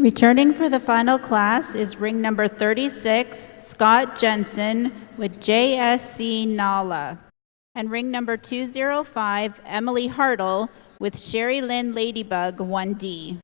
Returning for the final class is ring number 36, Scott Jensen with JSC Nala. And ring number 205, Emily Hartle with Sherry Lynn Ladybug 1D.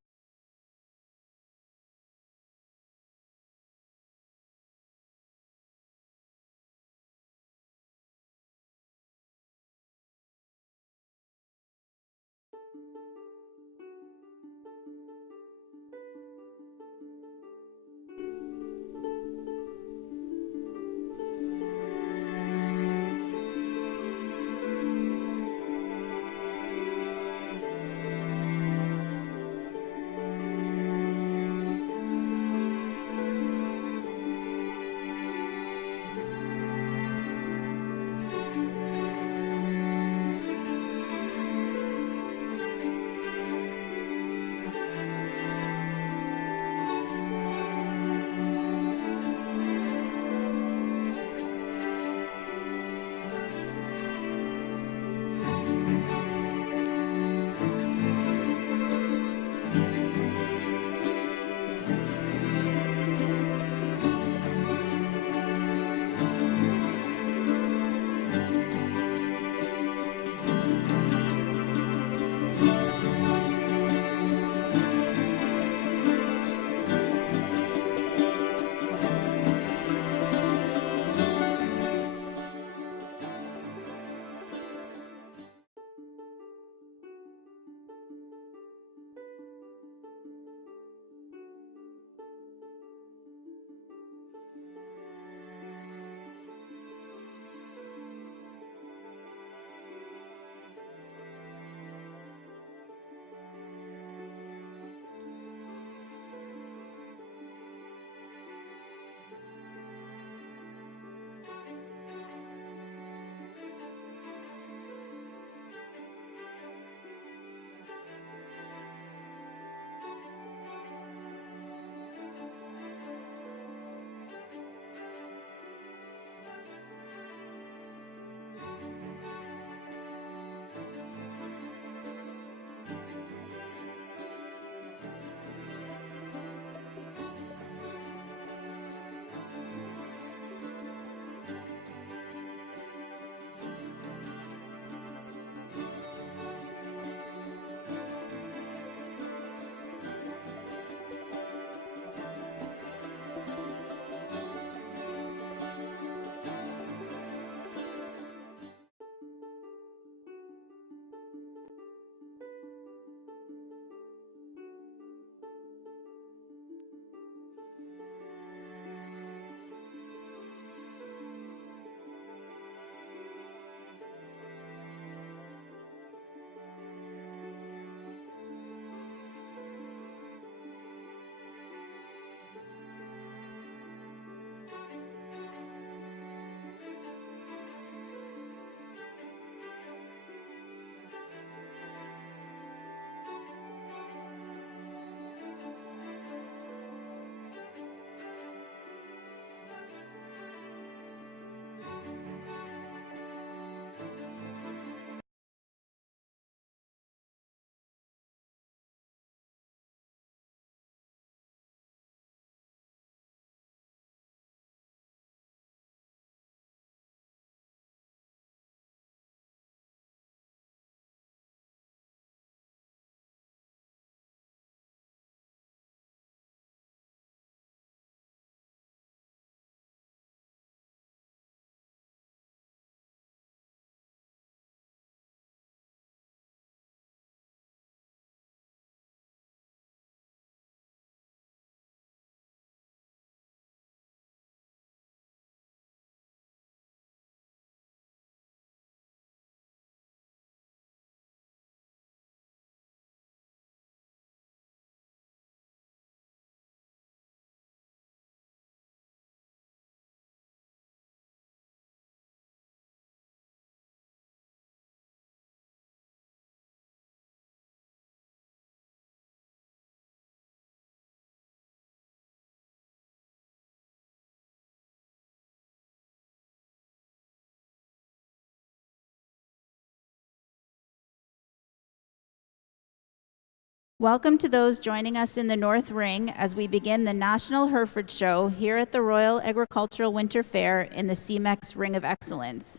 Welcome to those joining us in the North Ring as we begin the National Hereford Show here at the Royal Agricultural Winter Fair in the Semex Ring of Excellence.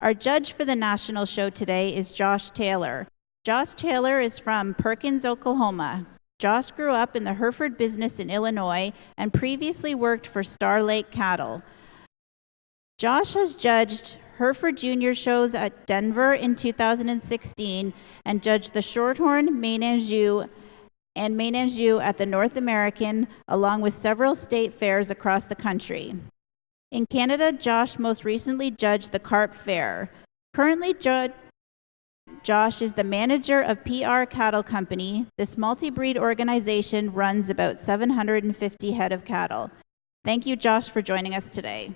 Our judge for the National Show today is Josh Taylor. Josh Taylor is from Perkins, Oklahoma. Josh grew up in the Hereford business in Illinois and previously worked for Star Lake Cattle. Josh has judged Hereford Junior shows at Denver in 2016 and judged the Shorthorn, Maine Anjou at the North American, along with several state fairs across the country. In Canada, Josh most recently judged the Carp Fair. Currently, Josh is the manager of PR Cattle Company. This multi-breed organization runs about 750 head of cattle. Thank you, Josh, for joining us today.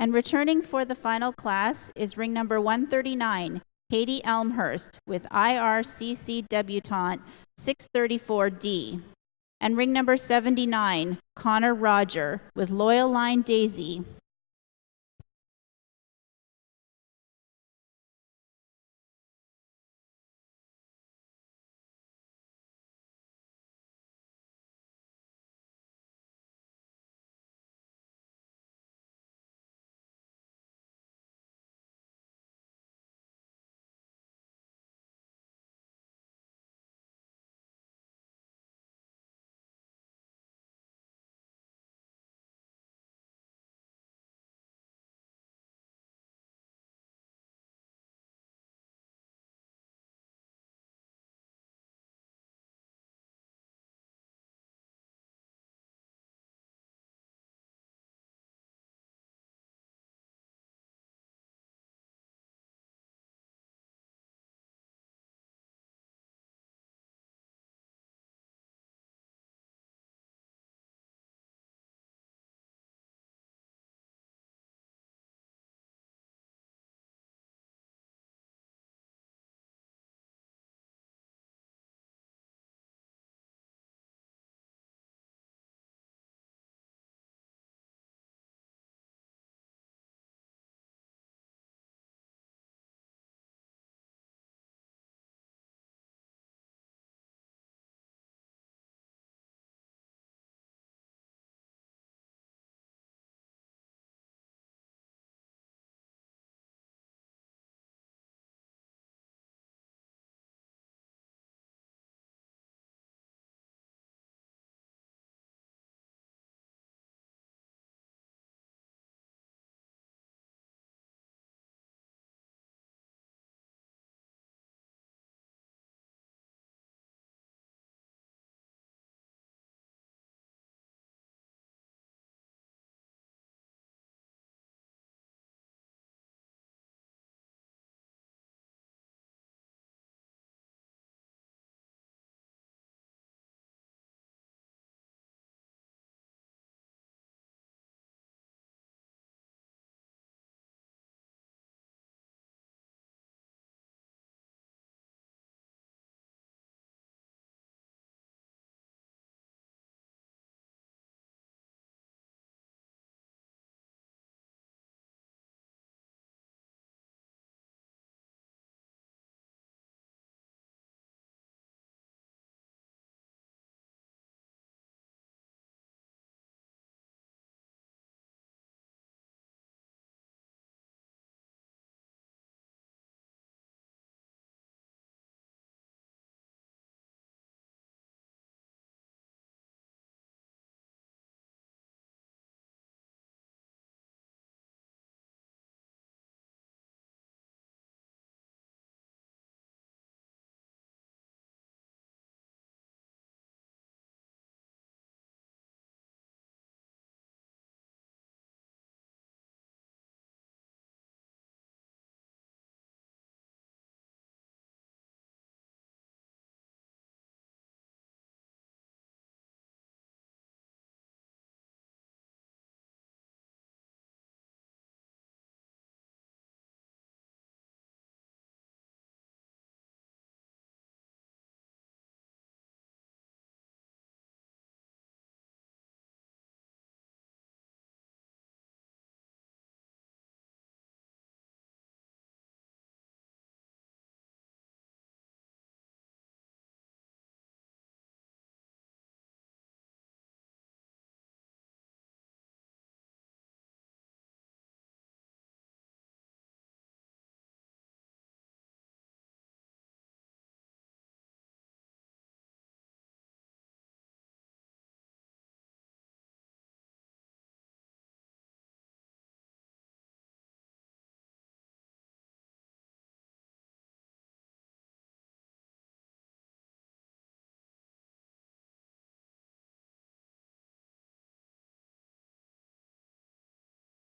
And returning for the final class is ring number 139, Katie Elmhurst with IRCC debutante 634D. And ring number 79, Connor Roger with Loyal Line Daisy.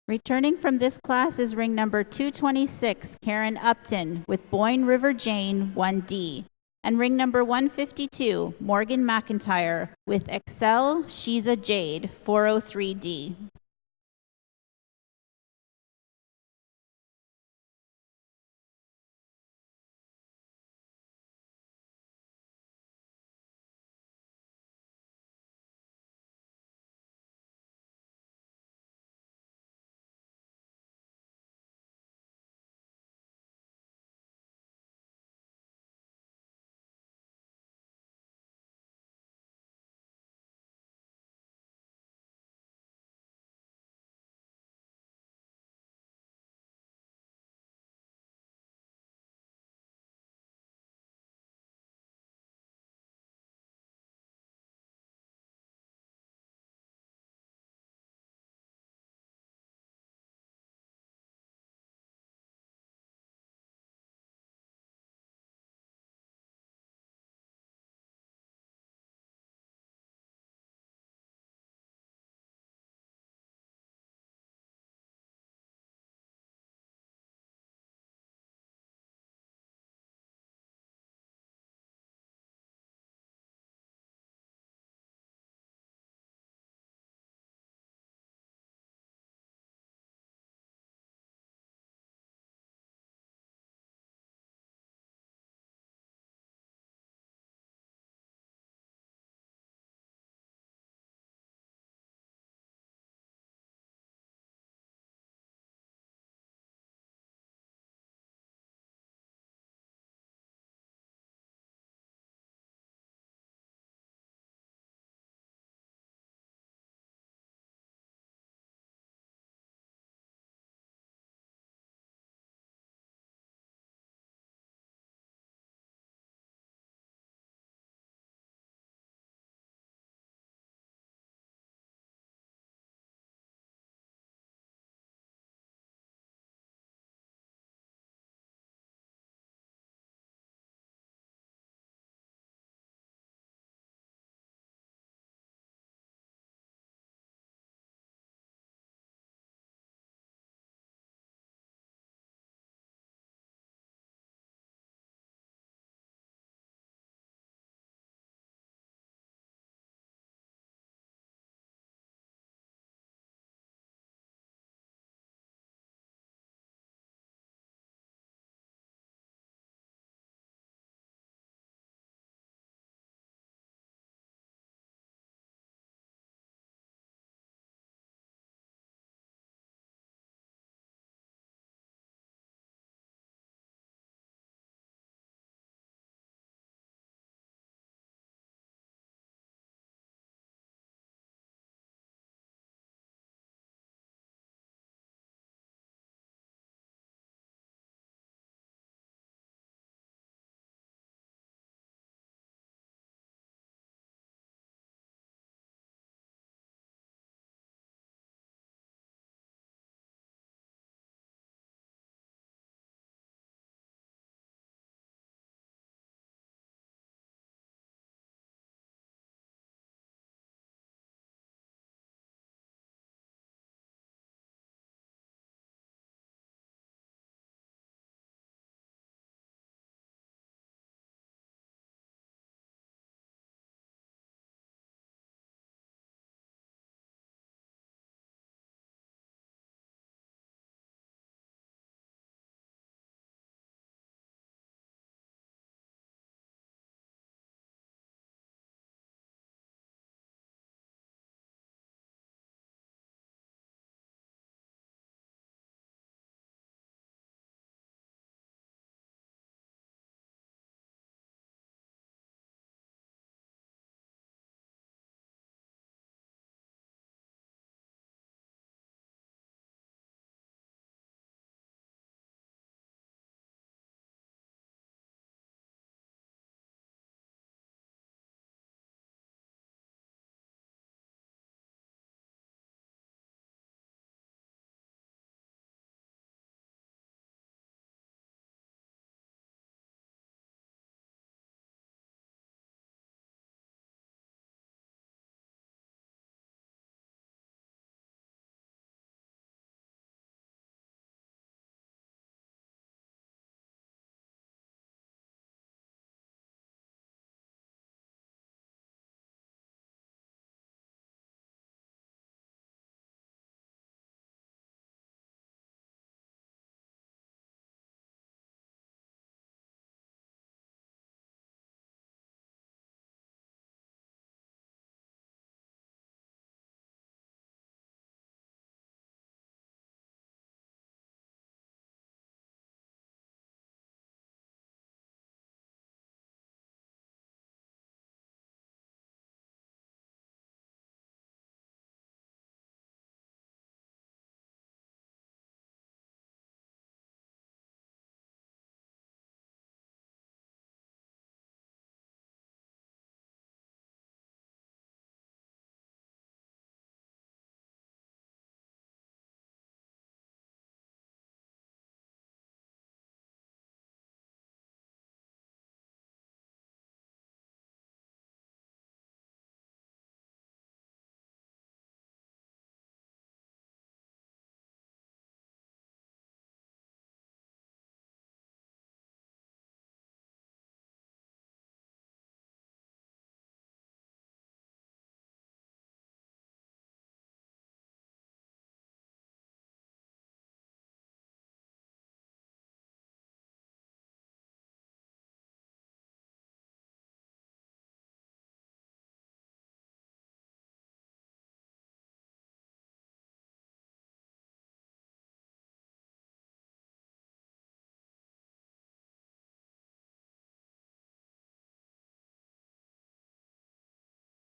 Returning from this class is ring number 226, Karen Upton, with Boyne River Jane, 1D. And ring number 152, Morgan McIntyre, with Excel Shiza Jade, 403D.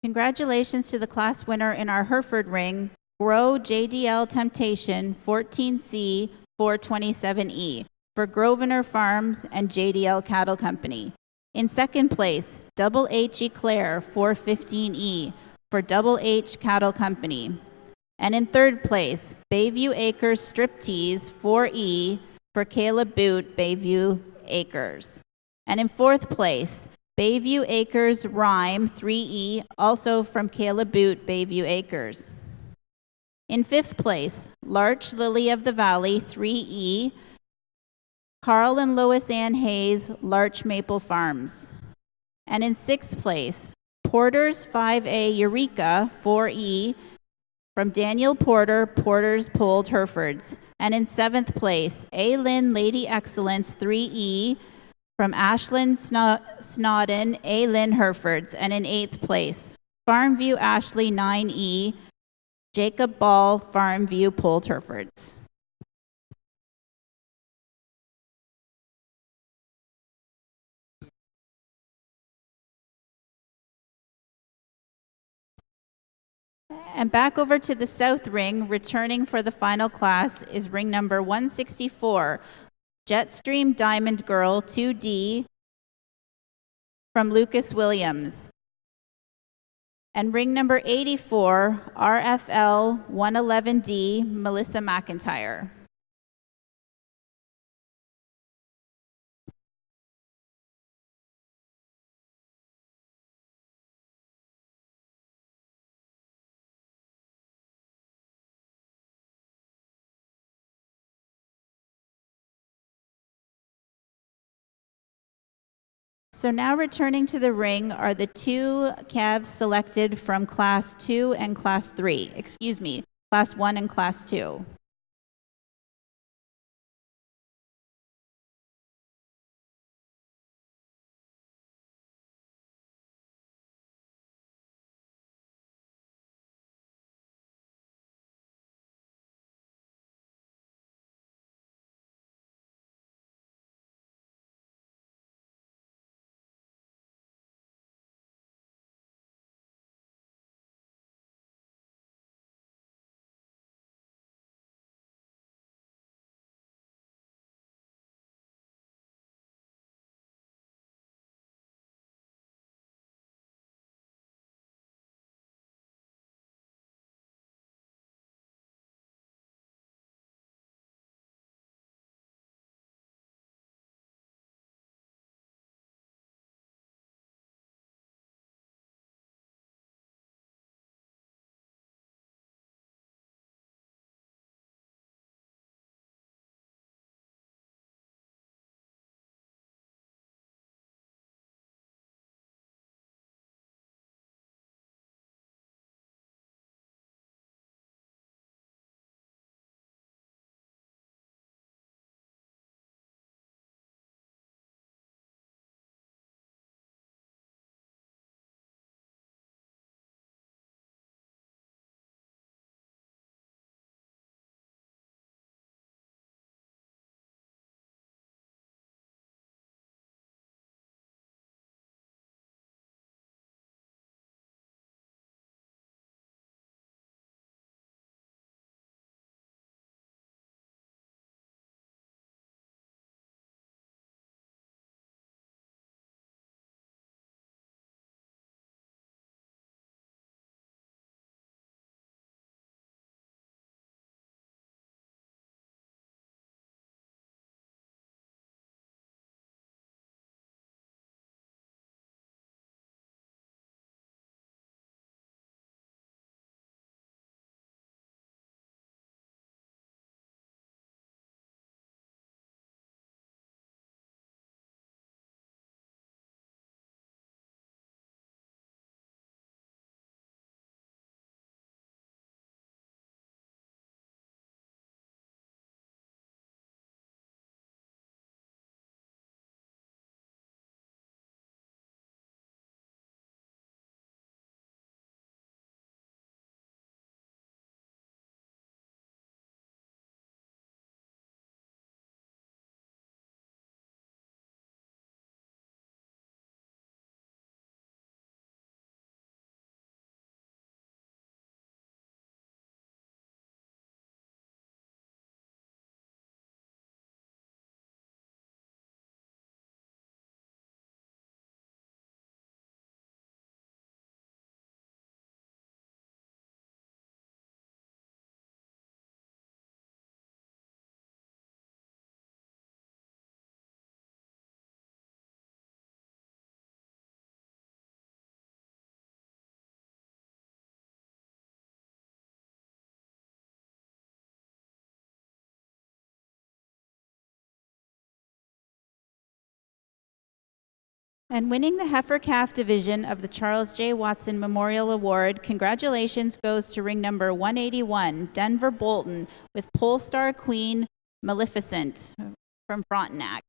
Congratulations to the class winner in our Hereford ring, Grow JDL Temptation 14C 427E for Grosvenor Farms and JDL Cattle Company. In second place, Double H Eclair 415E for Double H Cattle Company. And in third place, Bayview Acres Striptease 4E for Caleb Boot, Bayview Acres. And in fourth place, Bayview Acres Rhyme 3E, also from Caleb Boot, Bayview Acres. In fifth place, Larch Lily of the Valley 3E, Carl and Lois Ann Hayes, Larch Maple Farms. And in sixth place, Porter's 5A Eureka 4E from Daniel Porter, Porter's Polled Herefords. And in seventh place, A. Lynn Lady Excellence 3E from Ashlyn Snodden, A. Lynn Herefords. And in eighth place, Farmview Ashley 9E, Jacob Ball, Farmview Polled Herefords. And back over to the south ring, returning for the final class is ring number 164, Jetstream Diamond Girl 2D from Lucas Williams. And ring number 84, RFL 111D, Melissa McIntyre. So now returning to the ring are the two calves selected from Class 2 and Class 3. Excuse me, Class 1 and Class 2. And winning the Heifer Calf Division of the Charles J. Watson Memorial Award, congratulations goes to ring number 181, Denver Bolton, with Polestar Queen Maleficent from Frontenac.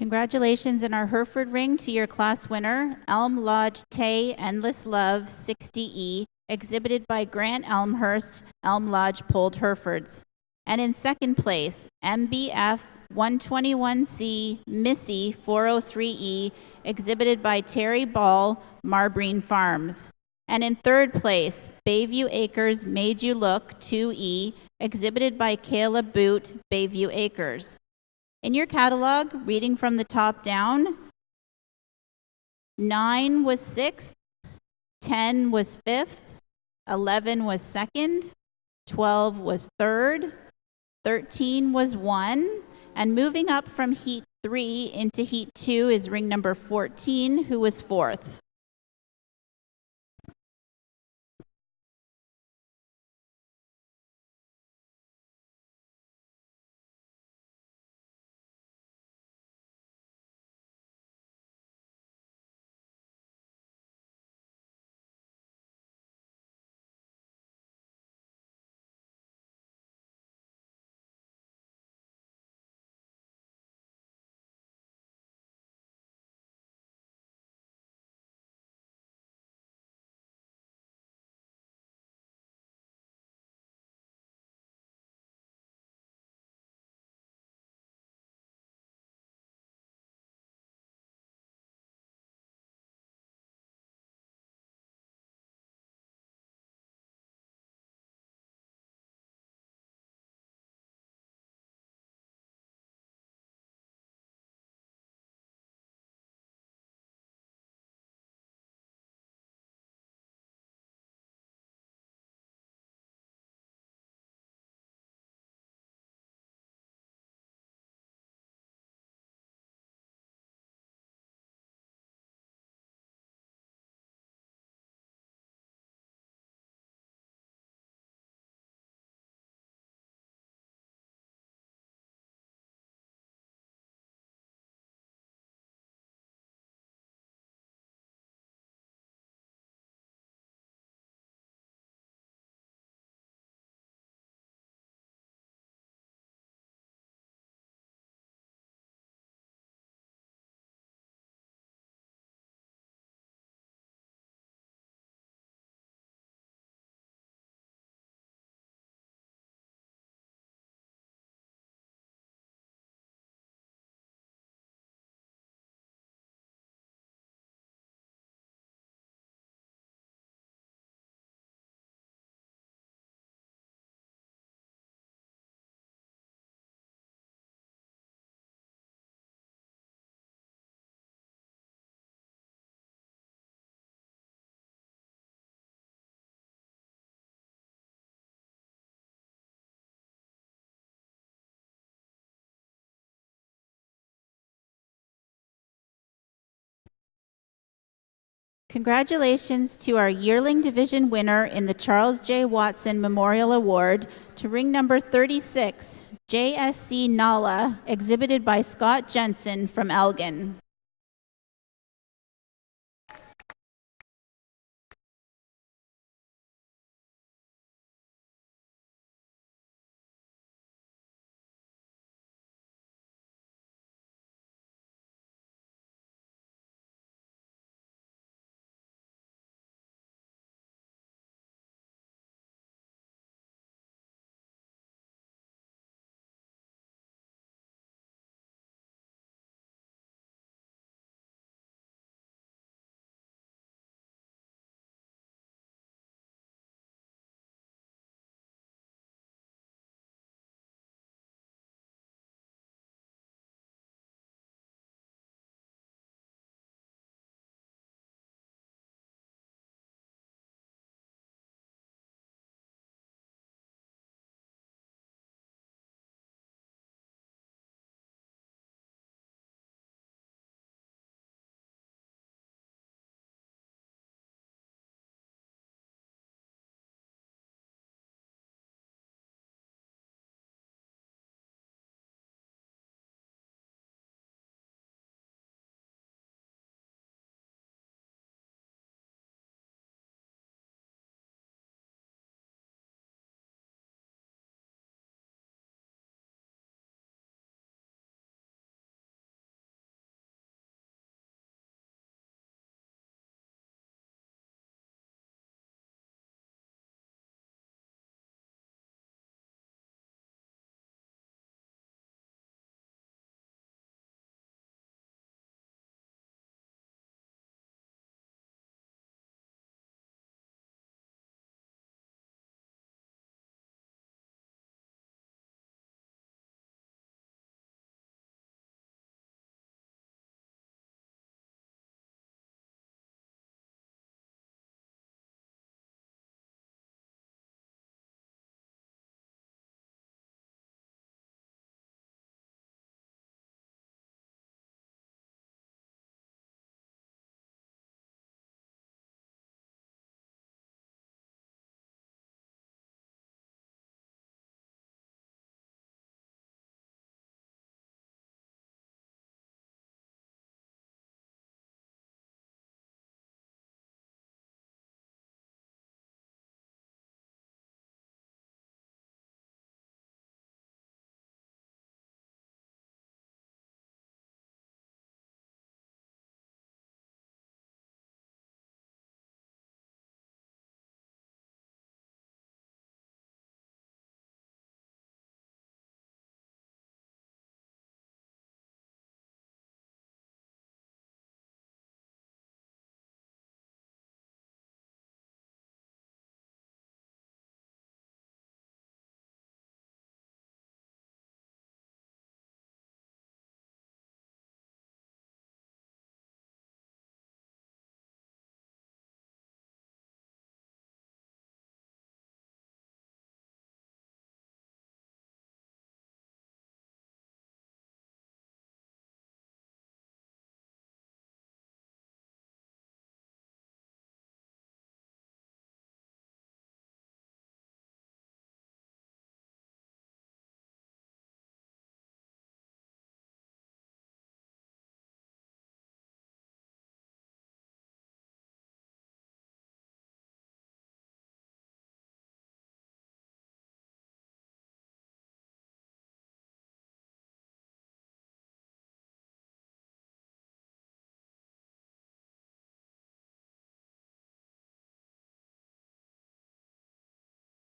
Congratulations in our Hereford ring to your class winner, Elm Lodge Tay Endless Love 60E, exhibited by Grant Elmhurst, Elm Lodge Polled Herefords. And in second place, MBF 121C Missy 403E, exhibited by Terry Ball, Marbreen Farms. And in third place, Bayview Acres Made You Look 2E, exhibited by Kayla Boot, Bayview Acres. In your catalog, reading from the top down, 9 was 6th, 10 was 5th, 11 was 2nd, 12 was 3rd, 13 was 1, and moving up from Heat 3 into Heat 2 is ring number 14, who was 4th. Congratulations to our yearling division winner in the Charles J. Watson Memorial Award to ring number 36, JSC Nala, exhibited by Scott Jensen from Elgin.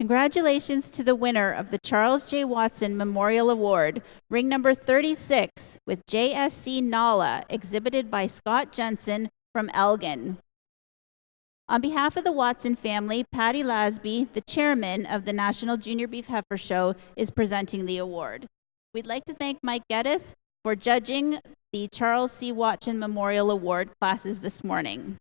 Congratulations to the winner of the Charles J. Watson Memorial Award, ring number 36 with JSC Nala, exhibited by Scott Jensen from Elgin. On behalf of the Watson family, Patty Lasby, the chairman of the National Junior Beef Heifer Show, is presenting the award. We'd like to thank Mike Geddes for judging the Charles C. Watson Memorial Award classes this morning.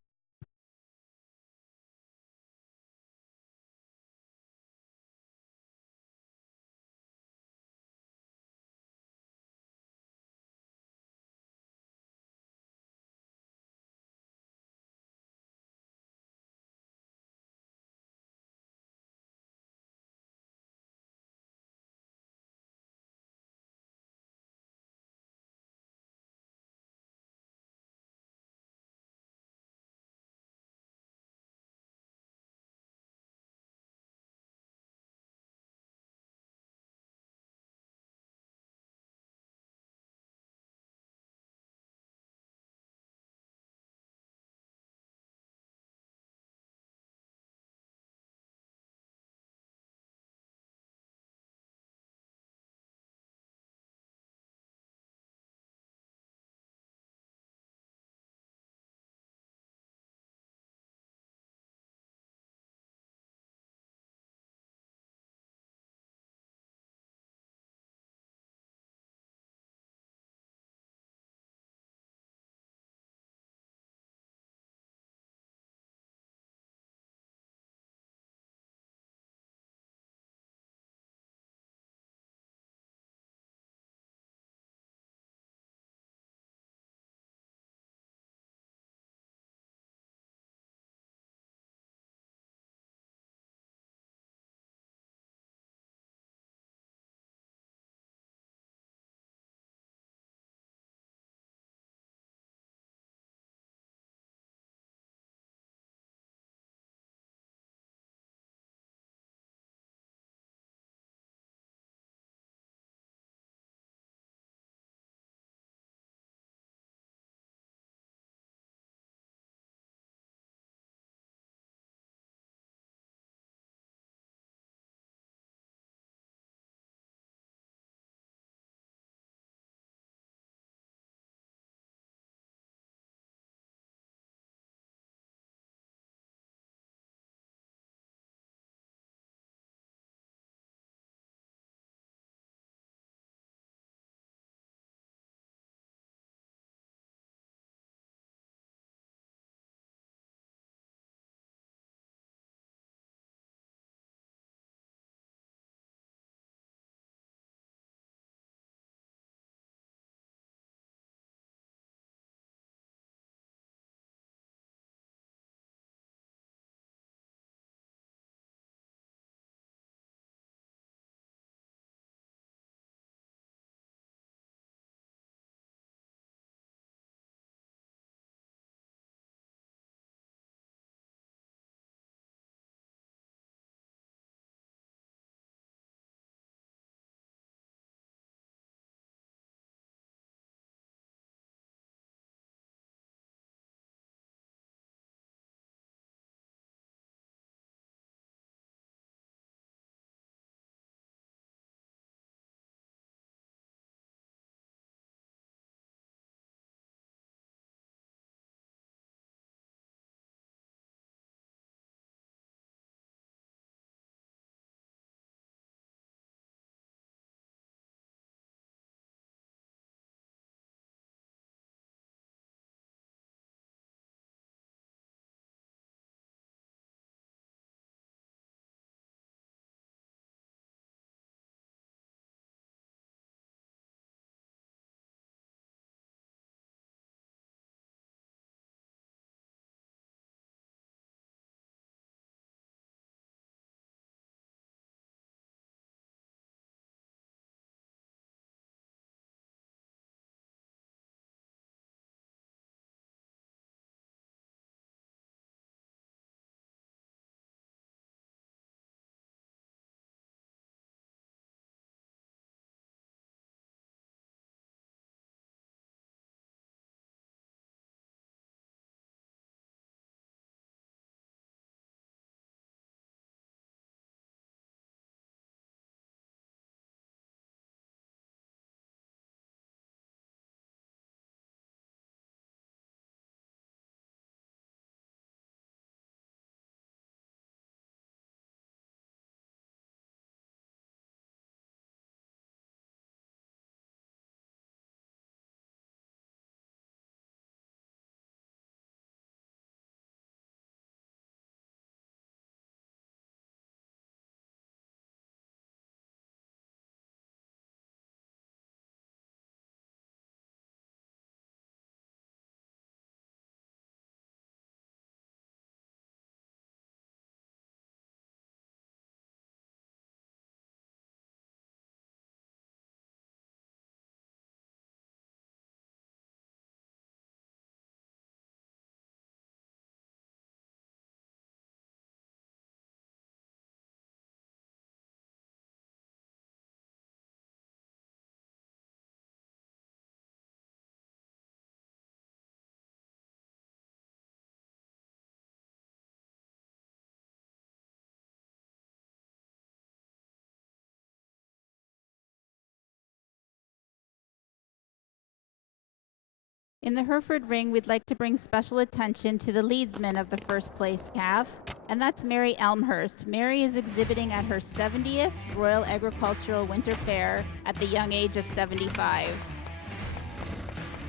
In the Hereford ring, we'd like to bring special attention to the leadsman of the first place calf, and that's Mary Elmhurst. Mary is exhibiting at her 70th Royal Agricultural Winter Fair at the young age of 75.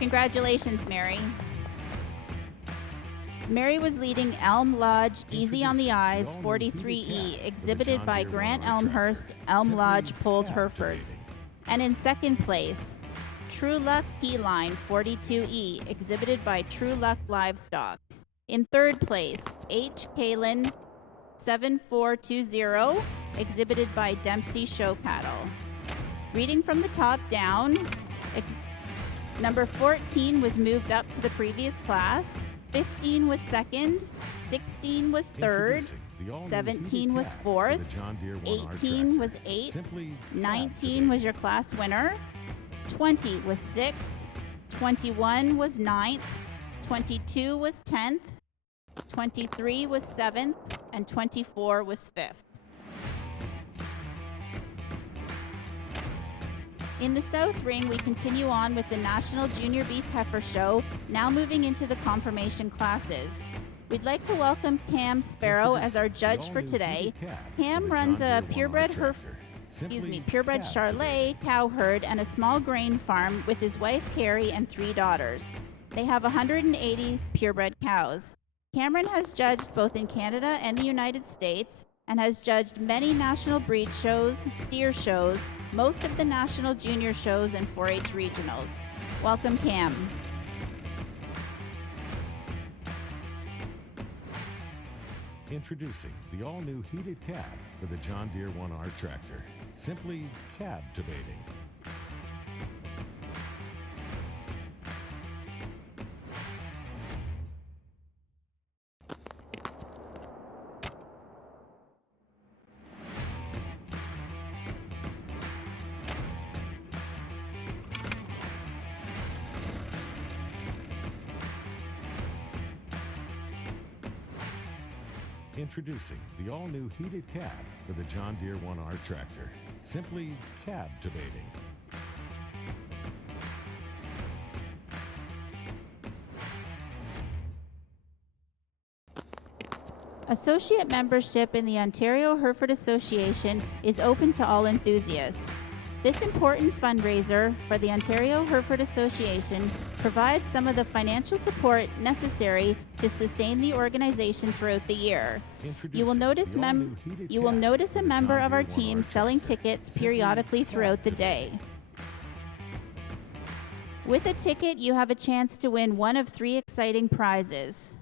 Congratulations, Mary. Mary was leading Elm Lodge Easy on the Eyes 43E, exhibited by Grant Elmhurst, Elm Lodge Polled Herefords. And in second place, True Luck Keyline 42E, exhibited by True Luck Livestock. In third place, H. Kalin 7420, exhibited by Dempsey Show Cattle. Reading from the top down, number 14 was moved up to the previous class, 15 was second, 16 was third, 17 was fourth, 18 was eighth, 19 was your class winner, 20 was 6th, 21 was 9th, 22 was 10th, 23 was 7th, and 24 was 5th. In the South Ring, we continue on with the National Junior Beef Heifer Show, now moving into the confirmation classes. We'd like to welcome Cam Sparrow as our judge for today. Cam runs a purebred Charolais cow herd and a small grain farm with his wife Carrie and 3 daughters. They have 180 purebred cows. Cameron has judged both in Canada and the United States and has judged many national breed shows, steer shows, most of the national junior shows, and 4-H regionals. Welcome, Cam. Introducing the all-new heated cab for the John Deere 1R tractor. Simply cab-tivating. Introducing the all-new heated cab for the John Deere 1R tractor. Simply cab-tivating. Associate membership in the Ontario Hereford Association is open to all enthusiasts. This important fundraiser for the Ontario Hereford Association provides some of the financial support necessary to sustain the organization throughout the year. You will notice a member of our team selling tickets periodically throughout the day. With a ticket, you have a chance to win one of 3 exciting prizes.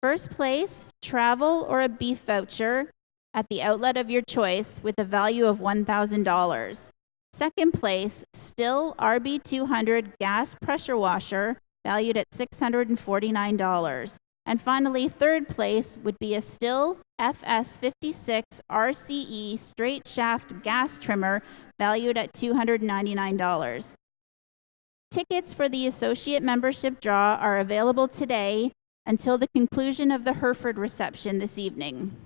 First place, travel or a beef voucher at the outlet of your choice with a value of $1,000. Second place, Still RB200 gas pressure washer valued at $649. And finally, third place would be a Still FS56 RCE straight shaft gas trimmer valued at $299. Tickets for the associate membership draw are available today until the conclusion of the Hereford reception this evening.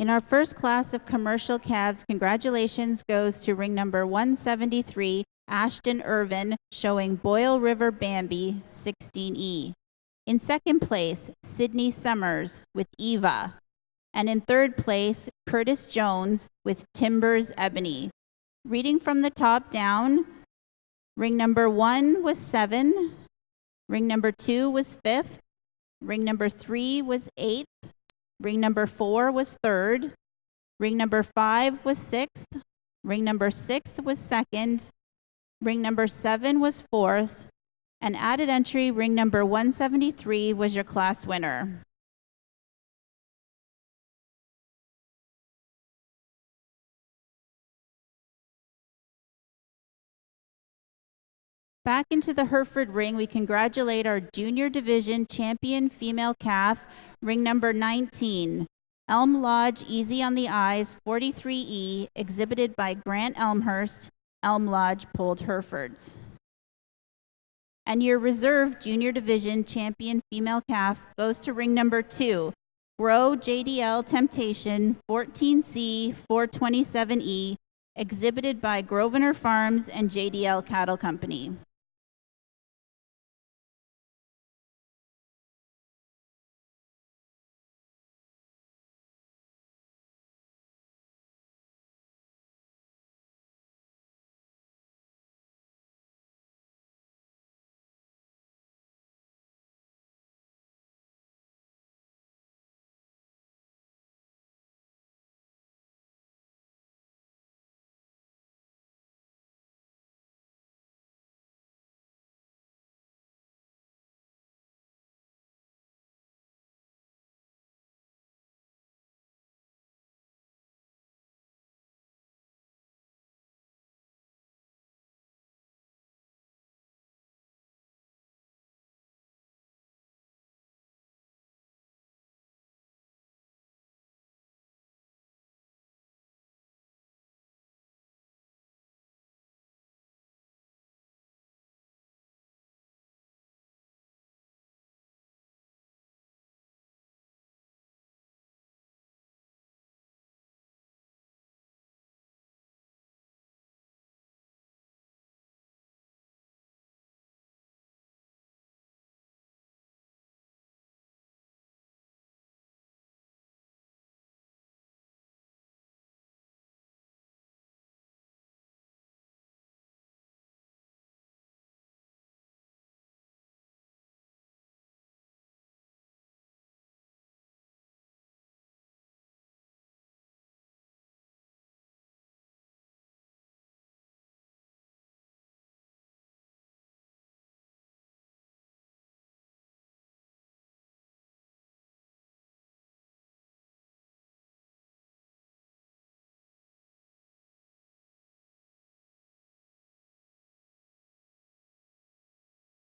In our first class of commercial calves, congratulations goes to ring number 173, Ashton Irvin, showing Boyle River Bambi, 16E. In second place, Sydney Summers with Eva. And in third place, Curtis Jones with Timbers Ebony. Reading from the top down, ring number 1 was 7, ring number 2 was 5th, ring number 3 was 8th, ring number 4 was 3rd, ring number 5 was 6th, ring number 6 was 2nd, ring number 7 was 4th, and added entry ring number 173 was your class winner. Back into the Hereford ring, we congratulate our junior division champion female calf, ring number 19, Elm Lodge Easy on the Eyes 43E, exhibited by Grant Elmhurst, Elm Lodge Pulled Herefords. And your reserve junior division champion female calf goes to ring number 2, Grow JDL Temptation 14C 427E, exhibited by Grosvenor Farms and JDL Cattle Company.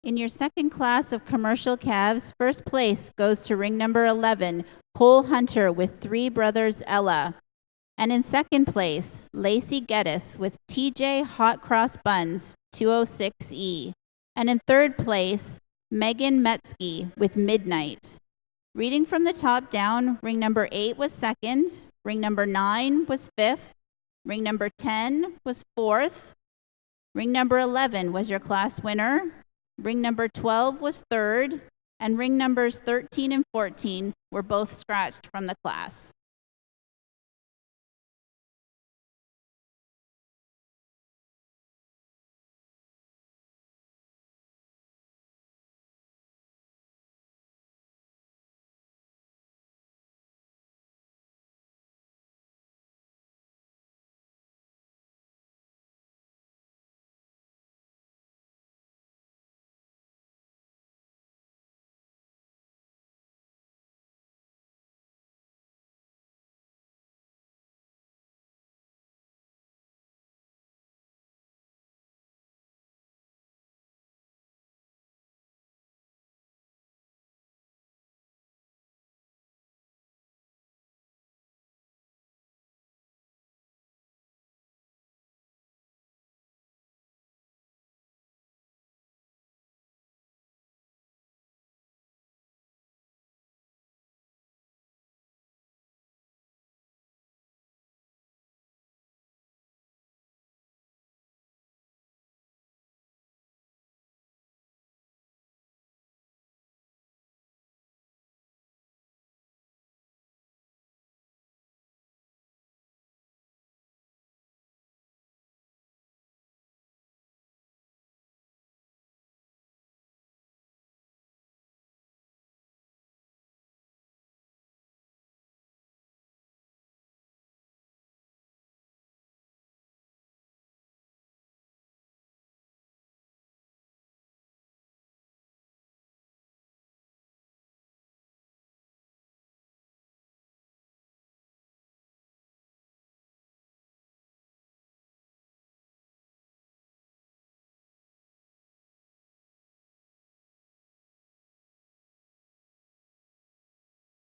In your second class of commercial calves, first place goes to ring number 11, Cole Hunter with Three Brothers Ella. And in second place, Lacey Geddes with TJ Hot Cross Buns, 206E. And in third place, Megan Metzke with Midnight. Reading from the top down, ring number 8 was second, ring number 9 was 5th, ring number 10 was 4th, ring number 11 was your class winner, ring number 12 was 3rd, and ring numbers 13 and 14 were both scratched from the class.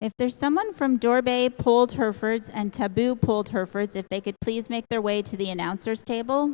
If there's someone from Dorbay Pulled Herefords and Taboo Pulled Herefords, if they could please make their way to the announcer's table.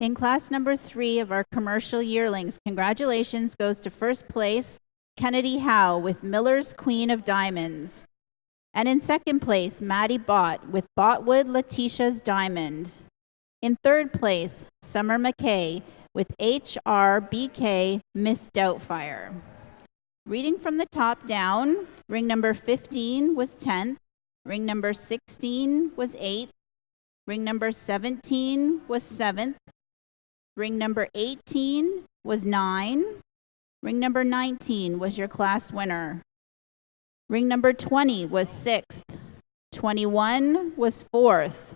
In class number 3 of our commercial yearlings, congratulations goes to first place Kennedy Howe with Miller's Queen of Diamonds. And in second place, Maddie Bott with Botwood Letitia's Diamond. In third place, Summer McKay with HRBK Miss Doubtfire. Reading from the top down, ring number 15 was 10th, ring number 16 was 8th, ring number 17 was 7th, ring number 18 was 9, ring number 19 was your class winner. Ring number 20 was 6th, 21 was 4th,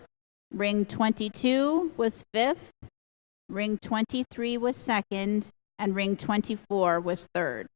ring 22 was 5th, ring 23 was 2nd, and ring 24 was 3rd.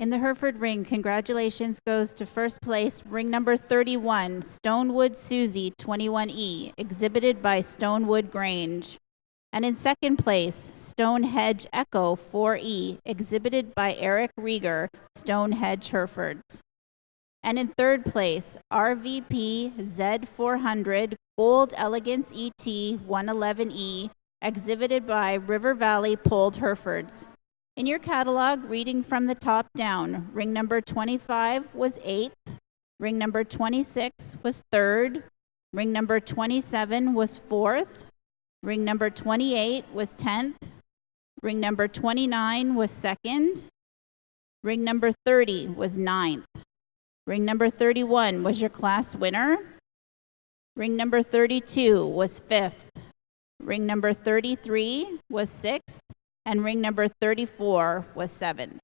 In the Hereford ring, congratulations goes to first place, ring number 31, Stonewood Susie 21E, exhibited by Stonewood Grange. And in second place, Stonehenge Echo 4E, exhibited by Eric Rieger, Stonehenge Herefords. And in third place, RVP Z400 Gold Elegance ET 111E, exhibited by River Valley Polled Herefords. In your catalog, reading from the top down, ring number 25 was 8th, ring number 26 was 3rd, ring number 27 was 4th, ring number 28 was 10th, ring number 29 was 2nd, ring number 30 was 9th, ring number 31 was your class winner, ring number 32 was 5th, ring number 33 was 6th, and ring number 34 was 7th.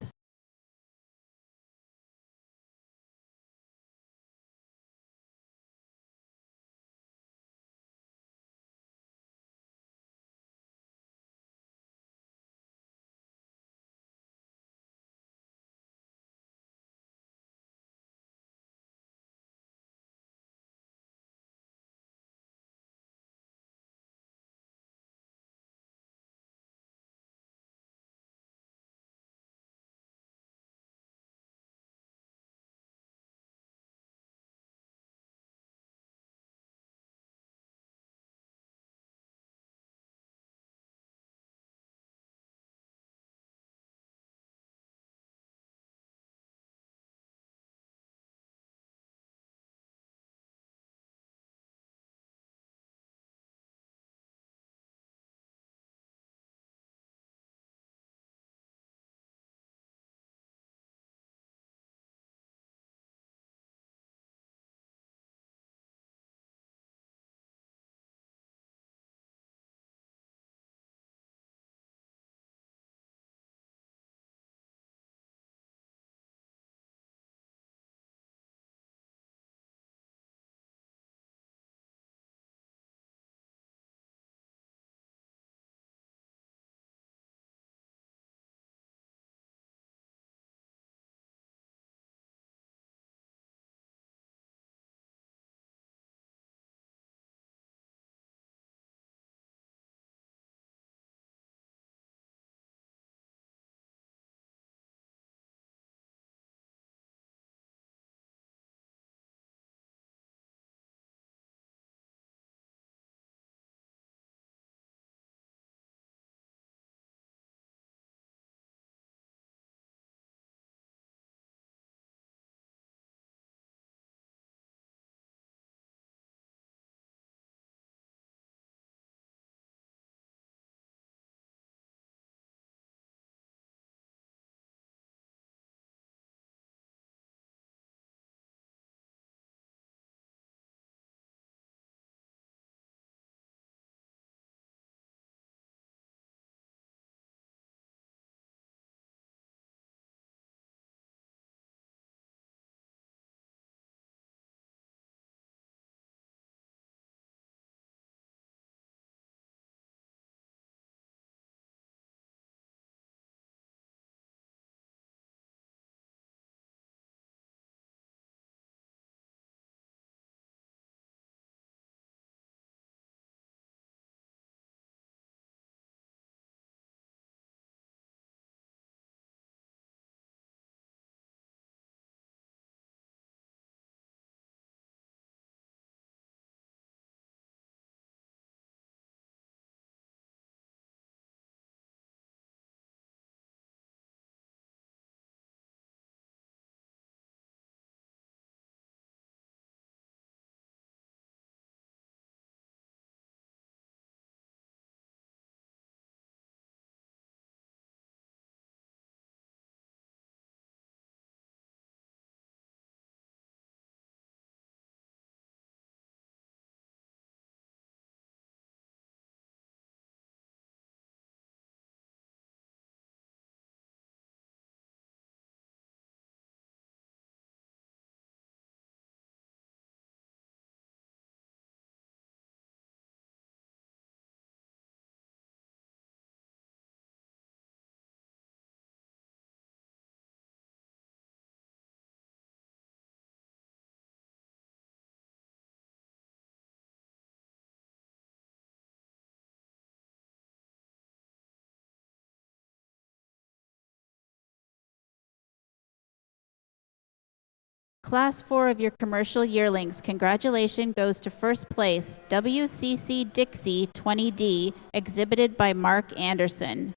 Class 4 of your commercial yearlings, congratulations goes to first place, WCC Dixie 20D, exhibited by Mark Anderson.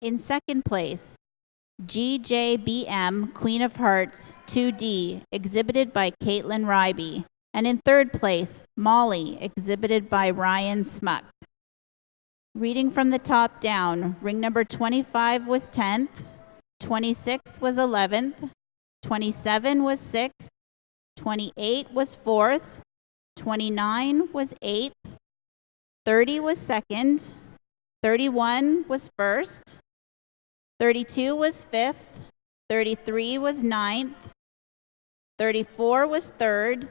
In second place, GJBM Queen of Hearts 2D, exhibited by Caitlin Ryby. And in third place, Molly, exhibited by Ryan Smuck. Reading from the top down, ring number 25 was 10th, 26th was 11th, 27 was 6th, 28 was 4th, 29 was 8th, 30 was 2nd, 31 was 1st, 32 was 5th, 33 was 9th, 34 was 3rd,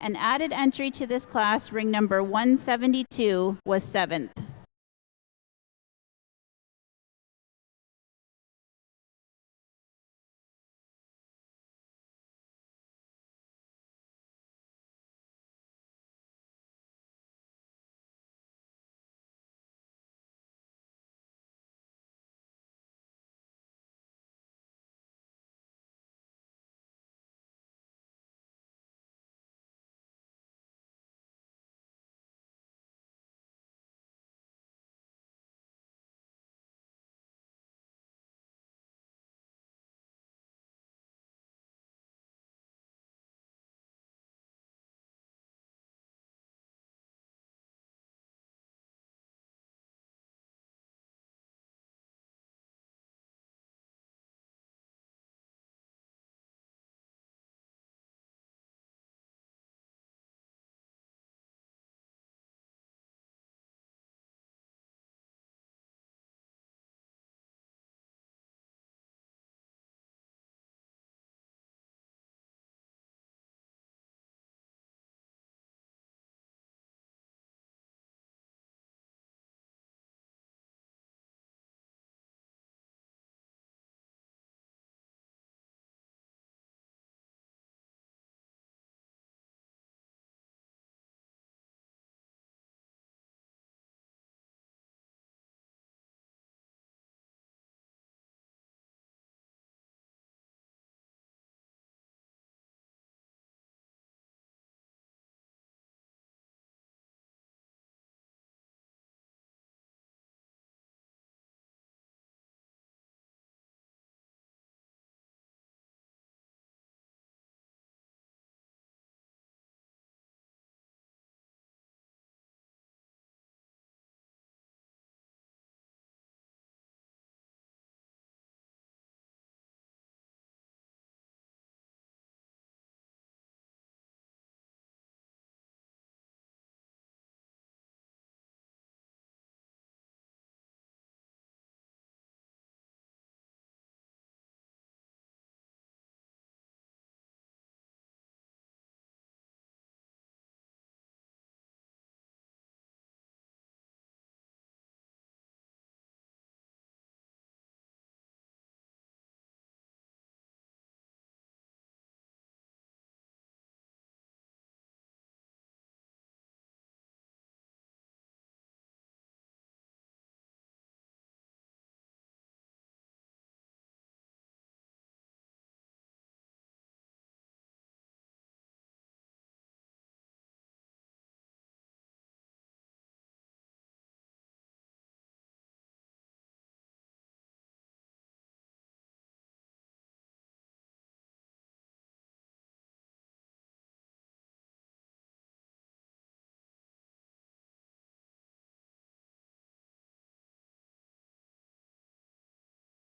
and added entry to this class, ring number 172, was 7th.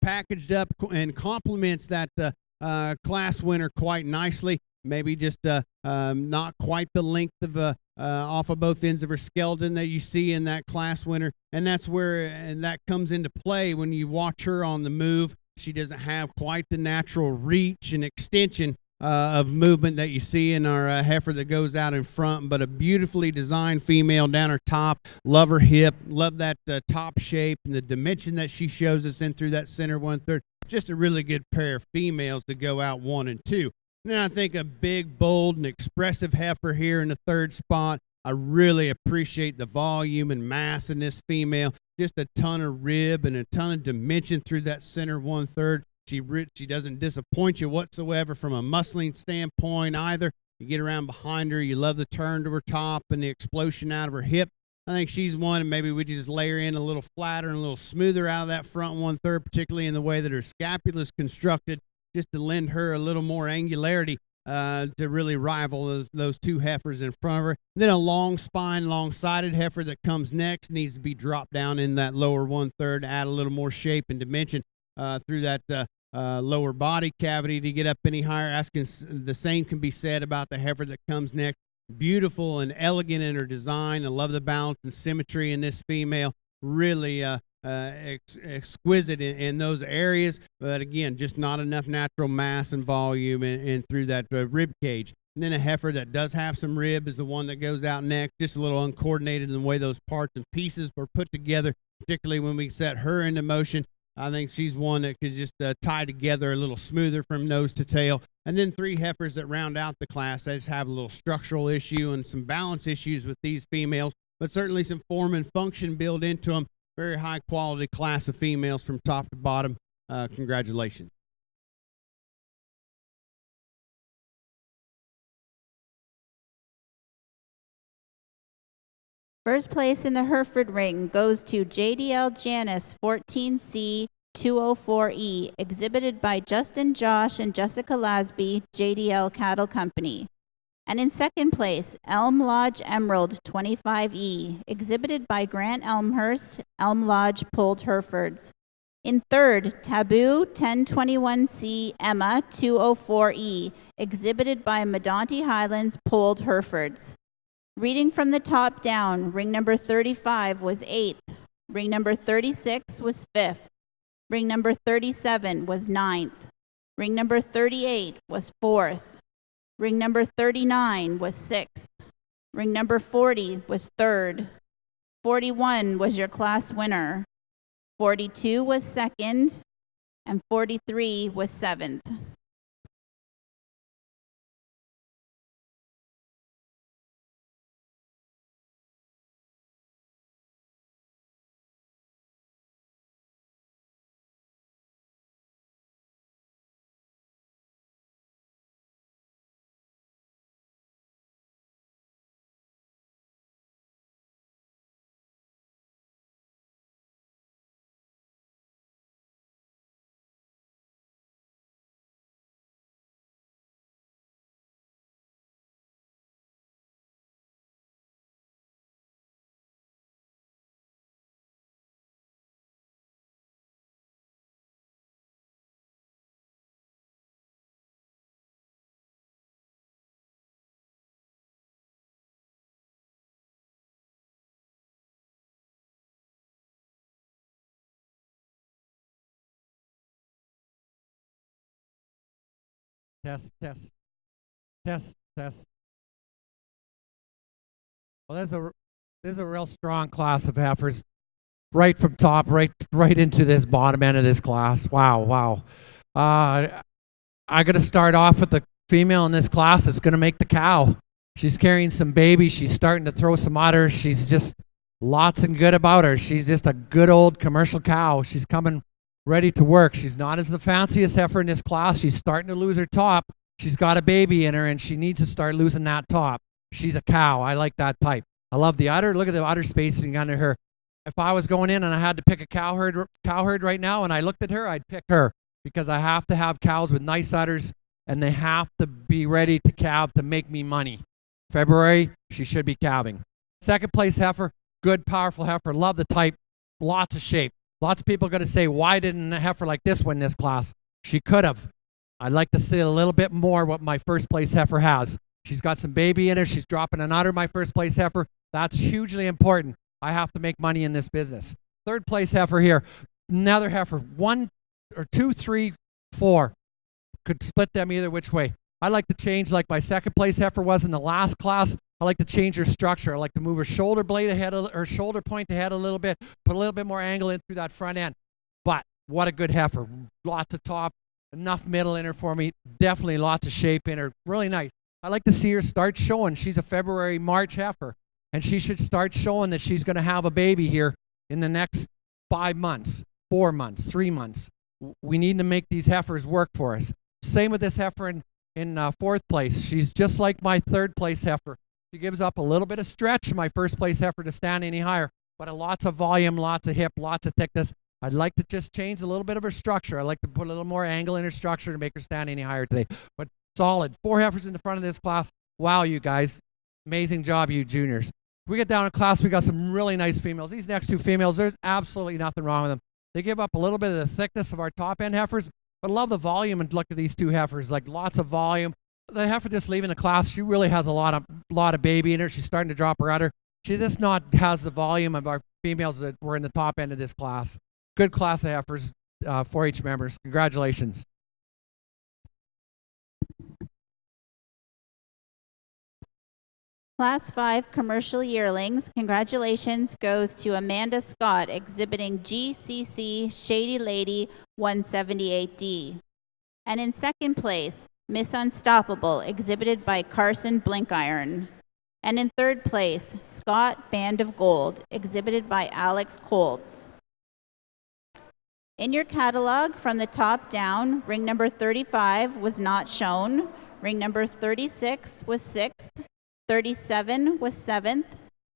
Packaged up and complements that class winner quite nicely. Maybe just not quite the length of off of both ends of her skeleton that you see in that class winner, and that's where and that comes into play when you watch her on the move. She doesn't have quite the natural reach and extension of movement that you see in our heifer that goes out in front, but a beautifully designed female down her top. Love her hip, love that top shape and the dimension that she shows us in through that center 1/3. Just a really good pair of females to go out 1 and 2. And then I think a big, bold, and expressive heifer here in the 3rd spot. I really appreciate the volume and mass in this female. Just a ton of rib and a ton of dimension through that center 1/3. She doesn't disappoint you whatsoever from a muscling standpoint either. You get around behind her, you love the turn to her top and the explosion out of her hip. I think she's one, and maybe we just layer in a little flatter and a little smoother out of that front 1/3, particularly in the way that her scapula is constructed, just to lend her a little more angularity to really rival those two heifers in front of her. Then a long spine, long-sided heifer that comes next needs to be dropped down in that lower 1/3 to add a little more shape and dimension through that lower body cavity to get up any higher. The same can be said about the heifer that comes next. Beautiful and elegant in her design. I love the balance and symmetry in this female. Really exquisite in those areas, but again, just not enough natural mass and volume and through that rib cage. And then a heifer that does have some rib is the one that goes out next, just a little uncoordinated in the way those parts and pieces were put together, particularly when we set her into motion. I think she's one that could just tie together a little smoother from nose to tail. And then 3 heifers that round out the class. They just have a little structural issue and some balance issues with these females, but certainly some form and function built into them. Very high quality class of females from top to bottom. Congratulations. First place in the Hereford ring goes to JDL Janice 14C 204E, exhibited by Justin Josh and Jessica Lasby, JDL Cattle Company. And in second place, Elm Lodge Emerald 25E, exhibited by Grant Elmhurst, Elm Lodge Pulled Herefords. In third, Taboo 1021C Emma 204E, exhibited by Medonti Highlands Pulled Herefords. Reading from the top down, ring number 35 was 8th, ring number 36 was 5th, ring number 37 was 9th, ring number 38 was 4th, ring number 39 was 6th, ring number 40 was 3rd, 41 was your class winner, 42 was 2nd, and 43 was 7th. Test, test, test, test. Well, there's a real strong class of heifers, right from top, right into this bottom end of this class. Wow, wow. I got to start off with the female in this class that's going to make the cow. She's carrying some babies. She's starting to throw some udders. She's just lots and good about her. She's just a good old commercial cow. She's coming ready to work. She's not as the fanciest heifer in this class. She's starting to lose her top. She's got a baby in her, and she needs to start losing that top. She's a cow. I like that type. I love the udder. Look at the udder spacing under her. If I was going in and I had to pick a cow herd right now, and I looked at her, I'd pick her because I have to have cows with nice udders, and they have to be ready to calve to make me money. February, she should be calving. Second place heifer, good, powerful heifer. Love the type. Lots of shape. Lots of people are going to say, why didn't a heifer like this win this class? She could have. I'd like to see a little bit more what my first place heifer has. She's got some baby in her. She's dropping an udder, my first place heifer. That's hugely important. I have to make money in this business. Third place heifer here. Another heifer. 1 or 2, 3, 4. Could split them either which way. I like to change like my second place heifer was in the last class. I like to change her structure. I like to move her shoulder blade ahead, her shoulder point ahead a little bit, put a little bit more angle in through that front end. But what a good heifer. Lots of top, enough middle in her for me. Definitely lots of shape in her. Really nice. I like to see her start showing. She's a February, March heifer, and she should start showing that she's going to have a baby here in the next 5 months, 4 months, 3 months. We need to make these heifers work for us. Same with this heifer in fourth place. She's just like my third place heifer. She gives up a little bit of stretch, my first place heifer, to stand any higher, but lots of volume, lots of hip, lots of thickness. I'd like to just change a little bit of her structure. I'd like to put a little more angle in her structure to make her stand any higher today. But solid. 4 heifers in the front of this class. Wow, you guys. Amazing job, you juniors. We get down in class, we got some really nice females. These next 2 females, there's absolutely nothing wrong with them. They give up a little bit of the thickness of our top end heifers, but love the volume. And look at these 2 heifers, like lots of volume. The heifer just leaving the class, she really has a lot of baby in her. She's starting to drop her udder. She just not has the volume of our females that were in the top end of this class. Good class of heifers, 4-H members. Congratulations. Class 5 commercial yearlings, congratulations goes to Amanda Scott, exhibiting GCC Shady Lady 178D. And in second place, Miss Unstoppable, exhibited by Carson Blinkiron. And in third place, Scott Band of Gold, exhibited by Alex Colts. In your catalog, from the top down, ring number 35 was not shown. Ring number 36 was 6th. 37 was 7th.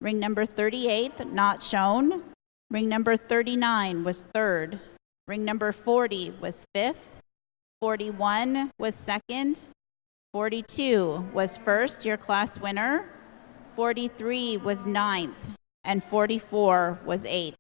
Ring number 38 not shown. Ring number 39 was 3rd. Ring number 40 was 5th. 41 was 2nd. 42 was 1st, your class winner. 43 was 9th. And 44 was 8th.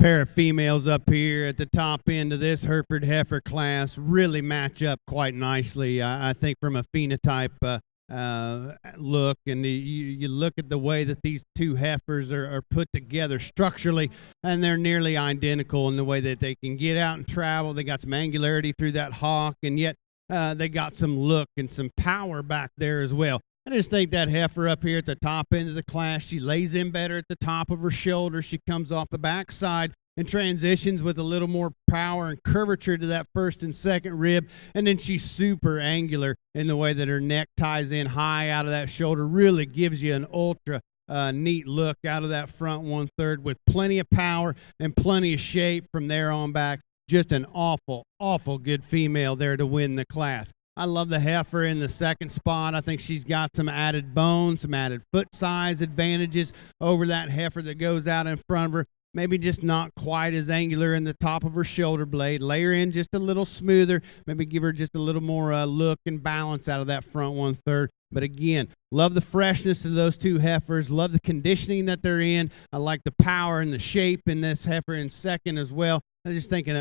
Pair of females up here at the top end of this Hereford heifer class really match up quite nicely. I think from a phenotype look, and you look at the way that these 2 heifers are put together structurally, and they're nearly identical in the way that they can get out and travel. They got some angularity through that hock, and yet they got some look and some power back there as well. I just think that heifer up here at the top end of the class, she lays in better at the top of her shoulder. She comes off the backside and transitions with a little more power and curvature to that first and second rib. And then she's super angular in the way that her neck ties in high out of that shoulder. Really gives you an ultra neat look out of that front 1/3 with plenty of power and plenty of shape from there on back. Just an awful, awful good female there to win the class. I love the heifer in the second spot. I think she's got some added bone, some added foot size advantages over that heifer that goes out in front of her. Maybe just not quite as angular in the top of her shoulder blade. Lay her in just a little smoother. Maybe give her just a little more look and balance out of that front 1/3. But again, love the freshness of those two heifers. Love the conditioning that they're in. I like the power and the shape in this heifer in second as well. I'm just thinking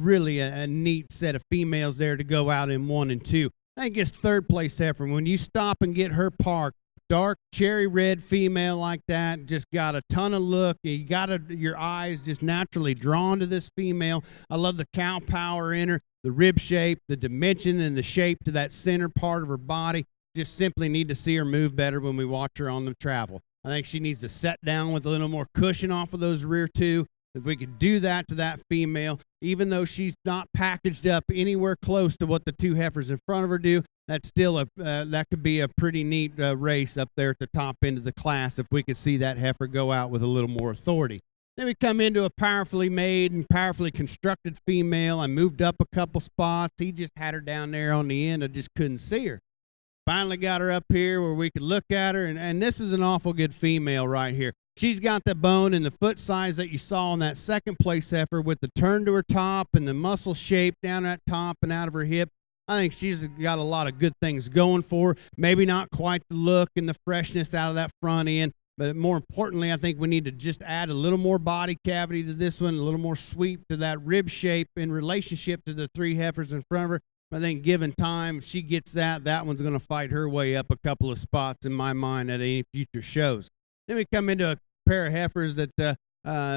really a neat set of females there to go out in 1 and 2. I think it's third place heifer. When you stop and get her parked, dark cherry red female like that, just got a ton of look. You got your eyes just naturally drawn to this female. I love the cow power in her, the rib shape, the dimension and the shape to that center part of her body. Just simply need to see her move better when we watch her on the travel. I think she needs to set down with a little more cushion off of those rear two. If we could do that to that female, even though she's not packaged up anywhere close to what the two heifers in front of her do, that's still that could be a pretty neat race up there at the top end of the class if we could see that heifer go out with a little more authority. Then we come into a powerfully made and powerfully constructed female. I moved up a couple spots. He just had her down there on the end. I just couldn't see her. Finally got her up here where we could look at her, and this is an awful good female right here. She's got the bone and the foot size that you saw in that second place heifer with the turn to her top and the muscle shape down that top and out of her hip. I think she's got a lot of good things going for her. Maybe not quite the look and the freshness out of that front end, but more importantly, I think we need to just add a little more body cavity to this one, a little more sweep to that rib shape in relationship to the three heifers in front of her. I think given time, if she gets that one's going to fight her way up a couple of spots in my mind at any future shows. Then we come into a pair of heifers that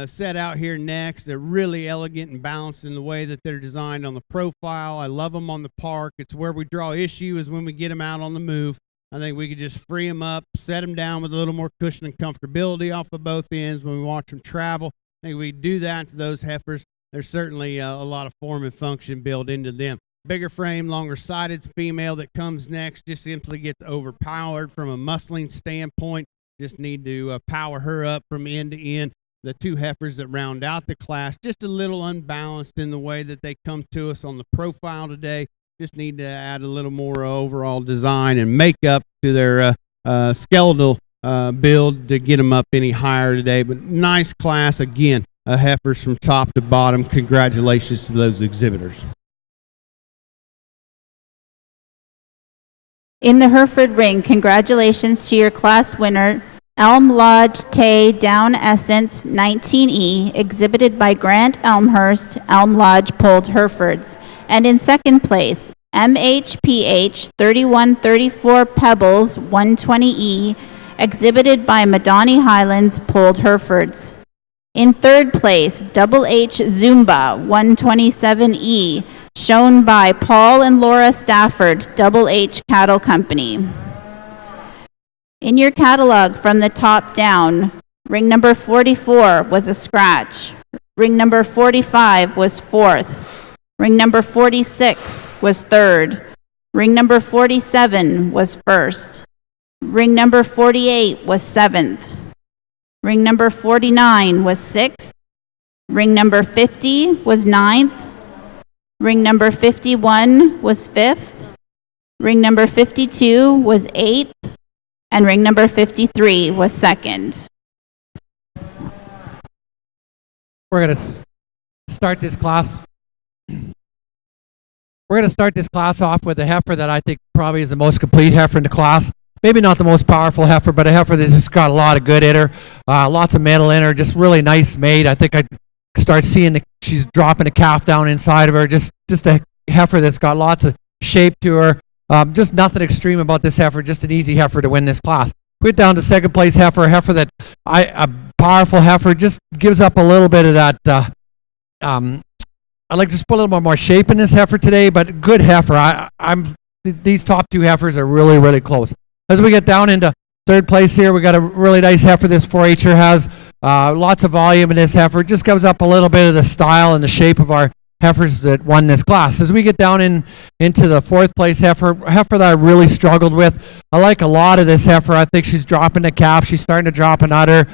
set out here next. They're really elegant and balanced in the way that they're designed on the profile. I love them on the park. It's where we draw issue is when we get them out on the move. I think we could just free them up, set them down with a little more cushion and comfortability off of both ends when we watch them travel. I think we do that to those heifers. There's certainly a lot of form and function built into them. Bigger frame, longer sided female that comes next just simply gets overpowered from a muscling standpoint. Just need to power her up from end to end. The two heifers that round out the class, just a little unbalanced in the way that they come to us on the profile today. Just need to add a little more overall design and makeup to their skeletal build to get them up any higher today. But nice class, again, heifers from top to bottom. Congratulations to those exhibitors. In the Hereford ring, congratulations to your class winner, Elm Lodge Tay Down Essence 19E, exhibited by Grant Elmhurst, Elm Lodge Pulled Herefords. And in second place, MHPH 3134 Pebbles 120E, exhibited by Madani Highlands Pulled Herefords. In third place, Double H Zumba 127E, shown by Paul and Laura Stafford, Double H Cattle Company. In your catalog from the top down, ring number 44 was a scratch. Ring number 45 was fourth. Ring number 46 was third. Ring number 47 was first. Ring number 48 was seventh. Ring number 49 was sixth. Ring number 50 was ninth. Ring number 51 was fifth. Ring number 52 was eighth. And ring number 53 was second. We're going to start this class. We're going to start this class off with a heifer that I think probably is the most complete heifer in the class. Maybe not the most powerful heifer, but a heifer that's just got a lot of good in her, lots of metal in her, just really nice made. I think I start seeing she's dropping a calf down inside of her. Just a heifer that's got lots of shape to her. Just nothing extreme about this heifer, just an easy heifer to win this class. Put down to second place heifer, a heifer that a powerful heifer, just gives up a little bit of that. I'd like to just put a little more shape in this heifer today, but good heifer. These top two heifers are really, really close. As we get down into third place here, we got a really nice heifer. This 4-H'er has lots of volume in this heifer. It just gives up a little bit of the style and the shape of our heifers that won this class. As we get down into the fourth place heifer that I really struggled with. I like a lot of this heifer. I think she's dropping a calf. She's starting to drop an udder.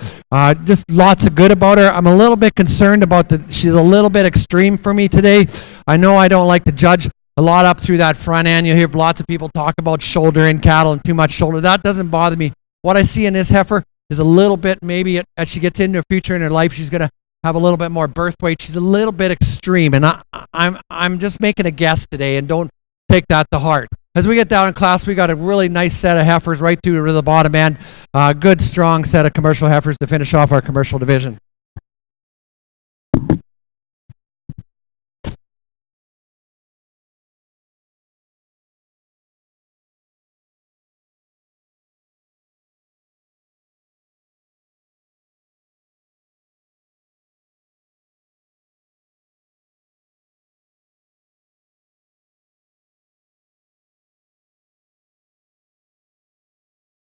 Just lots of good about her. I'm a little bit concerned about she's a little bit extreme for me today. I know I don't like to judge a lot up through that front end. You hear lots of people talk about shoulder in cattle and too much shoulder. That doesn't bother me. What I see in this heifer is a little bit, maybe as she gets into a future in her life, she's going to have a little bit more birth weight. She's a little bit extreme, and I'm just making a guess today, and don't take that to heart. As we get down in class, we got a really nice set of heifers right through to the bottom end. Good, strong set of commercial heifers to finish off our commercial division.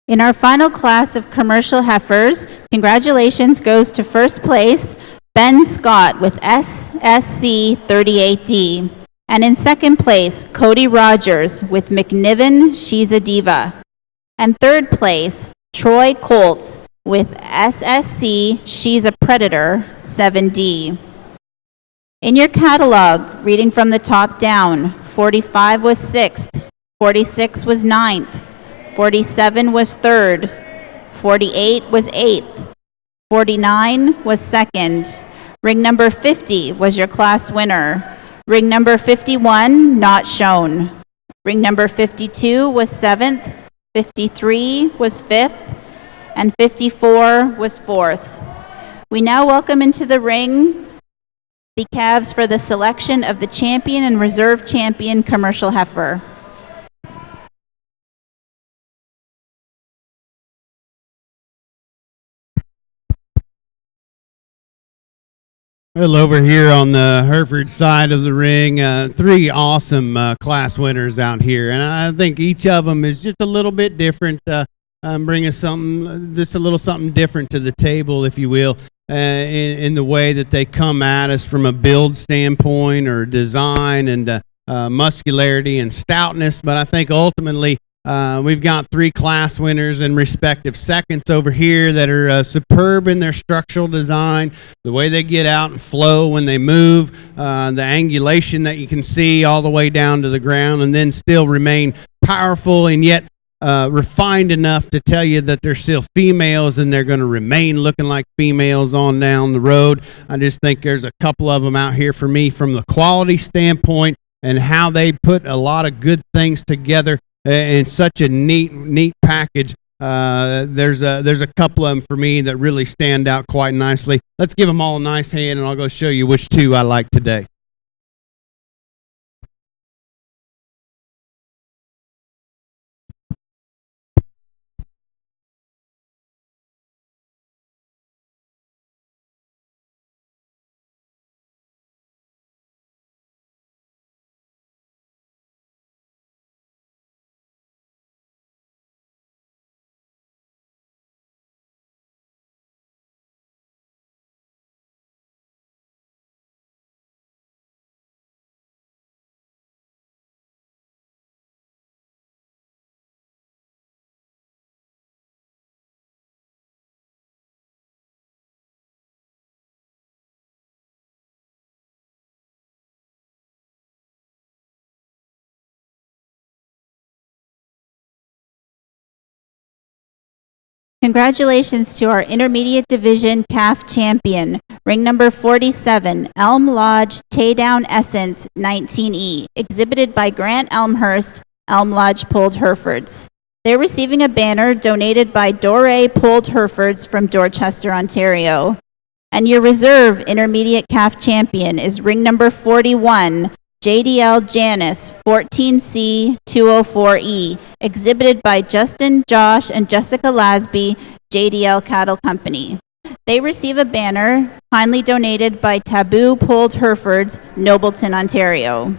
In our final class of commercial heifers, congratulations goes to first place, Ben Scott with SSC 38D. And in second place, Cody Rogers with McNiven, She's a Diva. And third place, Troy Colts with SSC, She's a Predator 7D. In your catalog, reading from the top down, 45 was 6th, 46 was 9th, 47 was 3rd, 48 was 8th, 49 was 2nd. Ring number 50 was your class winner. Ring number 51, not shown. Ring number 52 was 7th, 53 was 5th, and 54 was 4th. We now welcome into the ring the calves for the selection of the champion and reserve champion commercial heifer. Well, over here on the Hereford side of the ring, 3 awesome class winners out here, and I think each of them is just a little bit different, bringing something, just a little something different to the table, if you will, in the way that they come at us from a build standpoint or design and muscularity and stoutness. But I think ultimately we've got 3 class winners and respective seconds over here that are superb in their structural design, the way they get out and flow when they move, the angulation that you can see all the way down to the ground, and then still remain powerful and yet refined enough to tell you that they're still females and they're going to remain looking like females on down the road. I just think there's a couple of them out here for me from the quality standpoint and how they put a lot of good things together in such a neat package. There's a couple of them for me that really stand out quite nicely. Let's give them all a nice hand, and I'll go show you which 2 I like today. Congratulations to our intermediate division calf champion, ring number 47, Elm Lodge Taydown Essence 19E, exhibited by Grant Elmhurst, Elm Lodge Pulled Herefords. They're receiving a banner donated by Doré Pulled Herefords from Dorchester, Ontario. And your reserve intermediate calf champion is ring number 41, JDL Janice 14C 204E, exhibited by Justin, Josh, and Jessica Lasby, JDL Cattle Company. They receive a banner kindly donated by Taboo Pulled Herefords, Nobleton, Ontario.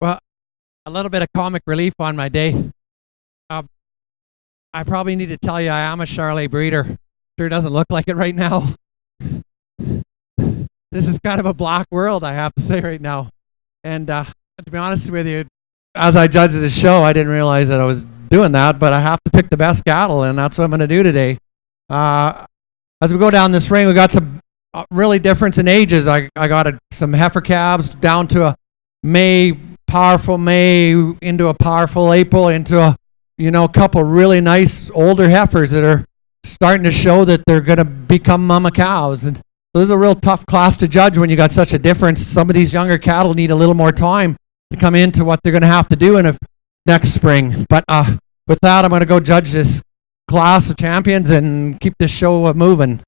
Well, a little bit of comic relief on my day. I probably need to tell you I am a Charolais breeder. Sure doesn't look like it right now. This is kind of a black world, I have to say right now. And to be honest with you, as I judged the show, I didn't realize that I was doing that, but I have to pick the best cattle, and that's what I'm going to do today. As we go down this ring, we got some really difference in ages. I got some heifer calves down to a powerful May, into a powerful April, into a couple really nice older heifers that are starting to show that they're going to become mama cows. And so this is a real tough class to judge when you got such a difference. Some of these younger cattle need a little more time to come into what they're going to have to do in next spring. But with that, I'm going to go judge this class of champions and keep this show moving.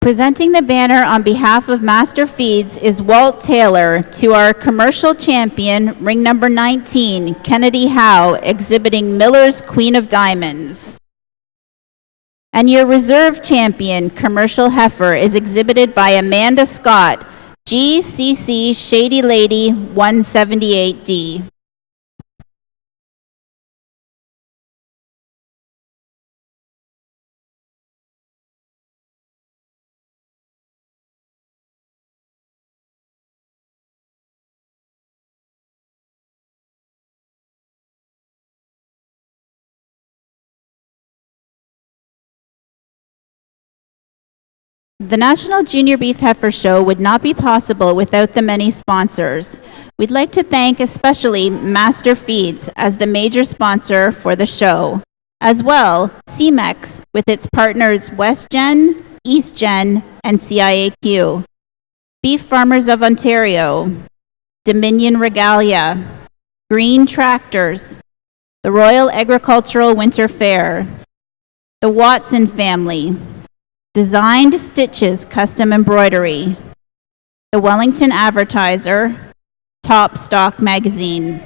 Presenting the banner on behalf of Master Feeds is Walt Taylor to our commercial champion, ring number 19, Kennedy Howe, exhibiting Miller's Queen of Diamonds. And your reserve champion, commercial heifer, is exhibited by Amanda Scott, GCC Shady Lady 178D. The National Junior Beef Heifer Show would not be possible without the many sponsors. We'd like to thank especially Master Feeds as the major sponsor for the show. As well, Semex with its partners WestGen, EastGen, and CIAQ. Beef Farmers of Ontario, Dominion Regalia, Green Tractors, the Royal Agricultural Winter Fair, the Watson family, Designed Stitches Custom Embroidery, the Wellington Advertiser, Top Stock Magazine.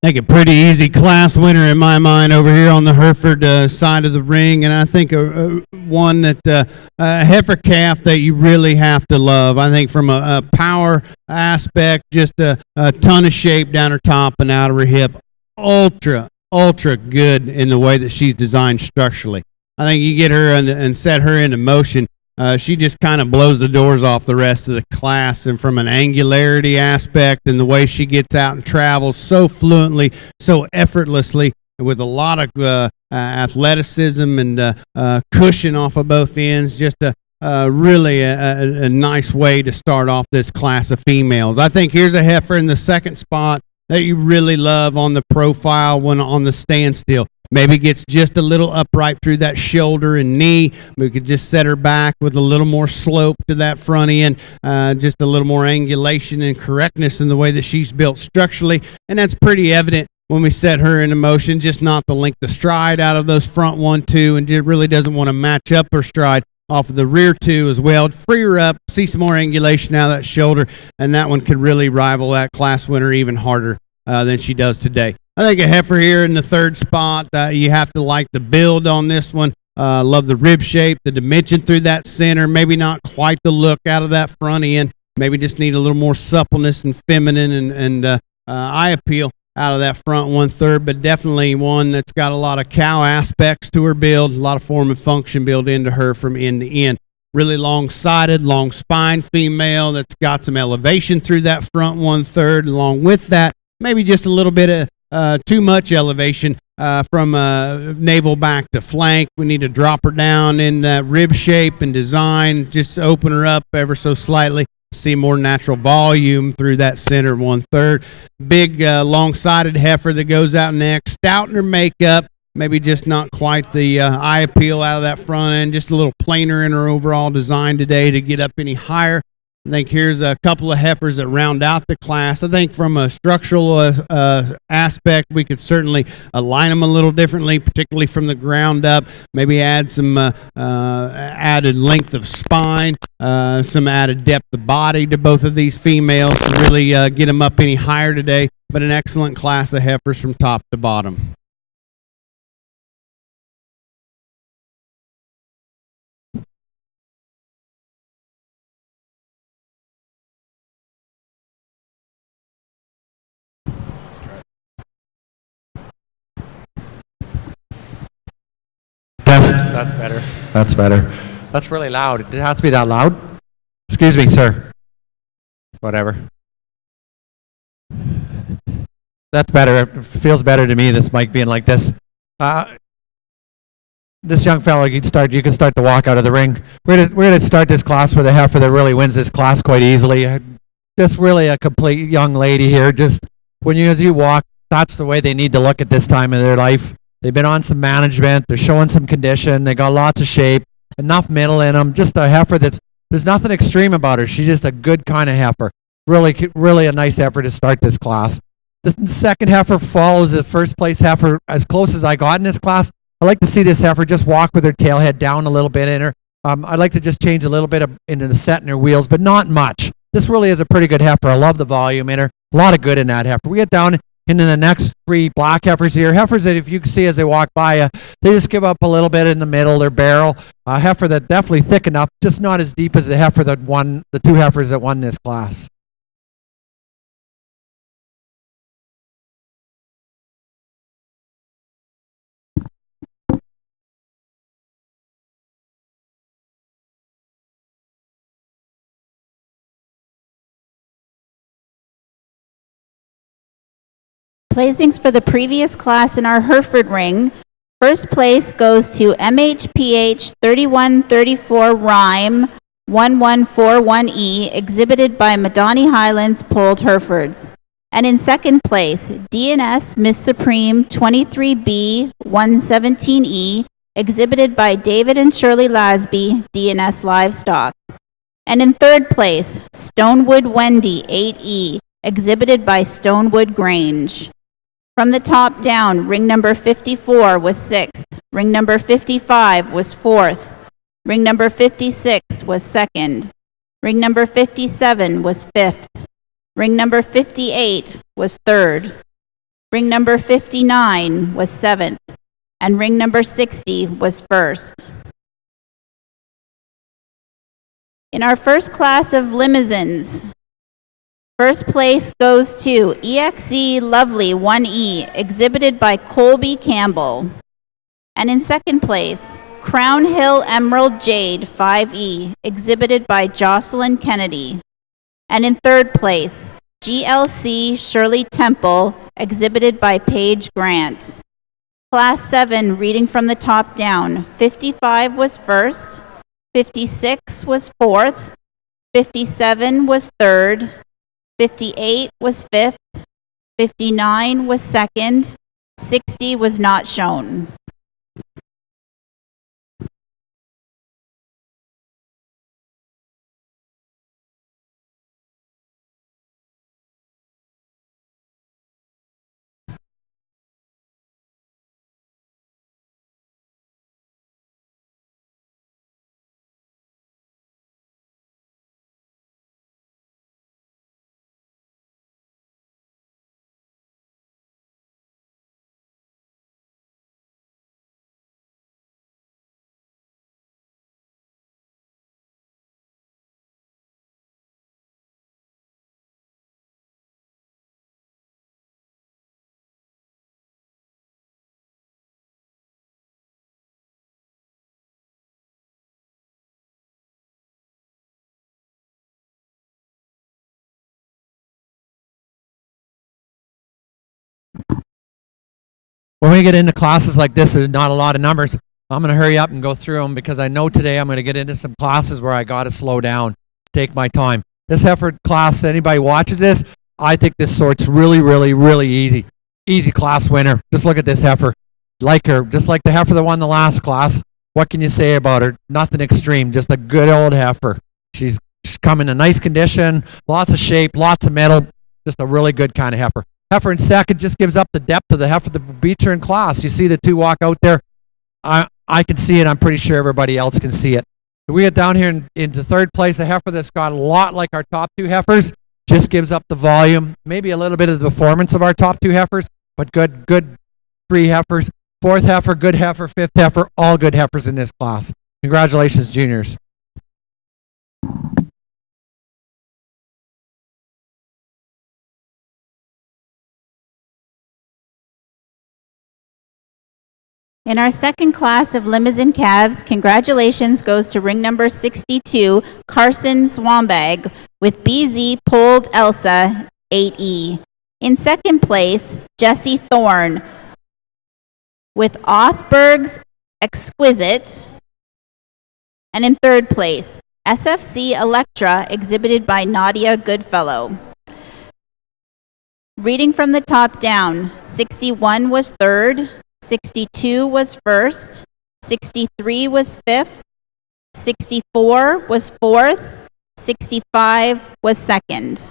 Make a pretty easy class winner in my mind over here on the Hereford side of the ring, and I think one that a heifer calf that you really have to love. I think from a power aspect, just a ton of shape down her top and out of her hip, ultra good in the way that she's designed structurally. I think you get her and set her into motion. She just kind of blows the doors off the rest of the class, and from an angularity aspect and the way she gets out and travels so fluently, so effortlessly, with a lot of athleticism and cushion off of both ends, just really a nice way to start off this class of females. I think here's a heifer in the second spot that you really love on the profile when on the standstill. Maybe gets just a little upright through that shoulder and knee. We could just set her back with a little more slope to that front end, just a little more angulation and correctness in the way that she's built structurally. And that's pretty evident when we set her into motion, just not the length of stride out of those front 1, 2, and it really doesn't want to match up her stride off of the rear 2 as well. Free her up, see some more angulation out of that shoulder, and that one could really rival that class winner even harder than she does today. I think a heifer here in the 3rd spot. You have to like the build on this one. Love the rib shape, the dimension through that center. Maybe not quite the look out of that front end. Maybe just need a little more suppleness and feminine and eye appeal out of that front 1/3, but definitely one that's got a lot of cow aspects to her build, a lot of form and function built into her from end to end. Really long-sided, long spine female that's got some elevation through that front 1/3. Along with that, maybe just a little bit of too much elevation from navel back to flank. We need to drop her down in that rib shape and design, just open her up ever so slightly. See more natural volume through that center 1/3. Big long-sided heifer that goes out next. Stout in her makeup, maybe just not quite the eye appeal out of that front end. Just a little plainer in her overall design today to get up any higher. I think here's a couple of heifers that round out the class. I think from a structural aspect, we could certainly align them a little differently, particularly from the ground up. Maybe add some added length of spine, some added depth of body to both of these females to really get them up any higher today. But an excellent class of heifers from top to bottom. That's better. That's better. That's really loud. Did it have to be that loud? Excuse me, sir. Whatever. That's better. It feels better to me, this mic being like this. This young fellow, you can start to walk out of the ring. We're gonna start this class with a heifer that really wins this class quite easily. Just really a complete young lady here. Just as you walk, that's the way they need to look at this time of their life. They've been on some management. They're showing some condition. They got lots of shape, enough middle in them. Just a heifer there's nothing extreme about her. She's just a good kind of heifer. Really a nice heifer to start this class. The second heifer follows the first place heifer as close as I got in this class. I like to see this heifer just walk with her tail head down a little bit in her. I'd like to just change a little bit into the set in her wheels, but not much. This really is a pretty good heifer. I love the volume in her. A lot of good in that heifer. We get down into the next 3 black heifers here. Heifers that if you can see as they walk by, they just give up a little bit in the middle, their barrel. A heifer that definitely thick enough, just not as deep as the heifer that won, the 2 heifers that won this class. Placings for the previous class in our Hereford ring. First place goes to MHPH 3134 Rhyme 1141E, exhibited by Madani Highlands Polled Herefords. And in second place, DNS Miss Supreme 23B 117E, exhibited by David and Shirley Lasby, DNS Livestock. And in third place, Stonewood Wendy 8E, exhibited by Stonewood Grange. From the top down, ring number 54 was 6th, ring number 55 was 4th, ring number 56 was 2nd, ring number 57 was 5th, ring number 58 was 3rd, ring number 59 was 7th, and ring number 60 was 1st. In our first class of limousines, first place goes to EXE Lovely 1E, exhibited by Colby Campbell. And in second place, Crown Hill Emerald Jade 5E, exhibited by Jocelyn Kennedy. And in third place, GLC Shirley Temple, exhibited by Paige Grant. Class 7, reading from the top down, 55 was 1st, 56 was 4th, 57 was 3rd, 58 was 5th, 59 was second, 60 was not shown. When we get into classes like this, there's not a lot of numbers. I'm going to hurry up and go through them because I know today I'm going to get into some classes where I got to slow down, take my time. This Hereford class, anybody watches this, I think this sort's really, really, really easy. Easy class winner. Just look at this heifer. Like her, just like the heifer that won the last class. What can you say about her? Nothing extreme, just a good old heifer. She's come in a nice condition, lots of shape, lots of metal, just a really good kind of heifer. Heifer in second just gives up the depth of the heifer that beats her in class. You see the two walk out there. I can see it. I'm pretty sure everybody else can see it. We get down here into third place, a heifer that's got a lot like our top two heifers, just gives up the volume, maybe a little bit of the performance of our top two heifers, but good three heifers. Fourth heifer, good heifer. Fifth heifer, all good heifers in this class. Congratulations, juniors. In our second class of Limousin calves, congratulations goes to ring number 62, Carson Swambag, with BZ Pulled Elsa 8E. In second place, Jesse Thorne, with Othberg's Exquisite. And in third place, SFC Electra, exhibited by Nadia Goodfellow. Reading from the top down, 61 was third, 62 was first, 63 was fifth, 64 was fourth, 65 was second.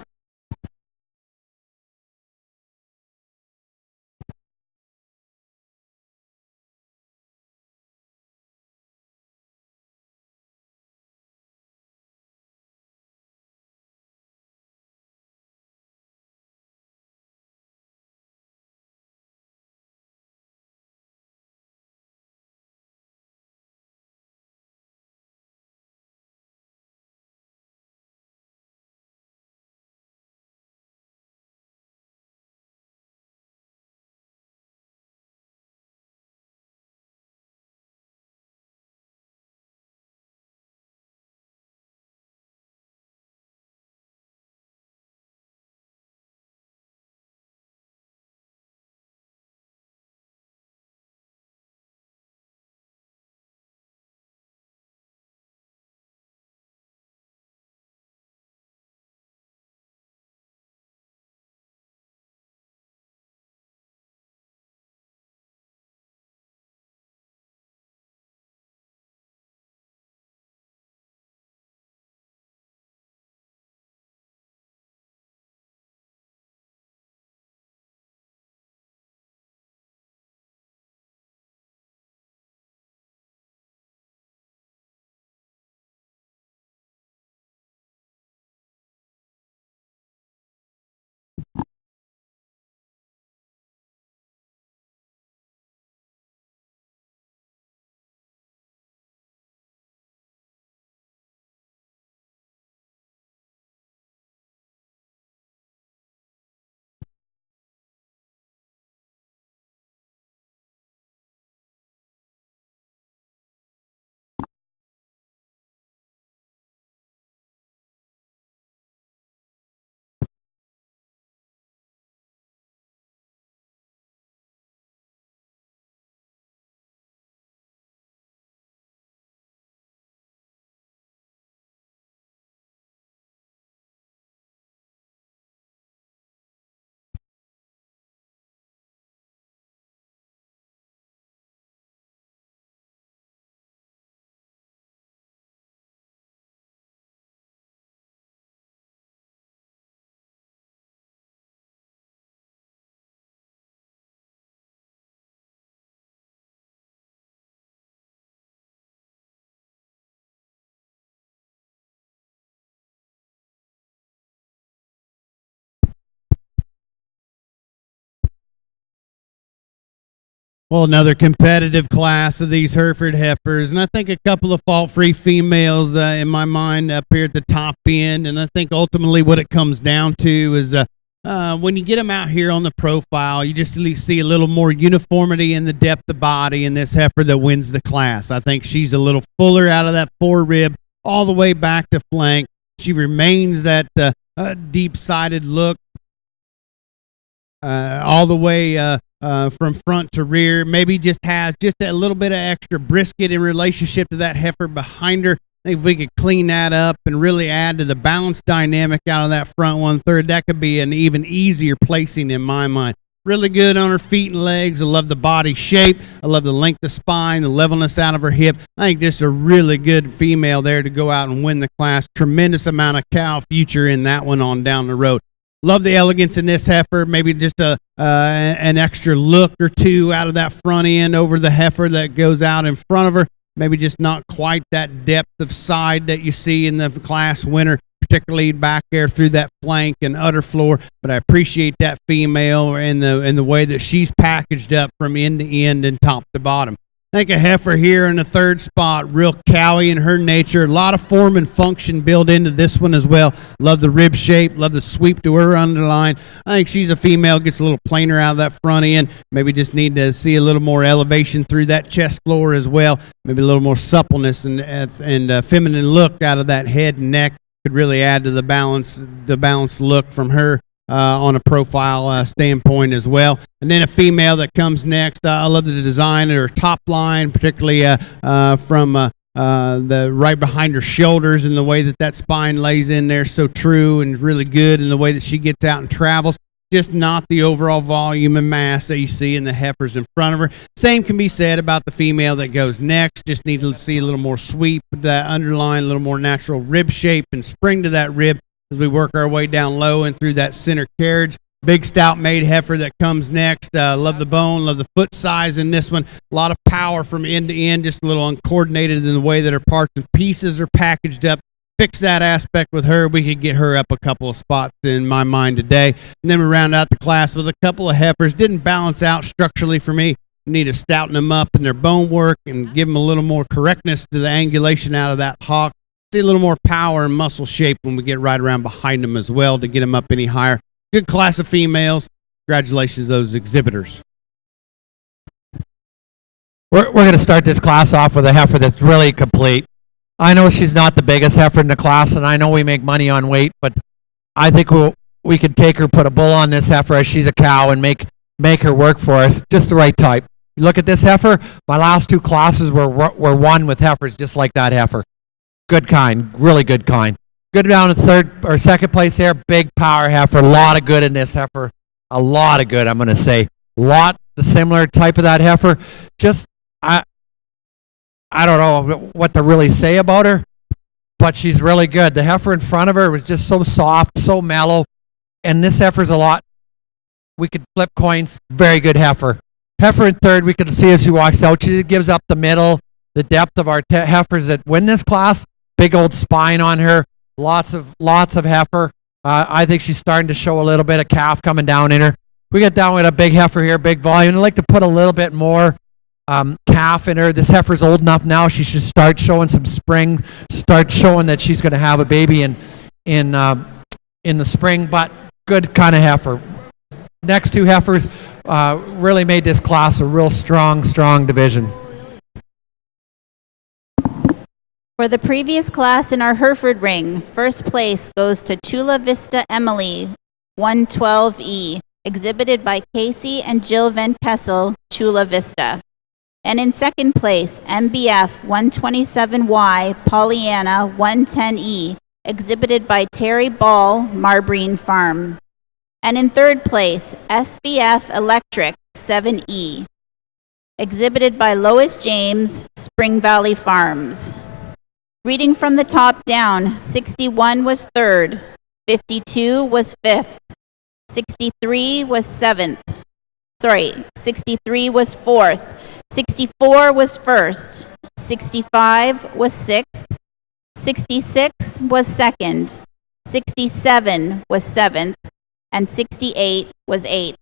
Well, another competitive class of these Hereford heifers, and I think a couple of fault-free females in my mind up here at the top end. And I think ultimately what it comes down to is when you get them out here on the profile, you just at least see a little more uniformity in the depth of body in this heifer that wins the class. I think she's a little fuller out of that forerib all the way back to flank. She remains that deep-sided look all the way from front to rear. Maybe just has just a little bit of extra brisket in relationship to that heifer behind her. I think if we could clean that up and really add to the balance dynamic out of that front 1/3, that could be an even easier placing in my mind. Really good on her feet and legs. I love the body shape. I love the length of spine, the levelness out of her hip. I think just a really good female there to go out and win the class. Tremendous amount of cow future in that one on down the road. Love the elegance in this heifer. Maybe just an extra look or two out of that front end over the heifer that goes out in front of her. Maybe just not quite that depth of side that you see in the class winner, particularly back there through that flank and udder floor. But I appreciate that female and the way that she's packaged up from end to end and top to bottom. I think a heifer here in the third spot, real cowy in her nature. A lot of form and function built into this one as well. Love the rib shape, love the sweep to her underline. I think she's a female, gets a little plainer out of that front end. Maybe just need to see a little more elevation through that chest floor as well. Maybe a little more suppleness and feminine look out of that head and neck could really add to the balanced look from her. On a profile standpoint as well. And then a female that comes next. I love the design of her top line, particularly from the right behind her shoulders and the way that spine lays in there. So true and really good in the way that she gets out and travels. Just not the overall volume and mass that you see in the heifers in front of her. Same can be said about the female that goes next. Just need to see a little more sweep, that underline, a little more natural rib shape and spring to that rib as we work our way down low and through that center carriage. Big stout made heifer that comes next. Love the bone, love the foot size in this one. A lot of power from end to end, just a little uncoordinated in the way that her parts and pieces are packaged up. Fix that aspect with her. We could get her up a couple of spots in my mind today. And then we round out the class with a couple of heifers. Didn't balance out structurally for me. We need to stouten them up in their bone work and give them a little more correctness to the angulation out of that hock. See a little more power and muscle shape when we get right around behind them as well to get them up any higher. Good class of females. Congratulations to those exhibitors. We're going to start this class off with a heifer that's really complete. I know she's not the biggest heifer in the class, and I know we make money on weight, but I think we could take her, put a bull on this heifer as she's a cow, and make her work for us. Just the right type. You look at this heifer. My last two classes were won with heifers just like that heifer. Good kind, really good kind. Good down in third or second place here. Big power heifer. A lot of good in this heifer. A lot of good, I'm going to say. The similar type of that heifer. Just, I don't know what to really say about her, but she's really good. The heifer in front of her was just so soft, so mellow. And this heifer's a lot. We could flip coins. Very good heifer. Heifer in third, we can see as she walks out. She gives up the middle, the depth of our heifers that win this class. Big old spine on her. Lots of heifer. I think she's starting to show a little bit of calf coming down in her. We get down with a big heifer here, big volume. I'd like to put a little bit more calf in her. This heifer's old enough now. She should start showing some spring. Start showing that she's going to have a baby in the spring. But good kind of heifer. Next two heifers really made this class a real strong division. For the previous class in our Hereford ring, first place goes to Chula Vista Emily, 112E, exhibited by Casey and Jill Van Kessel, Chula Vista. And in second place, MBF 127Y, Pollyanna, 110E, exhibited by Terry Ball, Marbreen Farm. And in third place, SVF Electric, 7E, exhibited by Lois James, Spring Valley Farms. Reading from the top down, 61 was third, 52 was fifth, 63 was 63 was fourth, 64 was first, 65 was sixth, 66 was second, 67 was seventh, and 68 was eighth.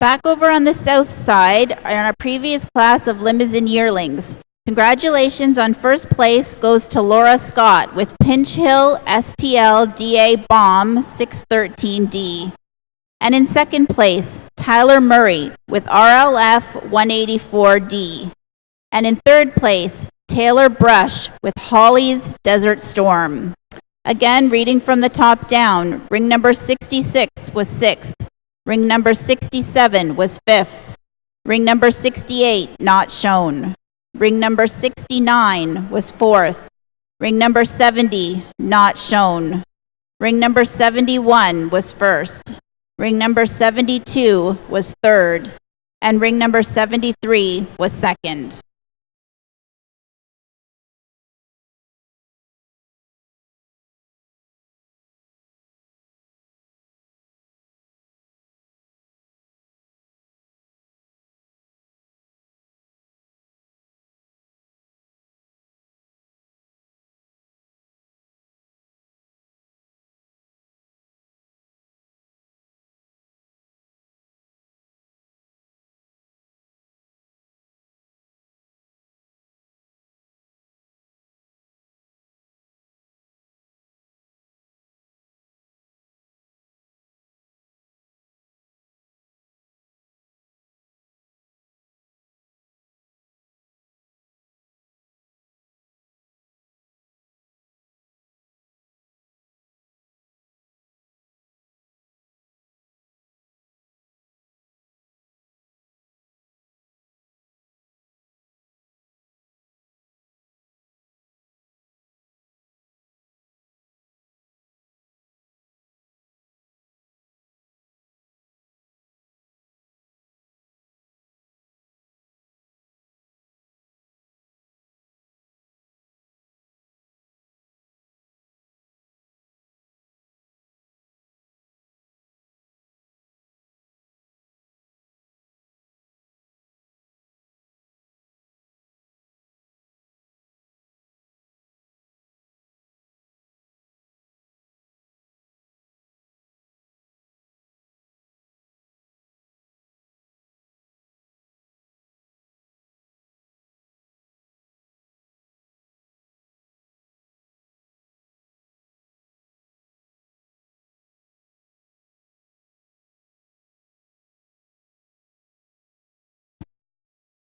Back over on the south side, on our previous class of limousine yearlings, congratulations on first place goes to Laura Scott with Pinch Hill STL DA Bomb 613D. And in second place, Tyler Murray with RLF 184D. And in third place, Taylor Brush with Holly's Desert Storm. Again, reading from the top down, ring number 66 was 6th. Ring number 67 was 5th. Ring number 68 not shown. Ring number 69 was 4th. Ring number 70 not shown. Ring number 71 was 1st. Ring number 72 was 3rd. And ring number 73 was 2nd.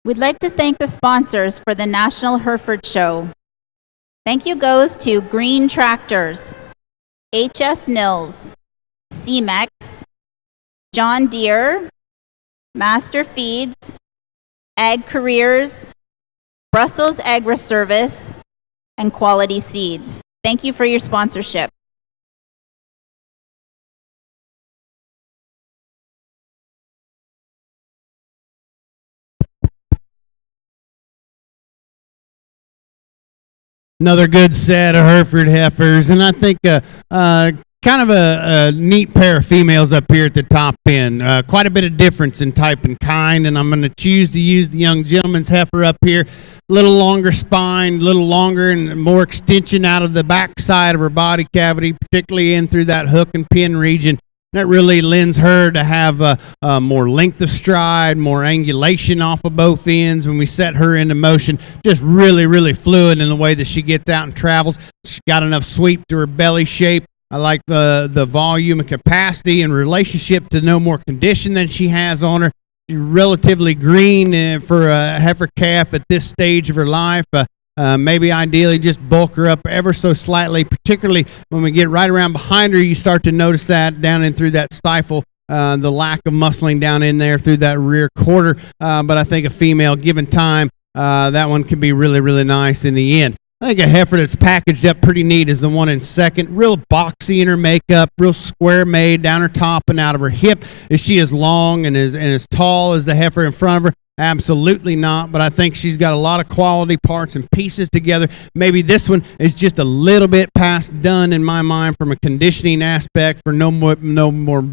We'd like to thank the sponsors for the National Hereford Show. Thank you goes to Green Tractors, HS Nils, Semex, John Deere, Master Feeds, Ag Careers, Brussels Agri Service, and Quality Seeds. Thank you for your sponsorship. Another good set of Hereford heifers, and I think kind of a neat pair of females up here at the top end. Quite a bit of difference in type and kind, and I'm going to choose to use the young gentleman's heifer up here. A little longer spine, a little longer and more extension out of the back side of her body cavity, particularly in through that hook and pin region. That really lends her to have more length of stride, more angulation off of both ends when we set her into motion. Just really, really fluid in the way that she gets out and travels. She's got enough sweep to her belly shape. I like the volume and capacity and relationship to no more condition than she has on her. She's relatively green for a heifer calf at this stage of her life. Maybe ideally just bulk her up ever so slightly, particularly when we get right around behind her. You start to notice that down in through that stifle, the lack of muscling down in there through that rear quarter. But I think a female, given time, that one can be really, really nice in the end. I think a heifer that's packaged up pretty neat is the one in second. Real boxy in her makeup, real square made down her top and out of her hip. Is she as long and as tall as the heifer in front of her? Absolutely not, but I think she's got a lot of quality parts and pieces together. Maybe this one is just a little bit past done in my mind from a conditioning aspect for no more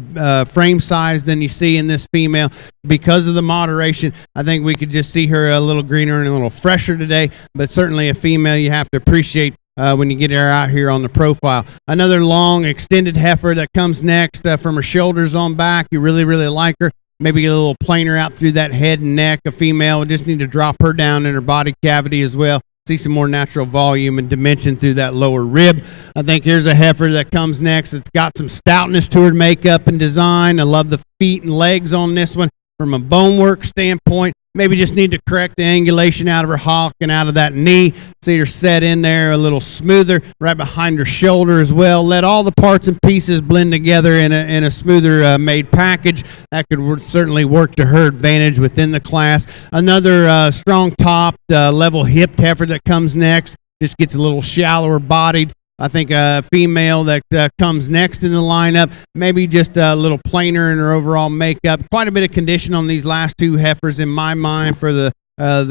frame size than you see in this female. Because of the moderation, I think we could just see her a little greener and a little fresher today, but certainly a female you have to appreciate when you get her out here on the profile. Another long, extended heifer that comes next from her shoulders on back. You really, really like her. maybe a little planer out through that head and neck. A female, we just need to drop her down in her body cavity as well. See some more natural volume and dimension through that lower rib. I think here's a heifer that comes next. It's got some stoutness to her makeup and design. I love the feet and legs on this one. From a bonework standpoint, maybe just need to correct the angulation out of her hock and out of that knee. See her set in there a little smoother, right behind her shoulder as well. Let all the parts and pieces blend together in a smoother made package. That could certainly work to her advantage within the class. Another strong top, level hipped heifer that comes next. Just gets a little shallower bodied. I think a female that comes next in the lineup, maybe just a little plainer in her overall makeup. Quite a bit of condition on these last two heifers in my mind for the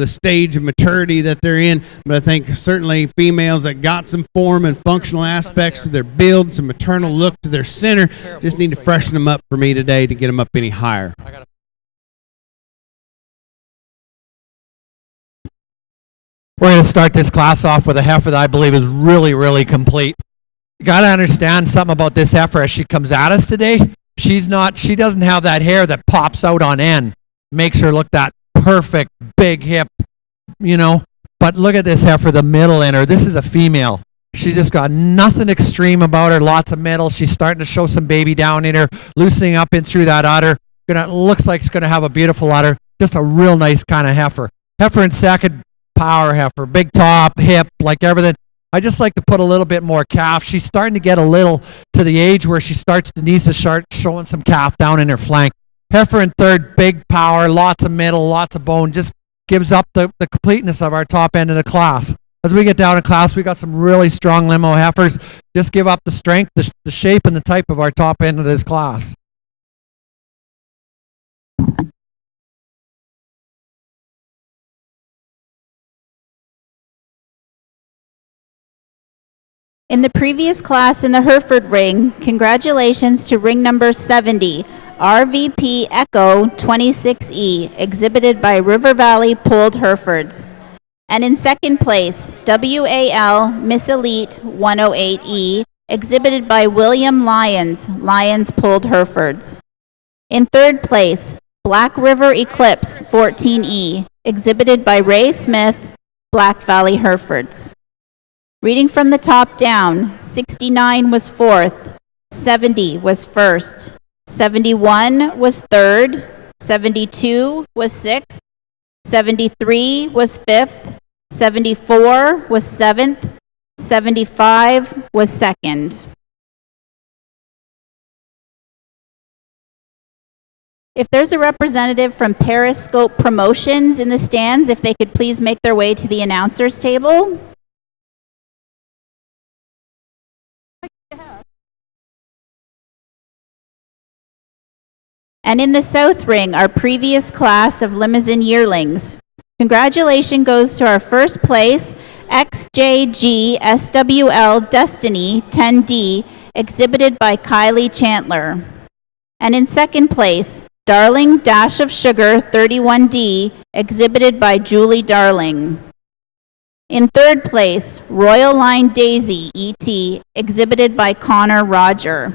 stage of maturity that they're in. But I think certainly females that got some form and functional aspects to their build, some maternal look to their center, just need to freshen them up for me today to get them up any higher. We're going to start this class off with a heifer that I believe is really, really complete. You got to understand something about this heifer as she comes at us today. She doesn't have that hair that pops out on end, makes her look that perfect, big hip, you know. But look at this heifer, the middle in her. This is a female. She's just got nothing extreme about her, lots of middle. She's starting to show some baby down in her, loosening up in through that udder. Looks like it's going to have a beautiful udder. Just a real nice kind of heifer. Heifer in second, power heifer, big top, hip, like everything. I just like to put a little bit more calf. She's starting to get a little to the age where she needs to start showing some calf down in her flank. Heifer in third, big power, lots of middle, lots of bone, just gives up the completeness of our top end of the class. As we get down in class, we got some really strong limo heifers. Just give up the strength, the shape, and the type of our top end of this class. In the previous class in the Hereford ring, congratulations to ring number 70, RVP Echo 26E, exhibited by River Valley Pulled Herefords. And in second place, WAL Miss Elite 108E, exhibited by William Lyons, Lyons Pulled Herefords. In third place, Black River Eclipse 14E, exhibited by Ray Smith, Black Valley Herefords. Reading from the top down, 69 was fourth, 70 was first, 71 was third, 72 was sixth, 73 was fifth, 74 was seventh, 75 was second. If there's a representative from Periscope Promotions in the stands, if they could please make their way to the announcer's table. And in the South Ring, our previous class of limousine yearlings. Congratulations goes to our first place, XJG SWL Destiny 10D, exhibited by Kylie Chandler. And in second place, Darling Dash of Sugar 31D, exhibited by Julie Darling. In third place, Royal Line Daisy ET, exhibited by Connor Roger.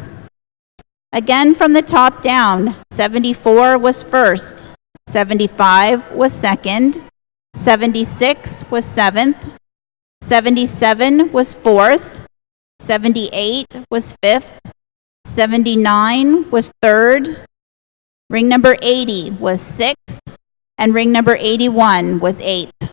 Again from the top down, 74 was first, 75 was second, 76 was seventh, 77 was fourth, 78 was fifth, 79 was third, ring number 80 was sixth, and ring number 81 was eighth.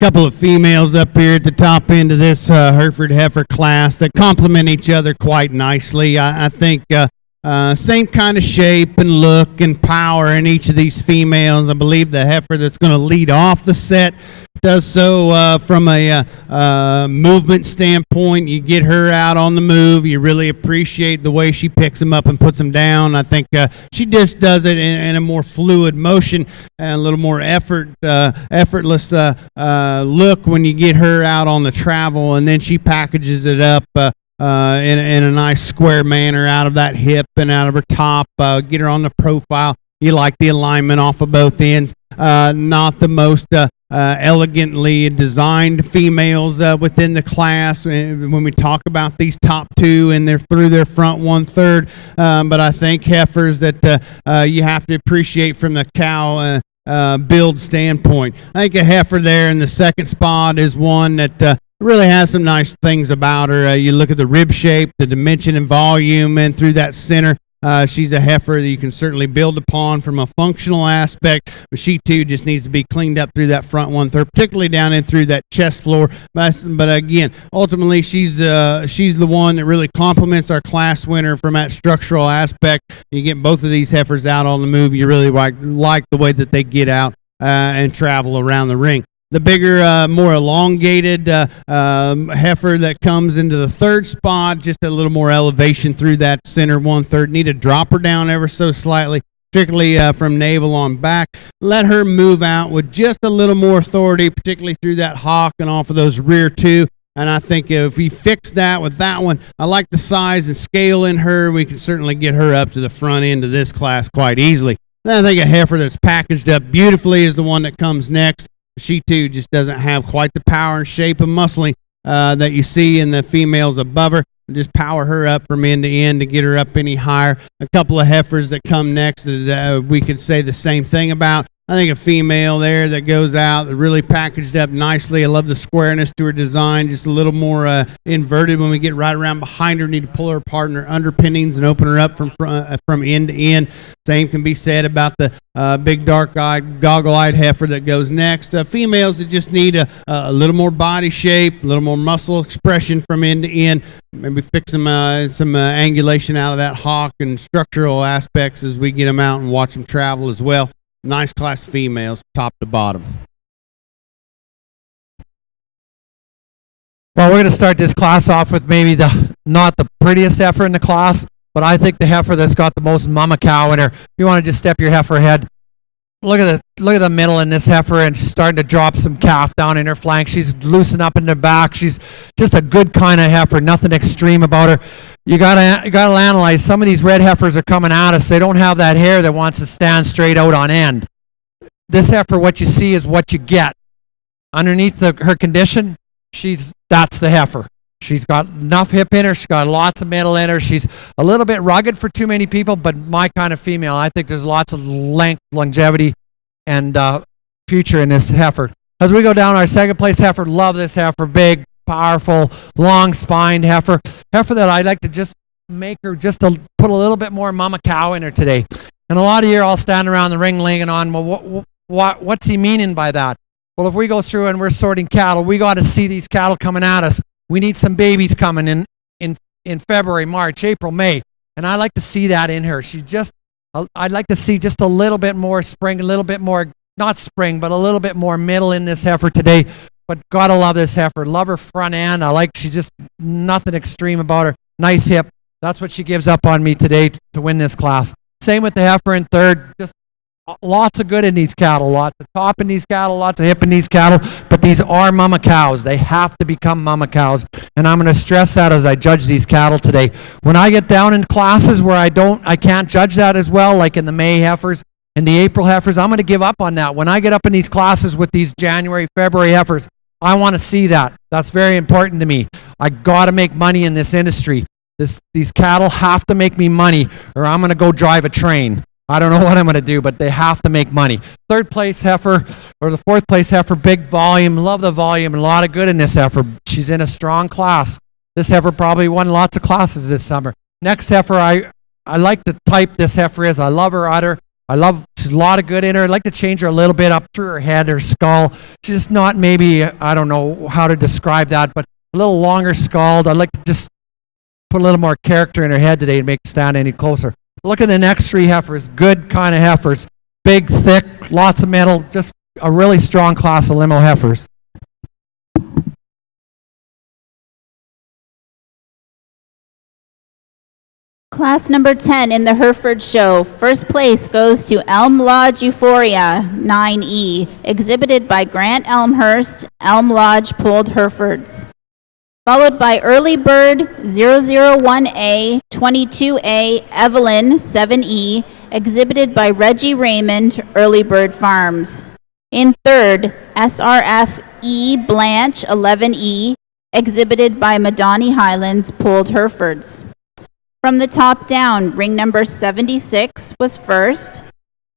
Couple of females up here at the top end of this Hereford heifer class that complement each other quite nicely. I think same kind of shape and look and power in each of these females. I believe the heifer that's going to lead off the set does so from a movement standpoint. You get her out on the move. You really appreciate the way she picks them up and puts them down. I think she just does it in a more fluid motion and a little more effortless look when you get her out on the travel, and then she packages it up in a nice square manner out of that hip and out of her top. Get her on the profile. You like the alignment off of both ends. Not the most elegantly designed females within the class when we talk about these top two and they're through their front 1/3. But I think heifers that you have to appreciate from the cow build standpoint. I think a heifer there in the second spot is one that really has some nice things about her. You look at the rib shape, the dimension and volume, and through that center, she's a heifer that you can certainly build upon from a functional aspect, but she too just needs to be cleaned up through that front 1/3, particularly down in through that chest floor. But again, ultimately, she's the one that really complements our class winner from that structural aspect. You get both of these heifers out on the move. You really like the way that they get out and travel around the ring. The bigger, more elongated heifer that comes into the third spot, just a little more elevation through that center 1/3. Need to drop her down ever so slightly, particularly from navel on back. Let her move out with just a little more authority, particularly through that hock and off of those rear two. And I think if we fix that with that one, I like the size and scale in her. We can certainly get her up to the front end of this class quite easily. Then I think a heifer that's packaged up beautifully is the one that comes next. She too just doesn't have quite the power and shape and muscling that you see in the females above her. Just power her up from end to end to get her up any higher. A couple of heifers that come next that we could say the same thing about. I think a female there that goes out, really packaged up nicely. I love the squareness to her design, just a little more inverted when we get right around behind her. Need to pull her apart in her underpinnings and open her up from end to end. Same can be said about the big dark-eyed, goggle-eyed heifer that goes next. Females that just need a little more body shape, a little more muscle expression from end to end. Maybe fix some angulation out of that hock and structural aspects as we get them out and watch them travel as well. Nice class of females, top to bottom. Well, we're going to start this class off with maybe not the prettiest heifer in the class, but I think the heifer that's got the most mama cow in her. You want to just step your heifer ahead. Look at the middle in this heifer, and she's starting to drop some calf down in her flank. She's loosened up in the back. She's just a good kind of heifer, nothing extreme about her. You gotta analyze. Some of these red heifers are coming at us. They don't have that hair that wants to stand straight out on end. This heifer, what you see is what you get. Underneath her condition, that's the heifer. She's got enough hip in her. She's got lots of middle in her. She's a little bit rugged for too many people, but my kind of female. I think there's lots of longevity, and future in this heifer. As we go down, our second place heifer, love this heifer. Big, powerful, long-spined heifer. Heifer that I'd like to just make her just to put a little bit more mama cow in her today. And a lot of you are all standing around the ring laying on, well, what's he meaning by that? Well, if we go through and we're sorting cattle, we got to see these cattle coming at us. We need some babies coming in February, March, April, May. And I like to see that in her. I'd like to see just a little bit more spring, a little bit more, not spring, but a little bit more middle in this heifer today. But gotta love this heifer. Love her front end. She's just nothing extreme about her. Nice hip. That's what she gives up on me today to win this class. Same with the heifer in third. Just lots of good in these cattle. Lots of top in these cattle, lots of hip in these cattle. But these are mama cows. They have to become mama cows. And I'm going to stress that as I judge these cattle today. When I get down in classes where I can't judge that as well, like in the May heifers and the April heifers, I'm going to give up on that. When I get up in these classes with these January, February heifers, I want to see that. That's very important to me. I got to make money in this industry. These cattle have to make me money, or I'm going to go drive a train. I don't know what I'm going to do, but they have to make money. Third place heifer, or the fourth place heifer, big volume. Love the volume. A lot of good in this heifer. She's in a strong class. This heifer probably won lots of classes this summer. Next heifer, I like the type this heifer is. I love her udder. I love She's a lot of good in her. I'd like to change her a little bit up through her head, her skull. She's not maybe, I don't know how to describe that, but a little longer skulled. I'd like to just put a little more character in her head today and make it stand any closer. Look at the next three heifers, good kind of heifers. Big, thick, lots of metal, just a really strong class of limo heifers. Class number 10 in the Hereford show. First place goes to Elm Lodge Euphoria 9E, exhibited by Grant Elmhurst, Elm Lodge Pooled Herefords. Followed by Early Bird 001A 22A Evelyn 7E, exhibited by Reggie Raymond, Early Bird Farms. In third, SRF E Blanche 11E, exhibited by Madani Highlands Pooled Herefords. From the top down, ring number 76 was first,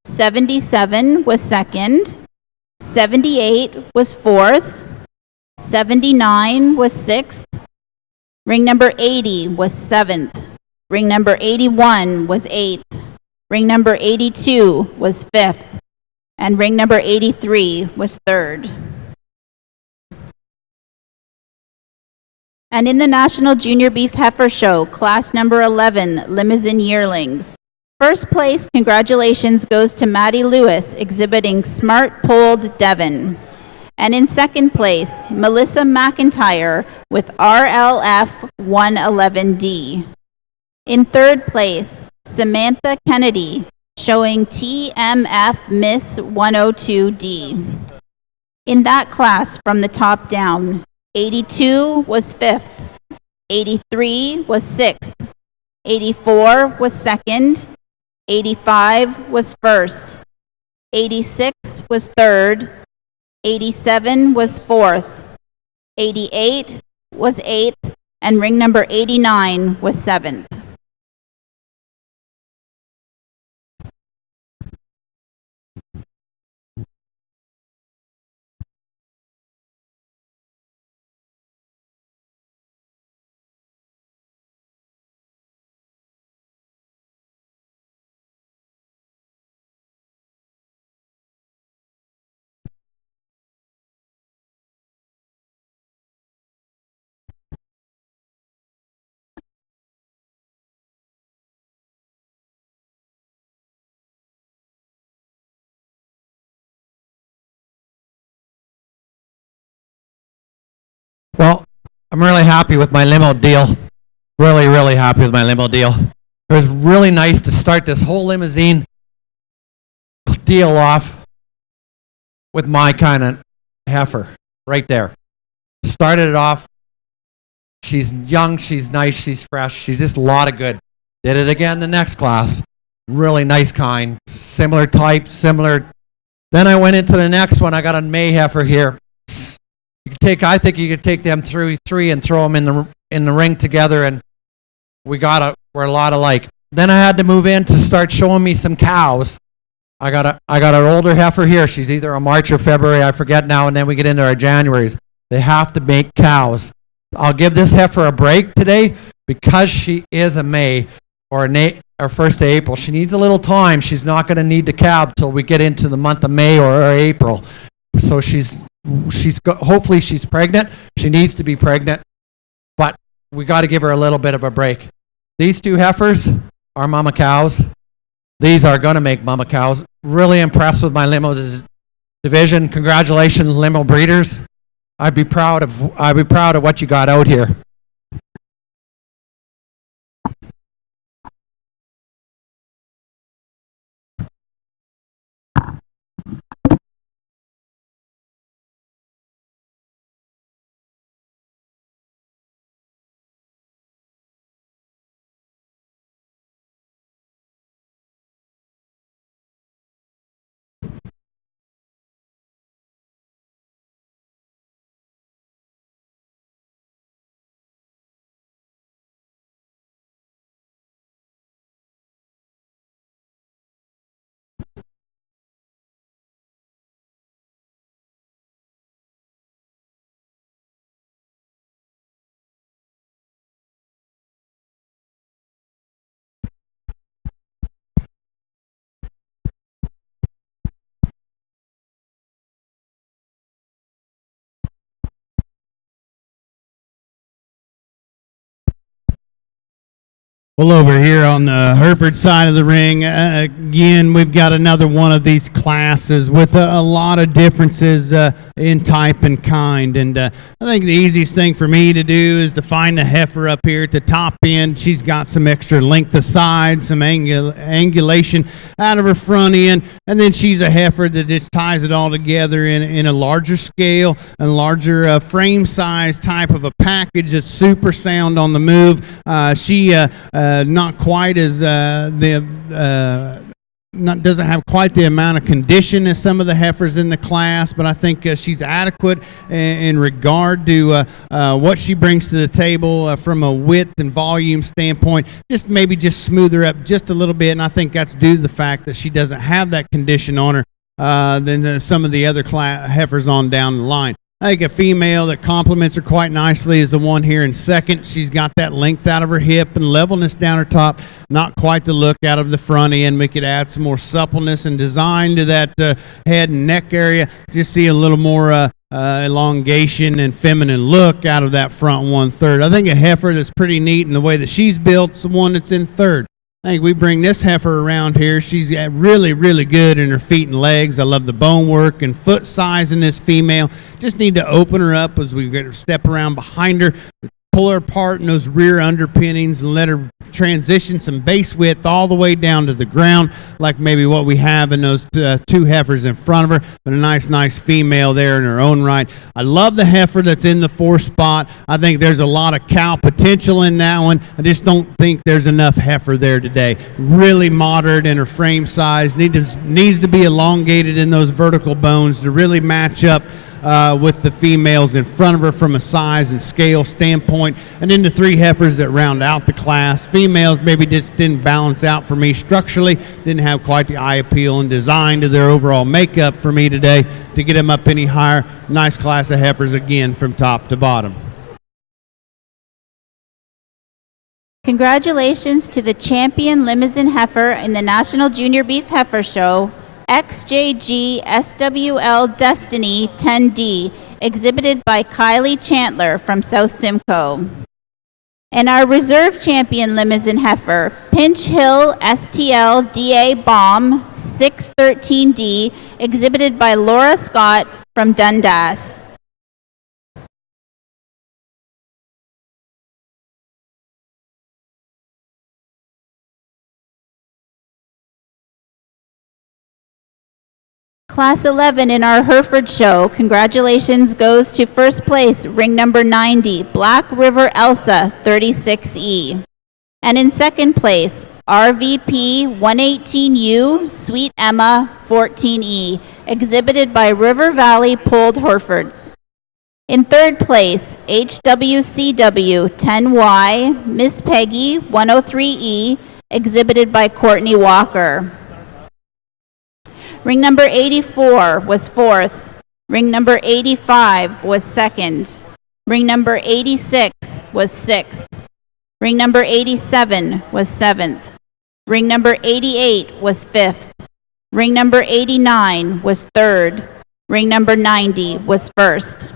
77 was second, 78 was fourth, 79 was sixth, ring number 80 was seventh, ring number 81 was eighth, ring number 82 was fifth, and ring number 83 was third. And in the National Junior Beef Heifer Show, class number 11, Limousine Yearlings. First place, congratulations, goes to Maddie Lewis, exhibiting Smart Polled Devon. And in second place, Melissa McIntyre with RLF 111D. In third place, Samantha Kennedy, showing TMF Miss 102D. In that class, from the top down, 82 was fifth, 83 was sixth, 84 was second, 85 was first, 86 was third, 87 was fourth, 88 was eighth, and ring number 89 was seventh. Well, I'm really happy with my limo deal. Really, really happy with my limo deal. It was really nice to start this whole limousine deal off with my kind of heifer right there. Started it off. She's young, she's nice, she's fresh, she's just a lot of good. Did it again the next class. Really nice kind, similar type, similar. Then I went into the next one. I got a May heifer here. I think you could take them through three and throw them in the ring together, and we're a lot alike. Then I had to move in to start showing me some cows. I got an older heifer here. She's either a March or February, I forget now, and then we get into our Januaries. They have to make cows. I'll give this heifer a break today because she is a May or first of April. She needs a little time. She's not going to need to calve till we get into the month of May or April. So hopefully she's pregnant. She needs to be pregnant, but we got to give her a little bit of a break. These two heifers are mama cows. These are going to make mama cows. Really impressed with my limos division. Congratulations, limo breeders. I'd be proud of what you got out here. Well, over here on the Hereford side of the ring, again, we've got another one of these classes with a lot of differences in type and kind. And I think the easiest thing for me to do is to find the heifer up here at the top end. She's got some extra length of side, some angulation out of her front end. And then she's a heifer that just ties it all together in a larger scale and larger frame size type of a package that's super sound on the move. She not quite as doesn't have quite the amount of condition as some of the heifers in the class, but I think she's adequate in regard to what she brings to the table from a width and volume standpoint. Just smooth her up just a little bit, and I think that's due to the fact that she doesn't have that condition on her than some of the other heifers on down the line. I think a female that complements her quite nicely is the one here in second. She's got that length out of her hip and levelness down her top, not quite the look out of the front end. We could add some more suppleness and design to that head and neck area. Just see a little more elongation and feminine look out of that front 1/3. I think a heifer that's pretty neat in the way that she's built is the one that's in third. I think we bring this heifer around here. She's really, really good in her feet and legs. I love the bone work and foot size in this female. Just need to open her up as we step around behind her, pull her apart in those rear underpinnings and let her transition some base width all the way down to the ground, like maybe what we have in those two heifers in front of her, but a nice female there in her own right. I love the heifer that's in the 4th spot. I think there's a lot of cow potential in that one. I just don't think there's enough heifer there today. Really moderate in her frame size, needs to be elongated in those vertical bones to really match up with the females in front of her from a size and scale standpoint. And then the 3 heifers that round out the class. Females maybe just didn't balance out for me structurally, didn't have quite the eye appeal and design to their overall makeup for me today to get them up any higher. Nice class of heifers again from top to bottom. Congratulations to the champion Limousin heifer in the National Junior Beef Heifer Show, XJG SWL Destiny 10D, exhibited by Kylie Chandler from South Simcoe. And our reserve champion Limousin heifer, Pinch Hill STL DA Bomb 613D, exhibited by Laura Scott from Dundas. Class 11 in our Hereford show, congratulations goes to first place, ring number 90, Black River Elsa 36E. And in second place, RVP 118U, Sweet Emma 14E, exhibited by River Valley Pulled Herefords. In third place, HWCW 10Y, Miss Peggy 103E, exhibited by Courtney Walker. Ring number 84 was fourth. Ring number 85 was second. Ring number 86 was sixth. Ring number 87 was seventh. Ring number 88 was fifth. Ring number 89 was third. Ring number 90 was first.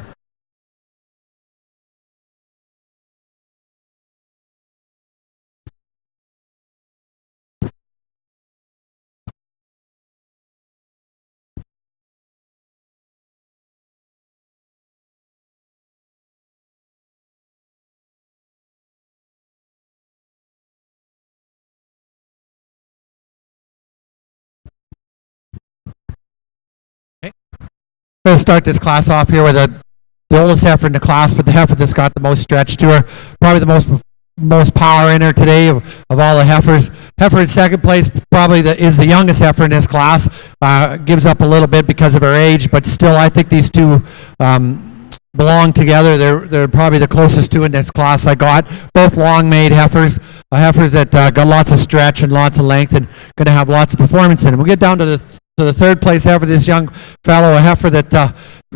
We'll start this class off here with the oldest heifer in the class, but the heifer that's got the most stretch to her, probably the most power in her today of all the heifers. Heifer in second place probably is the youngest heifer in this class. Gives up a little bit because of her age, but still I think these two belong together. They're probably the closest two in this class I got. Both long-made heifers, heifers that got lots of stretch and lots of length and going to have lots of performance in them. We'll get down to the third place heifer, this young fellow, a heifer that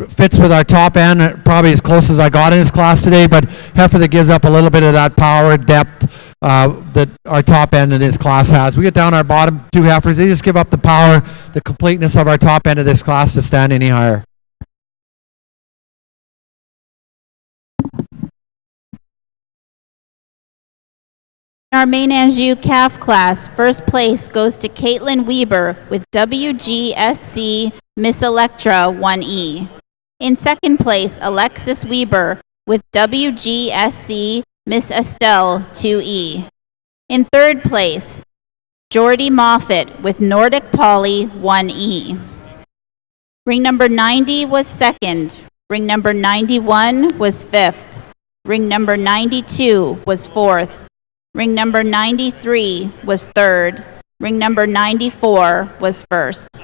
fits with our top end, probably as close as I got in this class today, but heifer that gives up a little bit of that power, depth that our top end in this class has. We get down our bottom two heifers, they just give up the power, the completeness of our top end of this class to stand any higher. In our main Anjou calf class, first place goes to Caitlin Weber with WGSC Miss Electra 1E. In second place, Alexis Weber with WGSC Miss Estelle 2E. In third place, Jordy Moffett with Nordic Poly 1E. Ring number 90 was second. Ring number 91 was fifth. Ring number 92 was fourth. Ring number 93 was third. Ring number 94 was first.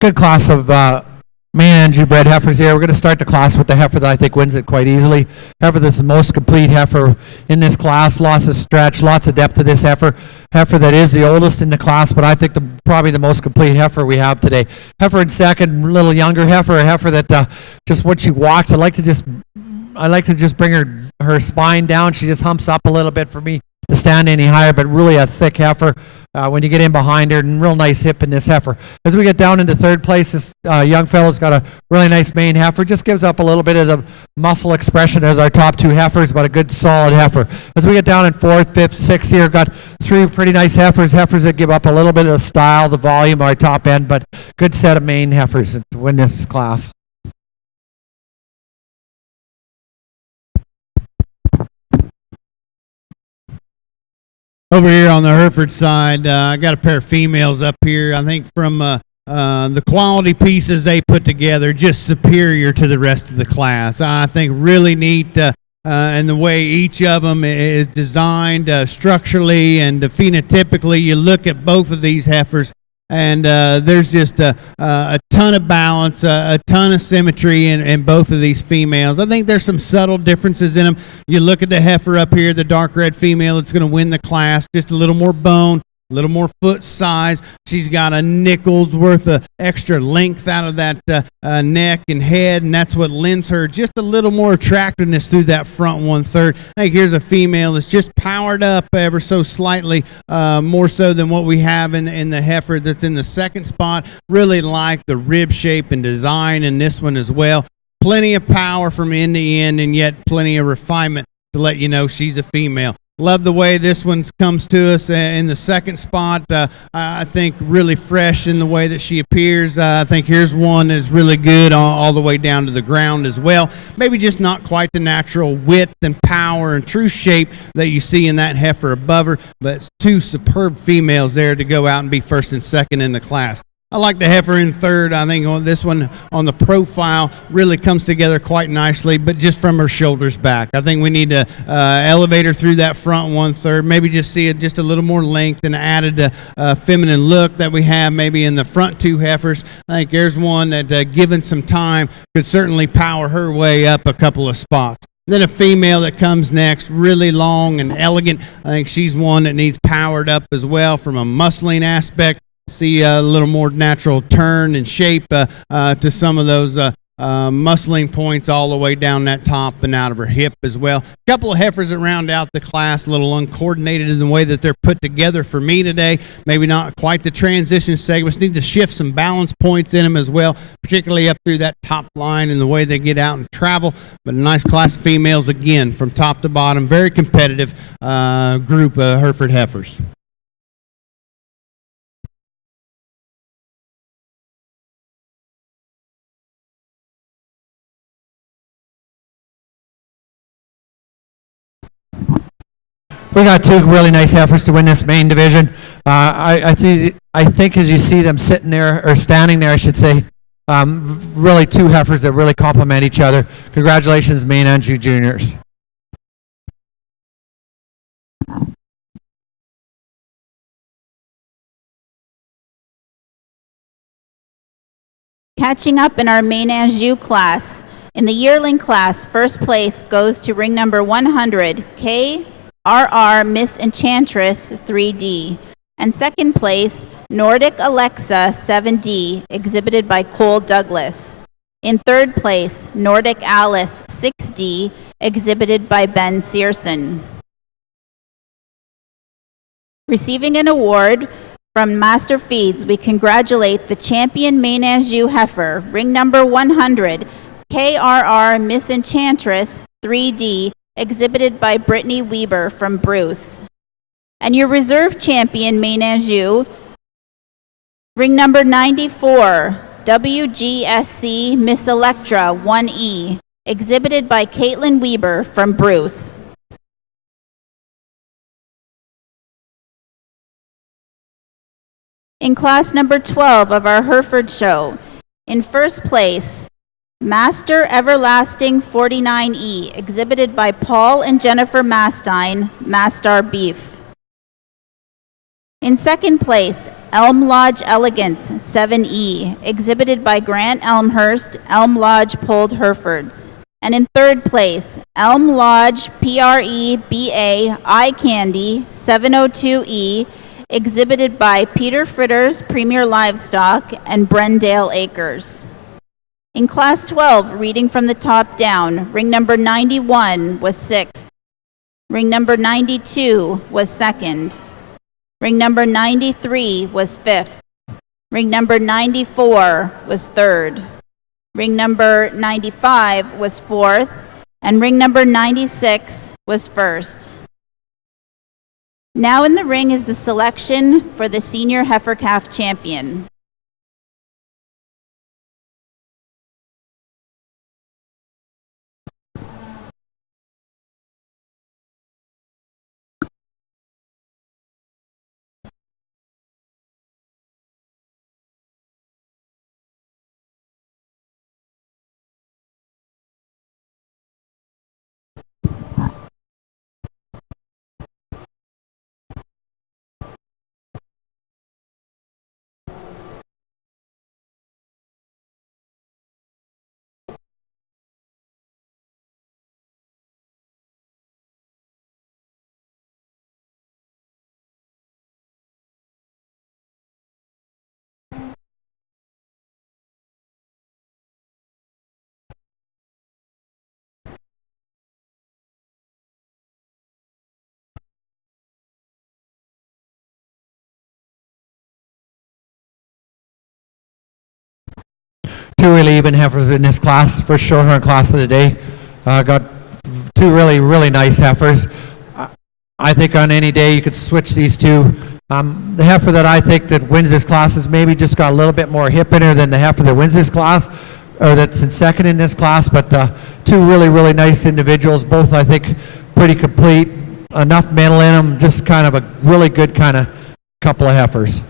Good class of main Anjou bred heifers here. We're going to start the class with the heifer that I think wins it quite easily. Heifer that's the most complete heifer in this class. Lots of stretch, lots of depth to this heifer. Heifer that is the oldest in the class, but I think probably the most complete heifer we have today. Heifer in second, a little younger heifer, a heifer that just when she walks, I like to just bring her spine down. She just humps up a little bit for me to stand any higher, but really a thick heifer. When you get in behind her, and real nice hip in this heifer. As we get down into third place, this young fellow's got a really nice mane heifer. Just gives up a little bit of the muscle expression as our top two heifers, but a good solid heifer. As we get down in fourth, fifth, sixth here, got three pretty nice heifers that give up a little bit of the style, the volume, our top end, but good set of mane heifers to win this class. Over here on the Hereford side, I got a pair of females up here. I think from the quality pieces they put together, just superior to the rest of the class. I think really neat, and the way each of them is designed structurally and phenotypically. You look at both of these heifers, and there's just a ton of balance, a ton of symmetry in both of these females. I think there's some subtle differences in them. You look at the heifer up here, the dark red female that's going to win the class, just a little more bone, a little more foot size. She's got a nickel's worth of extra length out of that neck and head, and that's what lends her just a little more attractiveness through that front 1/3. I think here's a female that's just powered up ever so slightly, more so than what we have in the heifer that's in the second spot. Really like the rib shape and design in this one as well. Plenty of power from end to end, and yet plenty of refinement to let you know she's a female. Love the way this one comes to us in the second spot. I think really fresh in the way that she appears. I think here's one that's really good all the way down to the ground as well. Maybe just not quite the natural width and power and true shape that you see in that heifer above her, but it's two superb females there to go out and be first and second in the class. I like the heifer in third. I think on this one on the profile really comes together quite nicely, but just from her shoulders back. I think we need to elevate her through that front 1/3, maybe just see it just a little more length and added feminine look that we have maybe in the front two heifers. I think there's one that given some time could certainly power her way up a couple of spots. Then a female that comes next, really long and elegant. I think she's one that needs powered up as well from a muscling aspect. See a little more natural turn and shape to some of those muscling points all the way down that top and out of her hip as well. A couple of heifers that round out the class, a little uncoordinated in the way that they're put together for me today. Maybe not quite the transition segments. Need to shift some balance points in them as well, particularly up through that top line and the way they get out and travel. But a nice class of females again from top to bottom. Very competitive group of Hereford heifers. We got two really nice heifers to win this main division. I think as you see them sitting there, or standing there, I should say, really two heifers that really complement each other. Congratulations, main and juniors. Catching up in our main Anjou class. In the yearling class, first place goes to ring number 100, KRR Miss Enchantress 3D. And second place, Nordic Alexa 7D, exhibited by Cole Douglas. In third place, Nordic Alice 6D, exhibited by Ben Searson. Receiving an award from Master Feeds, we congratulate the champion main Anjou heifer, ring number 100, KRR Miss Enchantress 3D, exhibited by Brittany Weber from Bruce. And your reserve champion main Anjou, ring number 94, WGSC Miss Electra 1E, exhibited by Caitlin Weber from Bruce. In class number 12 of our Hereford show, in first place, Master Everlasting 49E, exhibited by Paul and Jennifer Mastine, Mastar Beef. In second place, Elm Lodge Elegance 7E, exhibited by Grant Elmhurst, Elm Lodge Polled Herefords. And in third place, Elm Lodge PREBA Eye Candy 702E, exhibited by Peter Fritters Premier Livestock and Brendale Acres. In class 12, reading from the top down, ring number 91 was 6th. Ring number 92 was 2nd. Ring number 93 was 5th. Ring number 94 was 3rd. Ring number 95 was 4th. And ring number 96 was 1st. Now in the ring is the selection for the Senior Heifer Calf Champion. Two really even heifers in this class, first shorthorn class of the day. Got two really nice heifers. I think on any day you could switch these two. The heifer that I think that wins this class has maybe just got a little bit more hip in her than the heifer that wins this class, or that's in second in this class, but two really, really nice individuals, both I think pretty complete, enough metal in them, just kind of a really good kind of couple of heifers.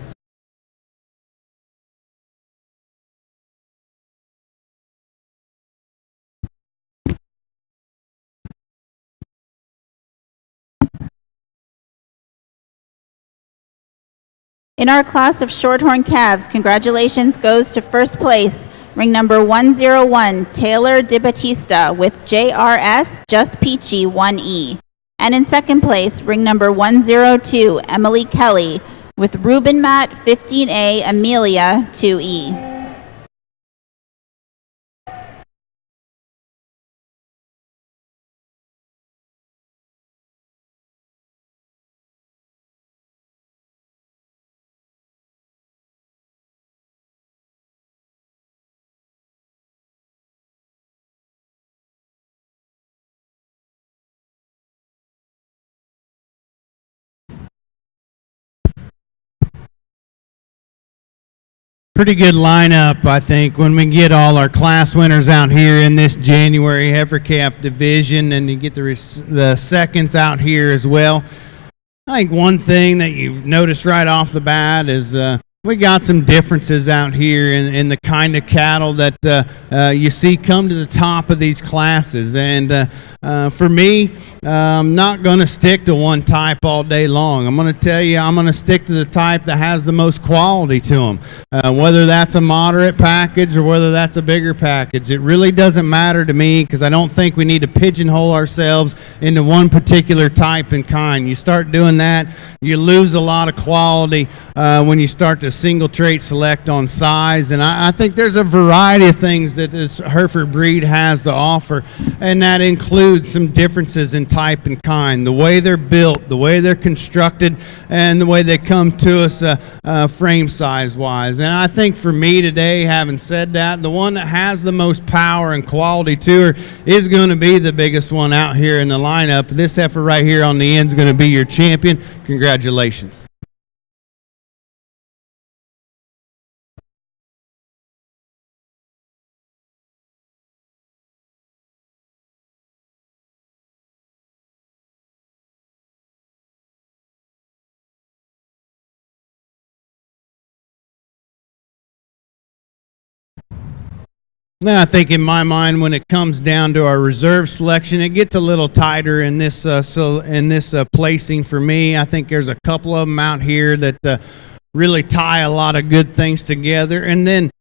In our class of shorthorn calves, congratulations goes to first place, ring number 101, Taylor DiBattista with JRS Just Peachy 1E. And in second place, ring number 102, Emily Kelly with Ruben Matt 15A Amelia 2E. Pretty good lineup, I think, when we get all our class winners out here in this January heifer calf division, and you get the seconds out here as well. I think one thing that you've noticed right off the bat is we got some differences out here in the kind of cattle that you see come to the top of these classes. And for me, I'm not going to stick to one type all day long. I'm going to tell you, I'm going to stick to the type that has the most quality to them. Whether that's a moderate package or whether that's a bigger package, it really doesn't matter to me, because I don't think we need to pigeonhole ourselves into one particular type and kind. You start doing that, you lose a lot of quality when you start to single trait select on size. And I think there's a variety of things that this Hereford breed has to offer, and that includes some differences in type and kind, the way they're built, the way they're constructed, and the way they come to us frame size wise. And I think for me today, having said that, the one that has the most power and quality to her is going to be the biggest one out here in the lineup. This heifer right here on the end is going to be your champion. Congratulations. Then I think in my mind, when it comes down to our reserve selection, it gets a little tighter in this placing for me. I think there's a couple of them out here that really tie a lot of good things together, and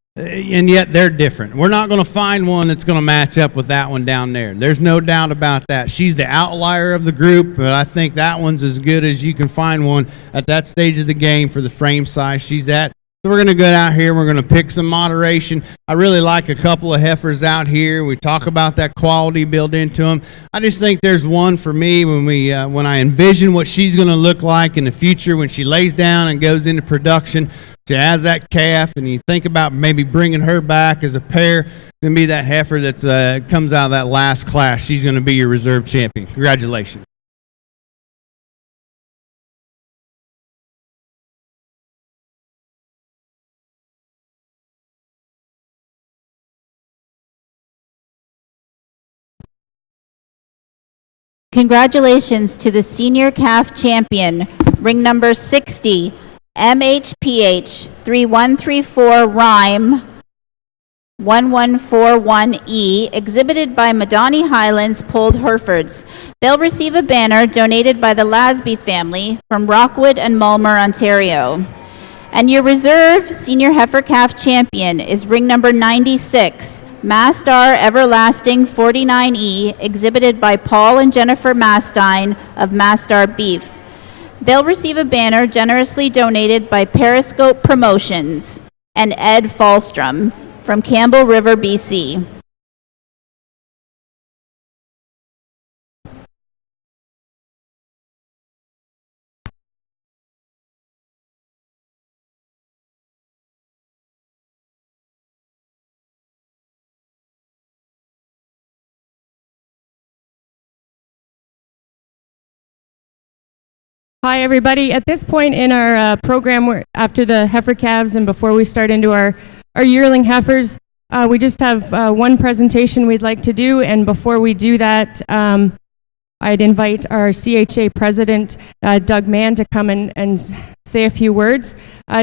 yet they're different. We're not going to find one that's going to match up with that one down there. There's no doubt about that. She's the outlier of the group, but I think that one's as good as you can find one at that stage of the game for the frame size she's at. So we're going to go out here. We're going to pick some moderation. I really like a couple of heifers out here. We talk about that quality built into them. I just think there's one for me when I envision what she's going to look like in the future when she lays down and goes into production. She has that calf, and you think about maybe bringing her back as a pair. It's going to be that heifer that comes out of that last class. She's going to be your reserve champion. Congratulations. Congratulations to the senior calf champion, ring number 60, MHPH 3134 Rhyme 1141E, exhibited by Madani Highlands Polled Herefords. They'll receive a banner donated by the Lasby family from Rockwood and Mulmer, Ontario. And your reserve senior heifer calf champion is ring number 96, Mastar Everlasting 49E, exhibited by Paul and Jennifer Mastine of Mastar Beef. They'll receive a banner generously donated by Periscope Promotions and Ed Falstrom from Campbell River, BC. Hi, everybody. At this point in our program, after the heifer calves and before we start into our yearling heifers, we just have one presentation we'd like to do. And before we do that, I'd invite our CHA president, Doug Mann, to come and say a few words.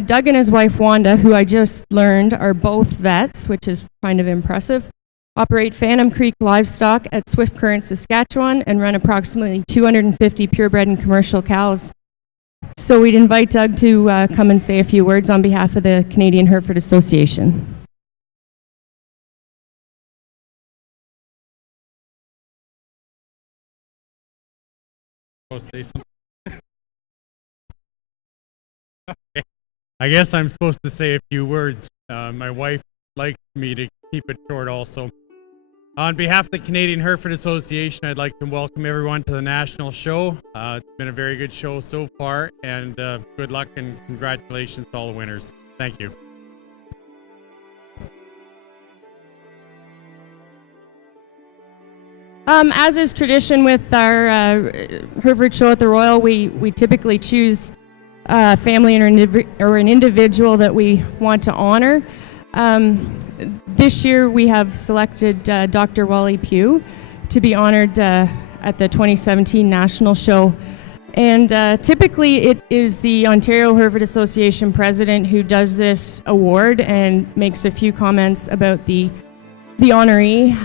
Doug and his wife, Wanda, who I just learned are both vets, which is kind of impressive, operate Phantom Creek Livestock at Swift Current, Saskatchewan, and run approximately 250 purebred and commercial cows. So we'd invite Doug to come and say a few words on behalf of the Canadian Hereford Association. Say something? Okay. I guess I'm supposed to say a few words. My wife liked me to keep it short also. On behalf of the Canadian Hereford Association, I'd like to welcome everyone to the national show. It's been a very good show so far, and good luck and congratulations to all the winners. Thank you. As is tradition with our Hereford show at the Royal, we typically choose a family or an individual that we want to honor. This year we have selected Dr. Wally Pugh to be honored at the 2017 National Show. And typically it is the Ontario Hereford Association president who does this award and makes a few comments about the honoree.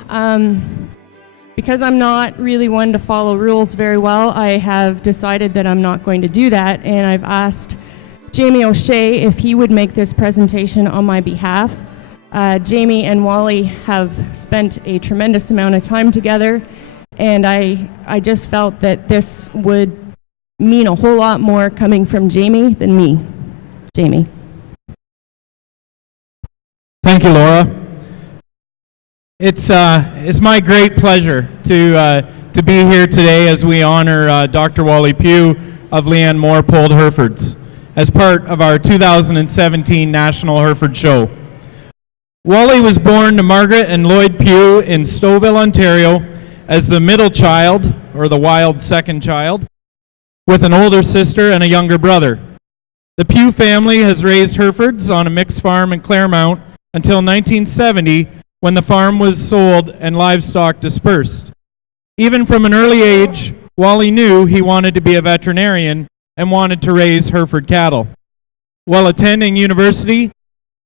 Because I'm not really one to follow rules very well, I have decided that I'm not going to do that, and I've asked Jamie O'Shea if he would make this presentation on my behalf. Jamie and Wally have spent a tremendous amount of time together, and I just felt that this would mean a whole lot more coming from Jamie than me. Jamie. Thank you, Laura. It's my great pleasure to be here today as we honor Dr. Wally Pugh of Leanne Moore Polled Herefords as part of our 2017 National Hereford Show. Wally was born to Margaret and Lloyd Pugh in Stouffville, Ontario, as the middle child, or the wild second child, with an older sister and a younger brother. The Pugh family has raised Herefords on a mixed farm in Claremont until 1970, when the farm was sold and livestock dispersed. Even from an early age, Wally knew he wanted to be a veterinarian and wanted to raise Hereford cattle. While attending university,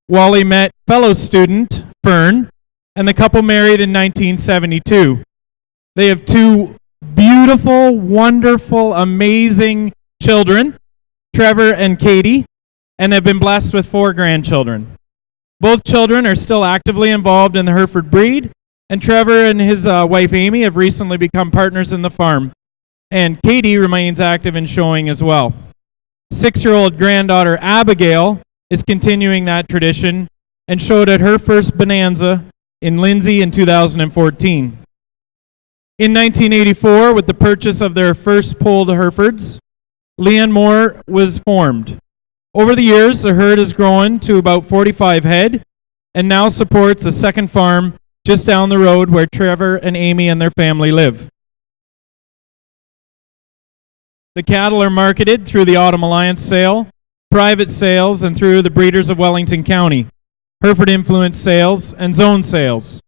Wally met fellow student Fern, and the couple married in 1972. They have two beautiful, wonderful, amazing children, Trevor and Katie, and have been blessed with 4 grandchildren. Both children are still actively involved in the Hereford breed, and Trevor and his wife Amy have recently become partners in the farm, and Katie remains active in showing as well. 6-year-old granddaughter Abigail is continuing that tradition and showed at her first Bonanza in Lindsay in 2014. In 1984, with the purchase of their first polled Herefords, Leanne Moore was formed. Over the years, the herd has grown to about 45 head and now supports a second farm just down the road where Trevor and Amy and their family live. The cattle are marketed through the Autumn Alliance sale, private sales, and through the Breeders of Wellington County, Hereford Influence sales, and zone sales.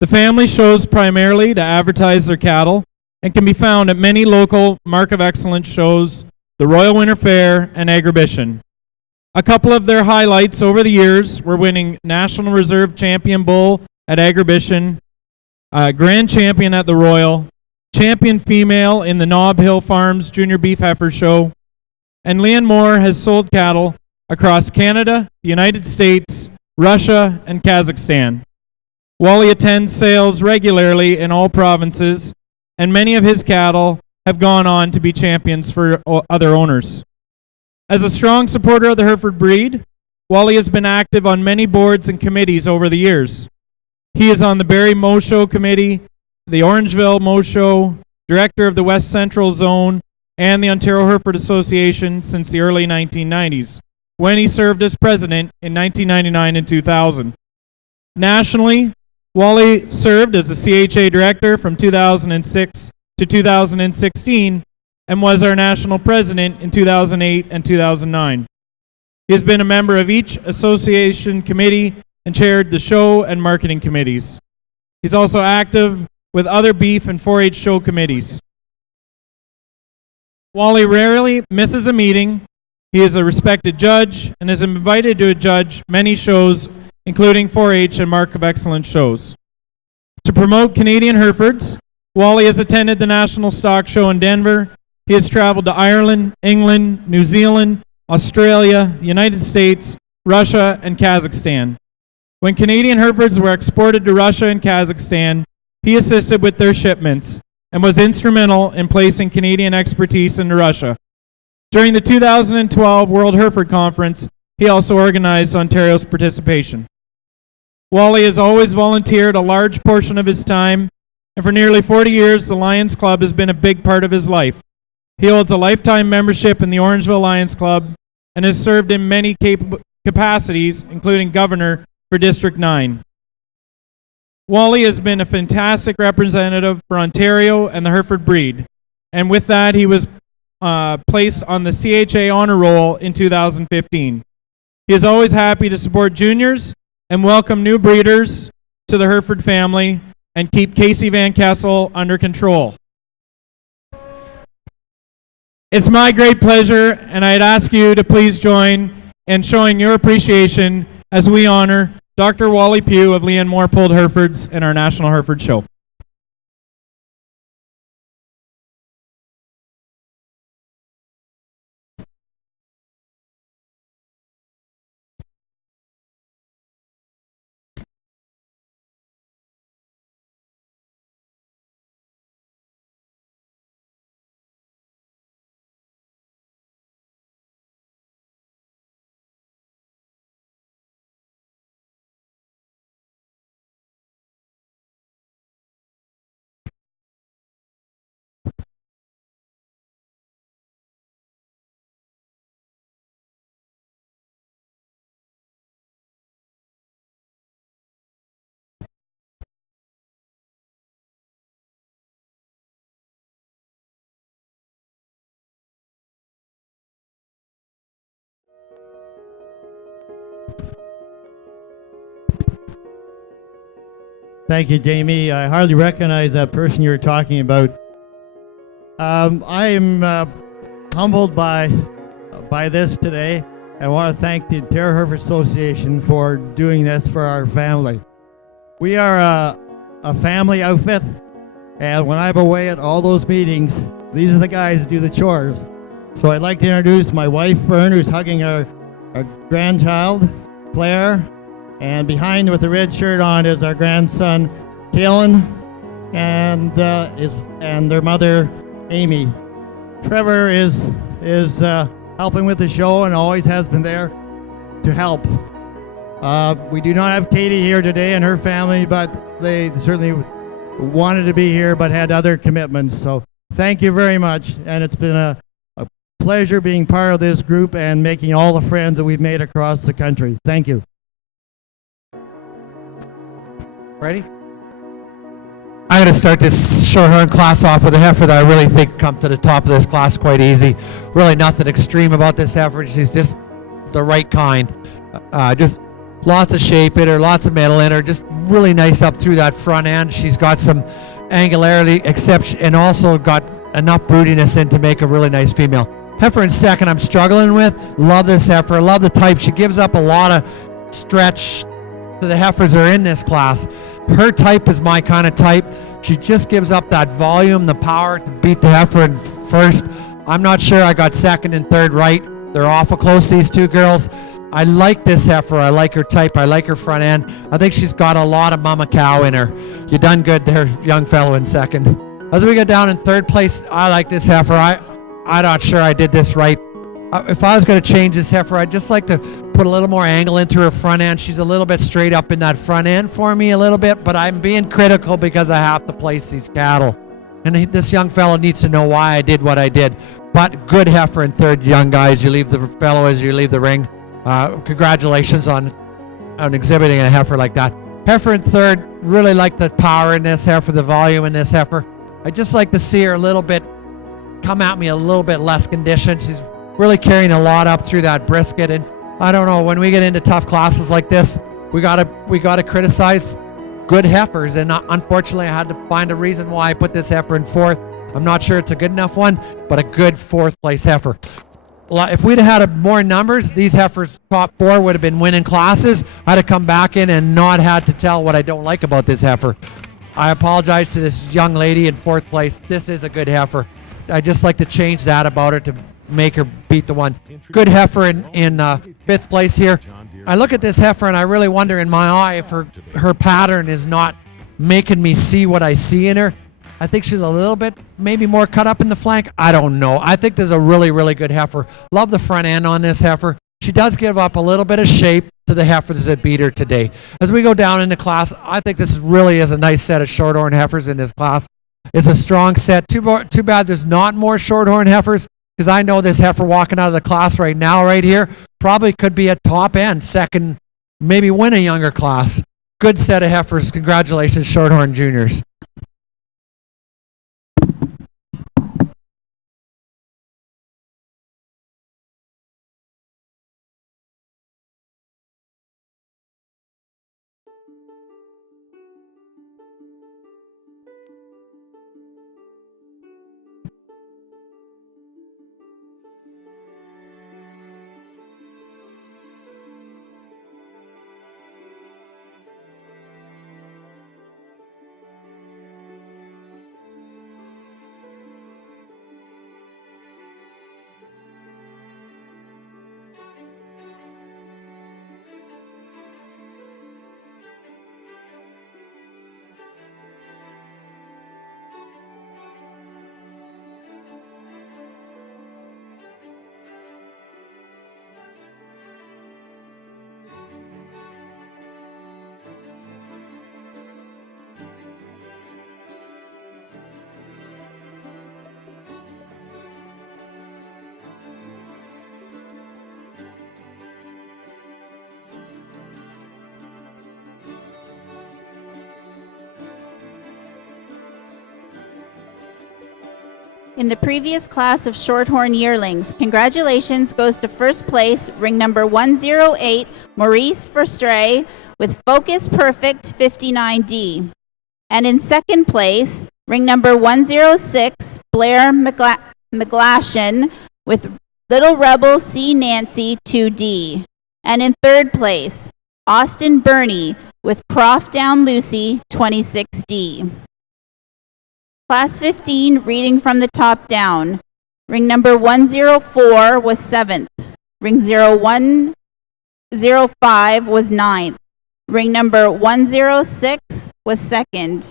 The family shows primarily to advertise their cattle and can be found at many local Mark of Excellence shows, the Royal Winter Fair, and Agribition. A couple of their highlights over the years were winning National Reserve Champion Bull at Agribition, Grand Champion at the Royal, Champion Female in the Nob Hill Farms Junior Beef Heifer Show, and Leanne Moore has sold cattle across Canada, the United States, Russia, and Kazakhstan. Wally attends sales regularly in all provinces, and many of his cattle have gone on to be champions for other owners. As a strong supporter of the Hereford breed, Wally has been active on many boards and committees over the years. He is on the Barrie Mow Show Committee, the Orangeville Mow Show, director of the West Central Zone, and the Ontario Hereford Association since the early 1990s, when he served as president in 1999 and 2000. Nationally, Wally served as the CHA director from 2006 to 2016, and was our national president in 2008 and 2009. He has been a member of each association committee and chaired the show and marketing committees. He's also active with other beef and 4-H show committees. Wally rarely misses a meeting. He is a respected judge and is invited to judge many shows, including 4-H and Mark of Excellence shows. To promote Canadian Herefords, Wally has attended the National Stock Show in Denver. He has traveled to Ireland, England, New Zealand, Australia, the United States, Russia, and Kazakhstan. When Canadian Herefords were exported to Russia and Kazakhstan, he assisted with their shipments and was instrumental in placing Canadian expertise into Russia. During the 2012 World Hereford Conference, he also organized Ontario's participation. Wally has always volunteered a large portion of his time, and for nearly 40 years, the Lions Club has been a big part of his life. He holds a lifetime membership in the Orangeville Lions Club and has served in many capacities, including governor for District 9. Wally has been a fantastic representative for Ontario and the Hereford breed, and with that, he was placed on the CHA honor roll in 2015. He is always happy to support juniors and welcome new breeders to the Hereford family and keep Casey Van Kessel under control. It's my great pleasure, and I'd ask you to please join in showing your appreciation as we honor Dr. Wally Pugh of Leanne Moore-Pold Herefords in our National Hereford Show. Thank you, Jamie. I hardly recognize that person you were talking about. I am humbled by this today. I want to thank the Ontario Hereford Association for doing this for our family. We are a family outfit, and when I'm away at all those meetings, these are the guys who do the chores. So I'd like to introduce my wife, Fern, who's hugging our grandchild, Claire. And behind with the red shirt on is our grandson, Kalen, and their mother, Amy. Trevor is helping with the show and always has been there to help. We do not have Katie here today and her family, but they certainly wanted to be here but had other commitments. So thank you very much, and it's been a pleasure being part of this group and making all the friends that we've made across the country. Thank you. Ready? I'm going to start this Shorthorn class off with a heifer that I really think come to the top of this class quite easy. Really nothing extreme about this heifer. She's just the right kind. Just lots of shape in her, lots of metal in her, just really nice up through that front end. She's got some angularity and also got enough broodiness in to make a really nice female. Heifer in second I'm struggling with. Love this heifer. Love the type. She gives up a lot of stretch to the heifers are in this class. Her type is my kind of type. She just gives up that volume, the power to beat the heifer in first. I'm not sure I got second and third right. They're awful close, these two girls. I like this heifer. I like her type. I like her front end. I think she's got a lot of mama cow in her. You done good there, young fellow, in second. As we go down in third place, I like this heifer. I'm not sure I did this right. If I was going to change this heifer, I'd just like to put a little more angle into her front end. She's a little bit straight up in that front end for me a little bit, but I'm being critical because I have to place these cattle. And this young fellow needs to know why I did what I did. But good heifer in third, young guys. You leave the fellow as you leave the ring. Congratulations on exhibiting a heifer like that. Heifer in third, really like the power in this heifer, the volume in this heifer. I just like to see her a little bit come at me a little bit less conditioned. She's really carrying a lot up through that brisket, and I don't know, when we get into tough classes like this, we gotta criticize good heifers, and unfortunately I had to find a reason why I put this heifer in fourth. I'm not sure it's a good enough one, but a good fourth place heifer. If we'd have had more numbers, these heifers top four would have been winning classes. I'd have come back in and not had to tell what I don't like about this heifer. I apologize to this young lady in fourth place. This is a good heifer. I just like to change that about her to make her beat the ones. Good heifer in fifth place here. I look at this heifer and I really wonder in my eye if her pattern is not making me see what I see in her. I think she's a little bit maybe more cut up in the flank. I don't know. I think there's a really, really good heifer. Love the front end on this heifer. She does give up a little bit of shape to the heifers that beat her today. As we go down into class, I think this really is a nice set of shorthorn heifers in this class. It's a strong set. Too bad there's not more shorthorn heifers, because I know this heifer walking out of the class right now, right here, probably could be a top end, second, maybe win a younger class. Good set of heifers. Congratulations, Shorthorn Juniors. In the previous class of Shorthorn yearlings, congratulations goes to first place, ring number 108, Maurice Verstray, with Focus Perfect 59D. And in second place, ring number 106, Blair McGlashan, with Little Rebel C. Nancy 2D. And in third place, Austin Burney, with Croft Down Lucy 26D. Class 15, reading from the top down. Ring number 104 was 7th. Ring 0105 was 9th. Ring number 106 was 2nd.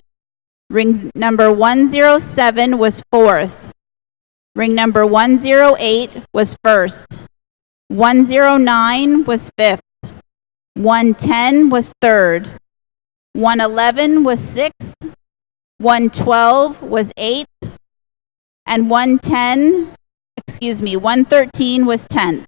Ring number 107 was 4th. Ring number 108 was 1st. 109 was 5th. 110 was 3rd. 111 was 6th. 112 was 8th, and 113 was 10th.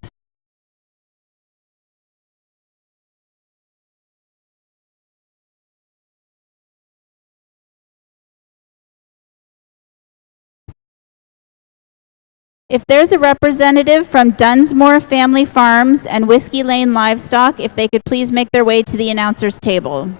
If there's a representative from Dunsmore Family Farms and Whiskey Lane Livestock, if they could please make their way to the announcer's table.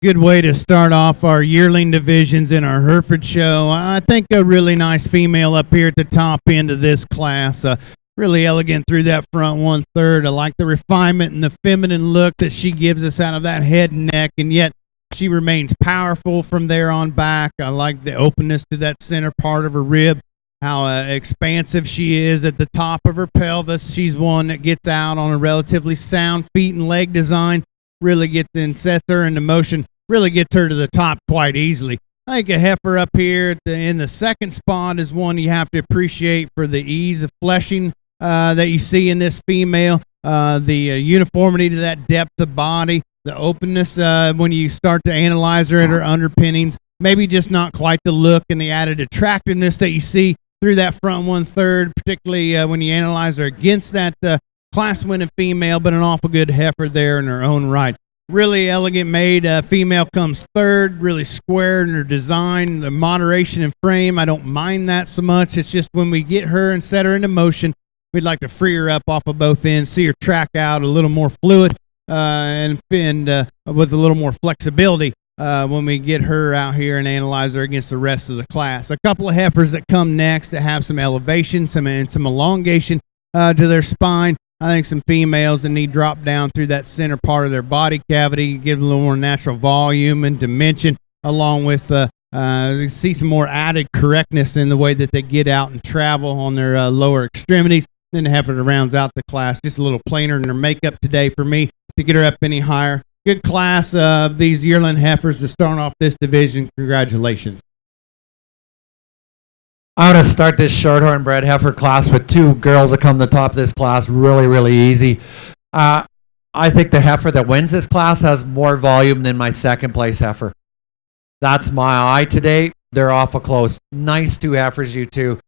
Good way to start off our yearling divisions in our Hereford show. I think a really nice female up here at the top end of this class. Really elegant through that front 1/3. I like the refinement and the feminine look that she gives us out of that head and neck, and yet she remains powerful from there on back. I like the openness to that center part of her rib, how expansive she is at the top of her pelvis. She's one that gets out on a relatively sound feet and leg design, really gets and sets her into motion, really gets her to the top quite easily. I think a heifer up here in the second spot is one you have to appreciate for the ease of fleshing that you see in this female, the uniformity to that depth of body, the openness when you start to analyze her at her underpinnings, maybe just not quite the look and the added attractiveness that you see through that front 1/3, particularly when you analyze her against that class-winning female, but an awful good heifer there in her own right. Really elegant made. Female comes third, really square in her design, the moderation and frame. I don't mind that so much. It's just when we get her and set her into motion, we'd like to free her up off of both ends, see her track out a little more fluid and with a little more flexibility when we get her out here and analyze her against the rest of the class. A couple of heifers that come next that have some elevation, some elongation to their spine. I think some females that need drop down through that center part of their body cavity, give a little more natural volume and dimension, along with see some more added correctness in the way that they get out and travel on their lower extremities. Then the heifer that rounds out the class, just a little plainer in her makeup today for me to get her up any higher. Good class of these yearling heifers to start off this division. Congratulations. I'm going to start this shorthorn bred heifer class with two girls that come to the top of this class really, really easy. I think the heifer that wins this class has more volume than my second place heifer. That's my eye today. They're awful close. Nice two heifers, you two.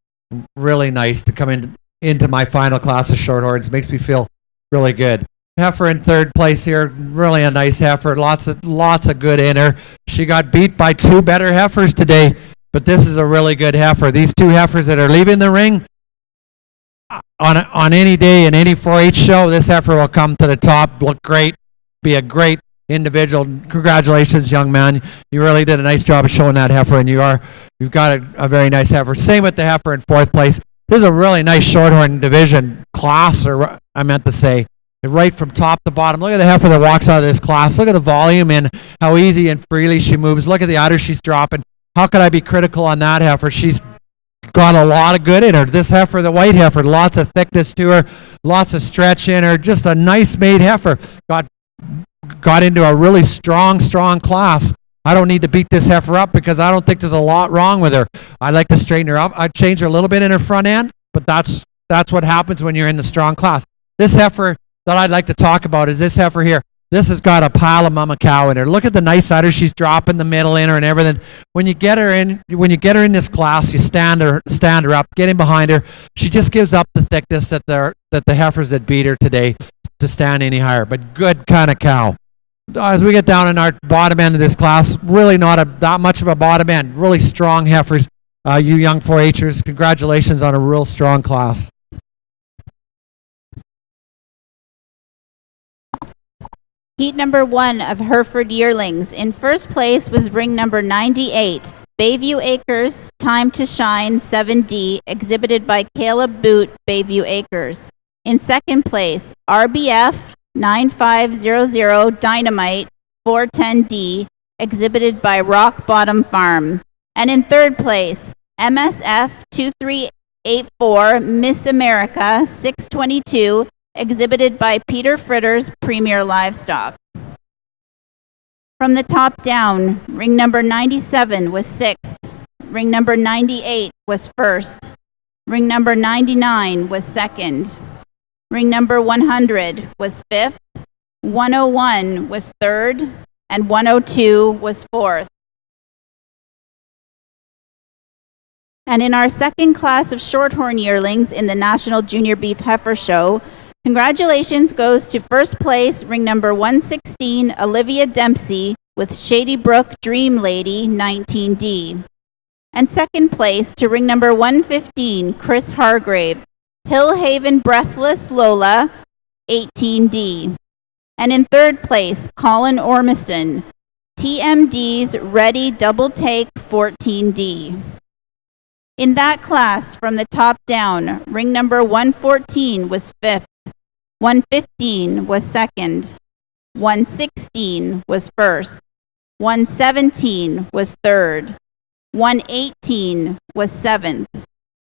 Really nice to come into my final class of shorthorns. Makes me feel really good. Heifer in third place here, really a nice heifer. Lots of good in her. She got beat by two better heifers today, but this is a really good heifer. These two heifers that are leaving the ring, on any day in any 4-H show, this heifer will come to the top, look great, be a great individual. Congratulations, young man. You really did a nice job of showing that heifer, and you've got a very nice heifer. Same with the heifer in fourth place. This is a really nice shorthorn division class, or I meant to say, right from top to bottom. Look at the heifer that walks out of this class. Look at the volume and how easy and freely she moves. Look at the udder she's dropping. How could I be critical on that heifer? She's got a lot of good in her. This heifer, the white heifer, lots of thickness to her, lots of stretch in her. Just a nice made heifer. Got into a really strong class. I don't need to beat this heifer up because I don't think there's a lot wrong with her. I'd like to straighten her up. I'd change her a little bit in her front end, but that's what happens when you're in the strong class. This heifer that I'd like to talk about is this heifer here. This has got a pile of mama cow in her. Look at the nice udder she's dropping, the middle in her and everything. When you get her in this class, you stand her up, get in behind her. She just gives up the thickness that the heifers that beat her today to stand any higher. But good kind of cow. As we get down in our bottom end of this class, really not that much of a bottom end. Really strong heifers. You young 4-Hers, congratulations on a real strong class. Heat number 1 of Hereford yearlings. In first place was ring number 98, Bayview Acres, Time to Shine 7D, exhibited by Caleb Boot, Bayview Acres. In second place, RBF 9500 Dynamite 410D, exhibited by Rock Bottom Farm. And in third place, MSF 2384 Miss America 622, exhibited by Peter Fritter's Premier Livestock. From the top down, ring number 97 was 6th, ring number 98 was 1st, ring number 99 was 2nd, ring number 100 was 5th, 101 was 3rd, and 102 was 4th. And in our second class of shorthorn yearlings in the National Junior Beef Heifer Show, congratulations goes to first place, ring number 116, Olivia Dempsey with Shady Brook Dream Lady 19D. And second place to ring number 115, Chris Hargrave, Hillhaven Breathless Lola 18D. And in third place, Colin Ormiston, TMD's Ready Double Take 14D. In that class, from the top down, ring number 114 was fifth, 115 was second, 116 was first, 117 was third, 118 was seventh,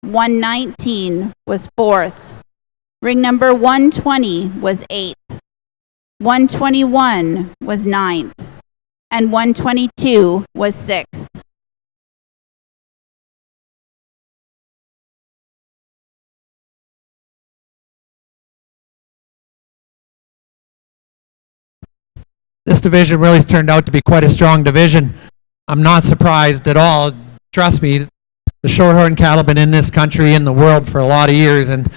119 was fourth. Ring number 120 was eighth, 121 was ninth, and 122 was sixth. This division really turned out to be quite a strong division. I'm not surprised at all. Trust me, the shorthorn cattle have been in this country, in the world for a lot of years, and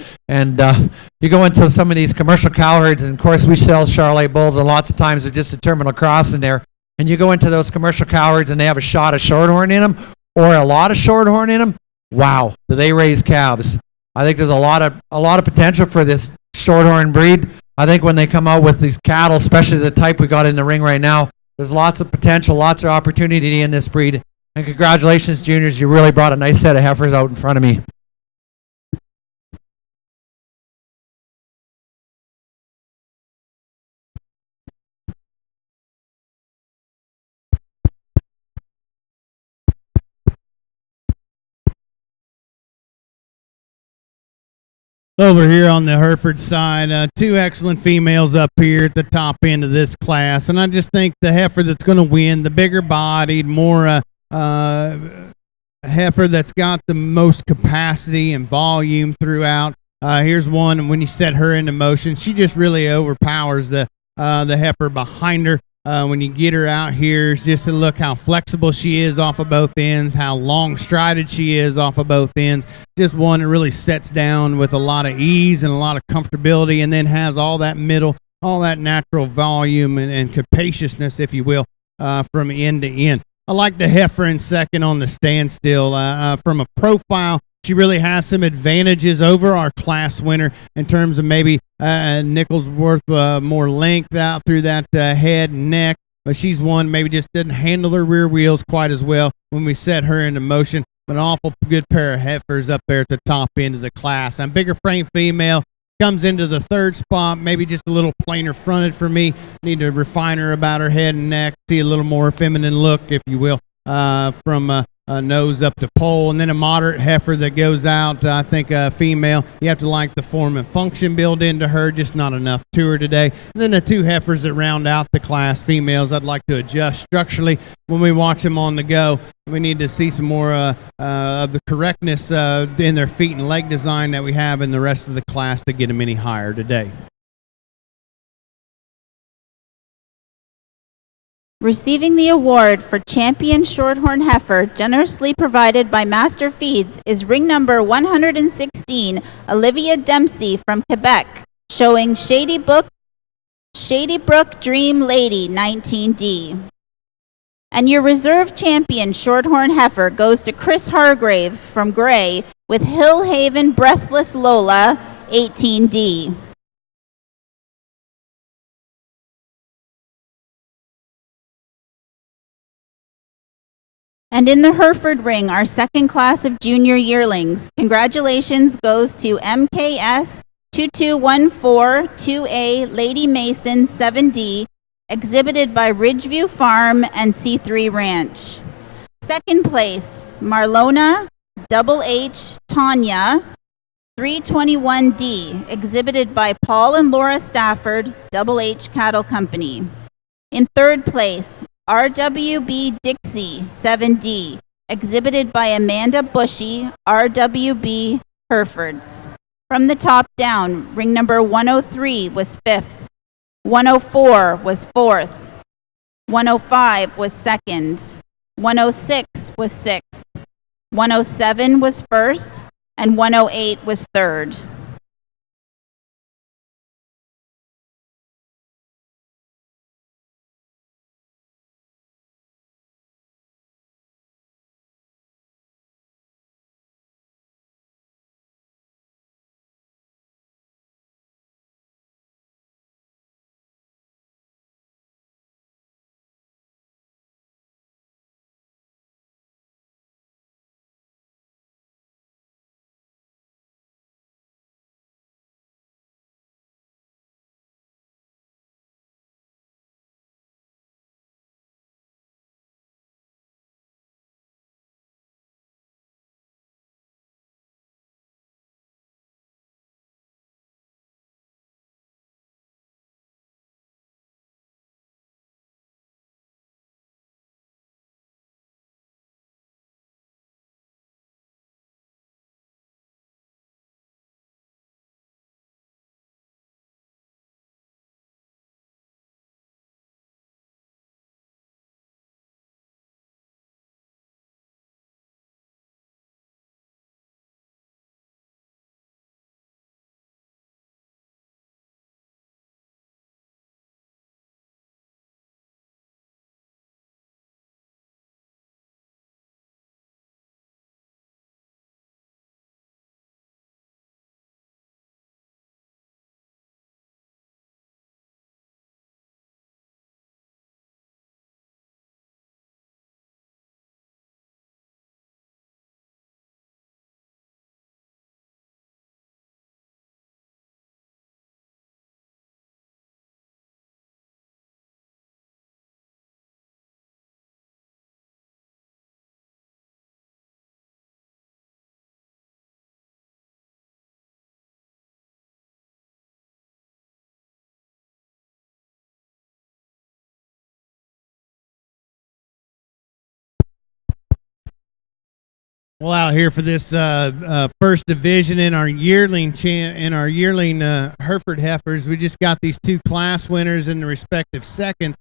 you go into some of these commercial cow herds, and of course we sell Charolais bulls, and lots of times they're just a terminal cross in there. And you go into those commercial cow herds, and they have a shot of shorthorn in them, or a lot of shorthorn in them. Wow, do they raise calves? I think there's a lot of potential for this shorthorn breed. I think when they come out with these cattle, especially the type we got in the ring right now, there's lots of potential, lots of opportunity in this breed. And congratulations, juniors, you really brought a nice set of heifers out in front of me. Over here on the Hereford side, two excellent females up here at the top end of this class, and I just think the heifer that's going to win, the bigger bodied, more heifer that's got the most capacity and volume throughout. Here's one, and when you set her into motion, she just really overpowers the heifer behind her. When you get her out here, it's just to look how flexible she is off of both ends, how long strided she is off of both ends. Just one that really sets down with a lot of ease and a lot of comfortability, and then has all that middle, all that natural volume and capaciousness, if you will, from end to end. I like the heifer in second on the standstill. From a profile, she really has some advantages over our class winner in terms of maybe nickels worth more length out through that head and neck. But she's one maybe just didn't handle her rear wheels quite as well when we set her into motion. But an awful good pair of heifers up there at the top end of the class. And bigger frame female comes into the third spot, maybe just a little plainer fronted for me. Need to refine her about her head and neck, see a little more feminine look, if you will, from nose up to pole. And then a moderate heifer that goes out, I think a female. You have to like the form and function built into her, just not enough to her today. And then the two heifers that round out the class, females, I'd like to adjust structurally when we watch them on the go. We need to see some more of the correctness in their feet and leg design that we have in the rest of the class to get them any higher today. Receiving the award for Champion Shorthorn Heifer, generously provided by Master Feeds, is ring number 116, Olivia Dempsey from Quebec, showing Shady Brook Dream Lady 19D. And your reserve champion Shorthorn Heifer goes to Chris Hargrave from Gray with Hill Haven Breathless Lola 18D. And in the Hereford ring, our second class of junior yearlings, congratulations goes to MKS 2214-2A Lady Mason 7D, exhibited by Ridgeview Farm and C3 Ranch. Second place, Marlona Double H Tanya 321D, exhibited by Paul and Laura Stafford, Double H Cattle Company. In third place, RWB Dixie 7D, exhibited by Amanda Bushy, RWB Herefords. From the top down, ring number 103 was fifth, 104 was fourth, 105 was second, 106 was sixth, 107 was first, and 108 was third. Well, out here for this first division in our yearling Hereford heifers, we just got these two class winners in the respective seconds.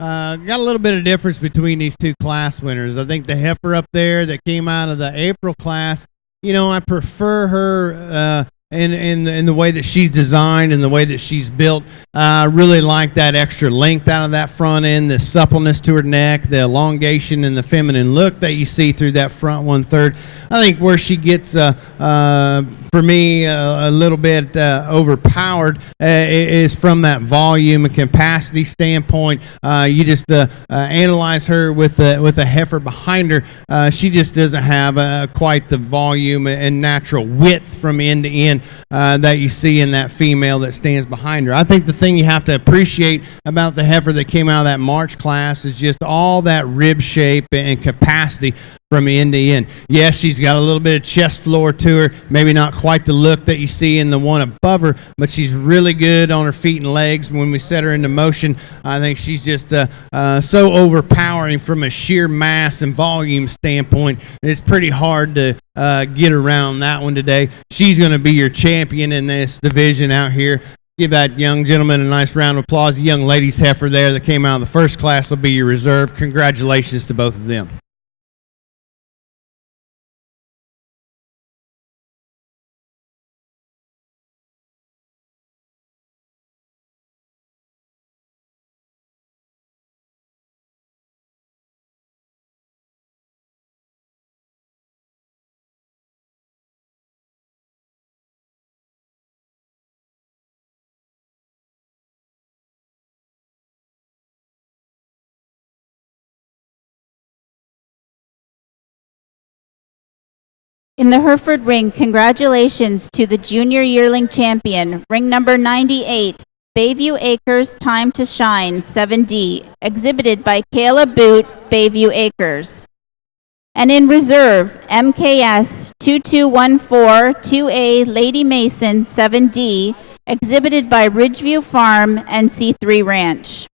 Got a little bit of difference between these two class winners. I think the heifer up there that came out of the April class, I prefer her in the way that she's designed and the way that she's built. I really like that extra length out of that front end, the suppleness to her neck, the elongation and the feminine look that you see through that front 1/3. I think where she gets, for me, a little bit overpowered is from that volume and capacity standpoint. You just analyze her with a heifer behind her. She just doesn't have quite the volume and natural width from end to end that you see in that female that stands behind her. I think the thing you have to appreciate about the heifer that came out of that March class is just all that rib shape and capacity from end to end. Yes, she's got a little bit of chest floor to her, maybe not quite the look that you see in the one above her, but she's really good on her feet and legs. When we set her into motion, I think she's just so overpowering from a sheer mass and volume standpoint. It's pretty hard to get around that one today. She's going to be your champion in this division out here. Give that young gentleman a nice round of applause. The young ladies heifer there that came out of the first class will be your reserve. Congratulations to both of them. In the Hereford ring, congratulations to the junior yearling champion, ring number 98, Bayview Acres Time to Shine 7D, exhibited by Kayla Boot, Bayview Acres. And in reserve, MKS 2214 2A Lady Mason 7D, exhibited by Ridgeview Farm and C3 Ranch.